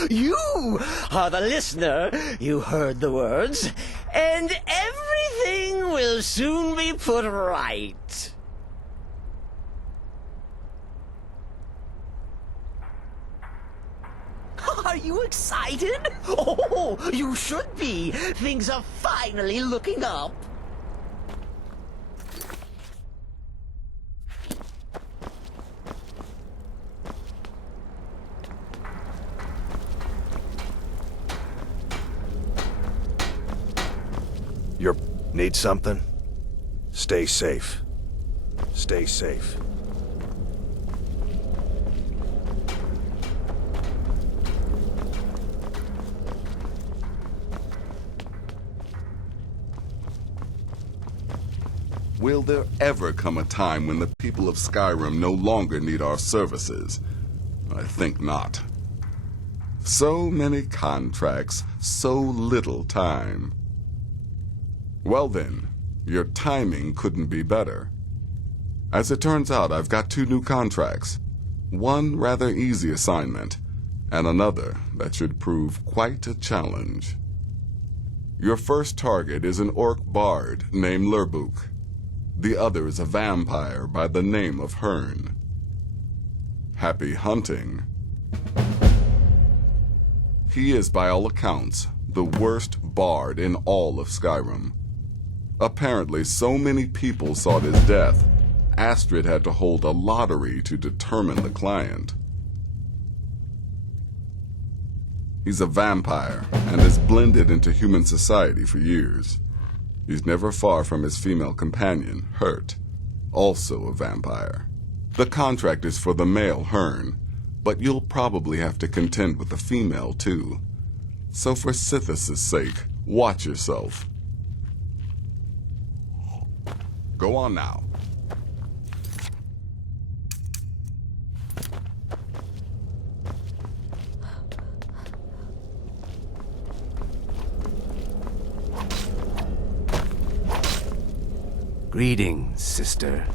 You are the listener. You heard the words. And everything will soon be put right. Are you excited? Oh, you should be. Things are finally looking up. Need something? Stay safe. Stay safe. Will there ever come a time when the people of Skyrim no longer need our services? I think not. So many contracts, so little time. Well then, your timing couldn't be better. As it turns out, I've got 2 new contracts. One rather easy assignment, and another that should prove quite a challenge. Your first target is an orc bard named Lurbuk. The other is a vampire by the name of Hearn. Happy hunting. He is, by all accounts, the worst bard in all of Skyrim. Apparently, so many people sought his death, Astrid had to hold a lottery to determine the client. He's a vampire and has blended into human society for years. He's never far from his female companion, Hurt, also a vampire. The contract is for the male Hearn, but you'll probably have to contend with the female too. So for Sithis' sake, watch yourself. Go on now. Greetings, sister.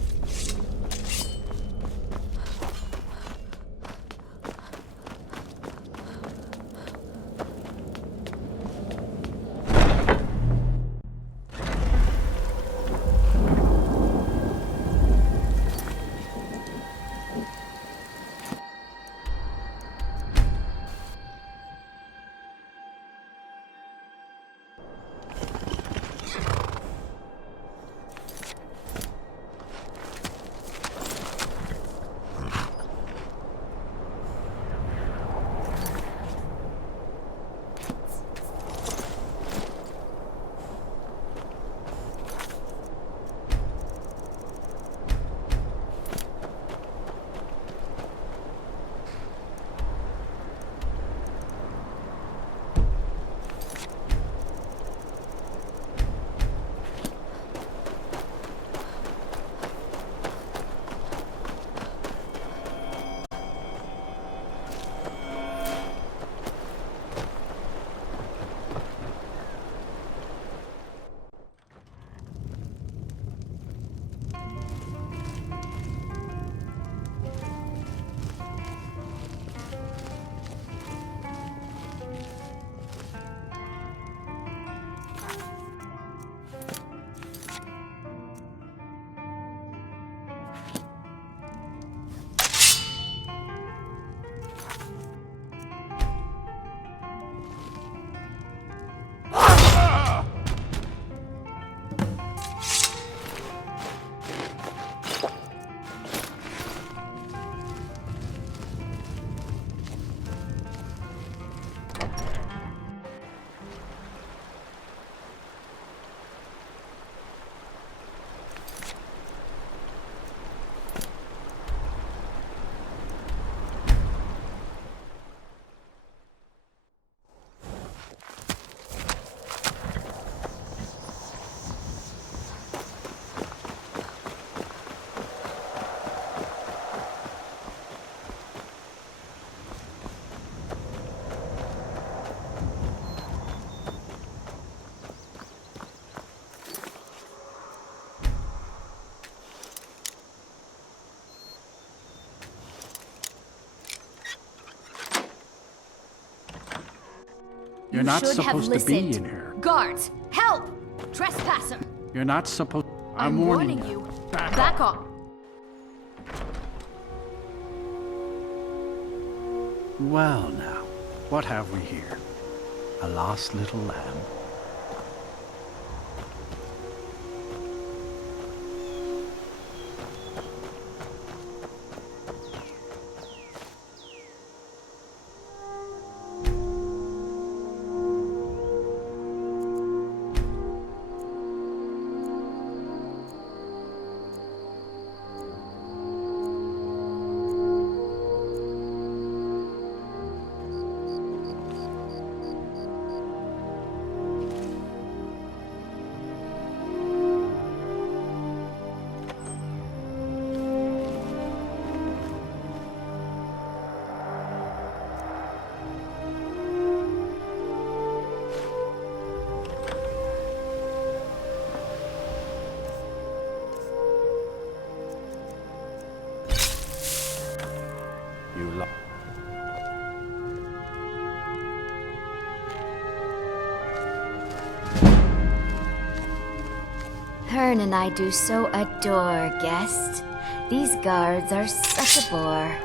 You're not should have supposed to be listened. in here. Guards, help! Trespasser! You're not supposed... I'm warning you. Back off. Well now, what have we here? A lost little lamb. Hearn and I do so adore guest. These guards are such a bore.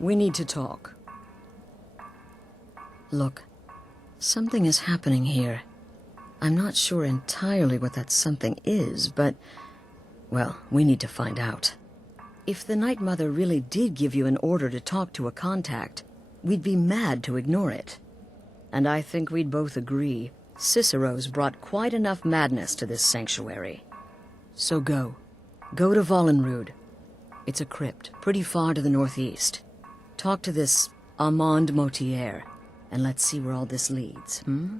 We need to talk. Look, something is happening here. I'm not sure entirely what that something is, but, well, we need to find out. If the Night Mother really did give you an order to talk to a contact, we'd be mad to ignore it. And I think we'd both agree, Cicero's brought quite enough madness to this sanctuary. So go. Go to Vollenrud. It's a crypt, pretty far to the northeast. Talk to this Armand Motier, and let's see where all this leads, hmm?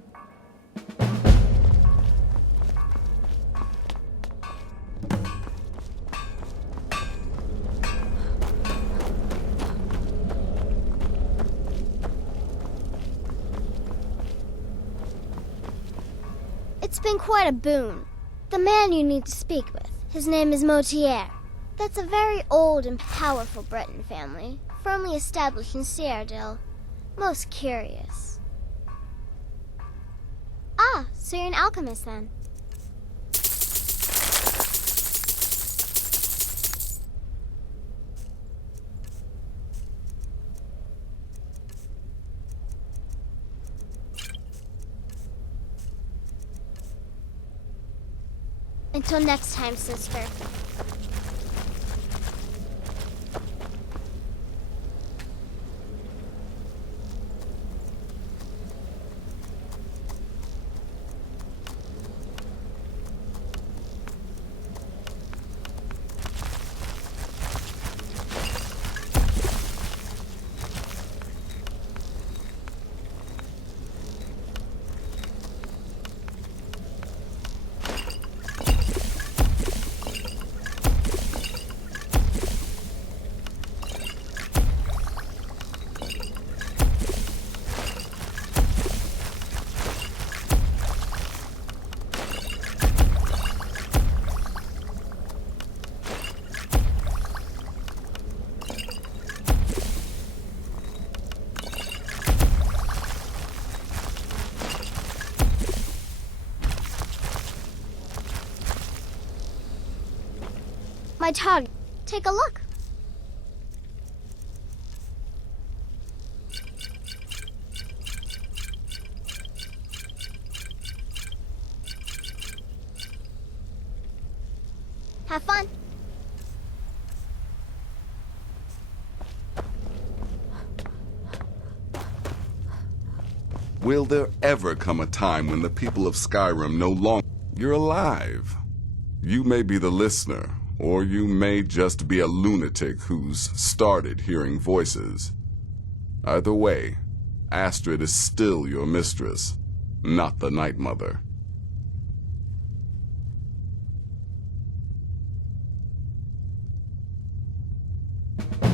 It's been quite a boon. The man you need to speak with, his name is Motier. That's a very old and powerful Breton family, firmly established in Cyrodiil. Most curious. Ah, so you're an alchemist then? Until next time, sister. My tongue. Take a look. Have fun. Will there ever come a time when the people of Skyrim no longer... You're alive. You may be the listener, or you may just be a lunatic who's started hearing voices. Either way, Astrid is still your mistress, not the Night Mother.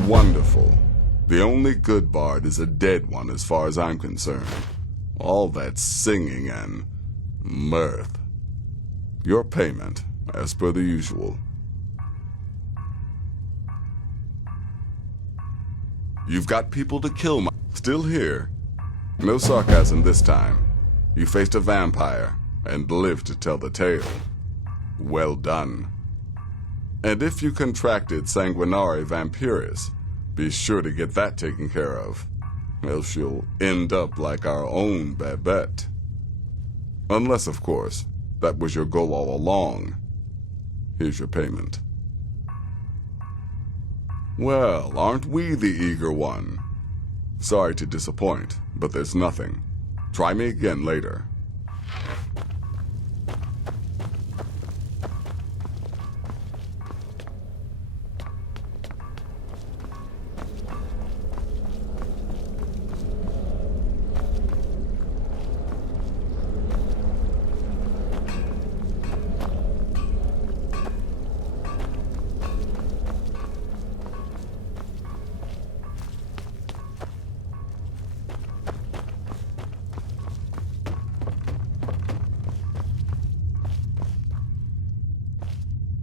Wonderful. The only good bard is a dead one as far as I'm concerned. All that singing and mirth. Your payment, as per the usual. You've got people to kill, still here. No sarcasm this time. You faced a vampire and lived to tell the tale. Well done. And if you contracted Sanguinare Vampiris, be sure to get that taken care of. Else you'll end up like our own Babette. Unless, of course, that was your goal all along. Here's your payment. Well, aren't we the eager one? Sorry to disappoint, but there's nothing. Try me again later.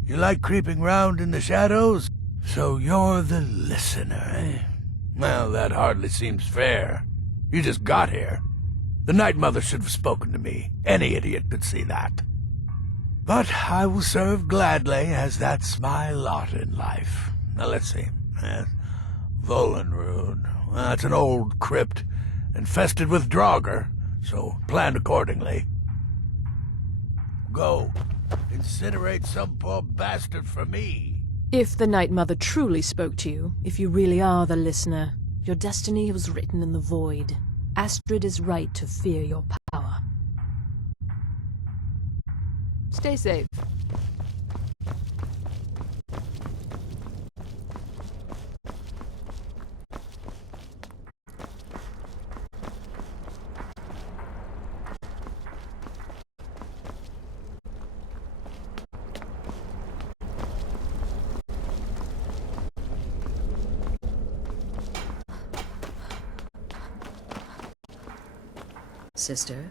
You like creeping round in the shadows? So you're the listener, eh? Well, that hardly seems fair. You just got here. The Night Mother should have spoken to me. Any idiot could see that. But I will serve gladly, as that's my lot in life. Now let's see. Volenrud. Well, that's an old crypt, infested with Draugr, so plan accordingly. Go. Incinerate some poor bastard for me. If the Night Mother truly spoke to you, if you really are the listener, your destiny was written in the void. Astrid is right to fear your power. Stay safe. Sister?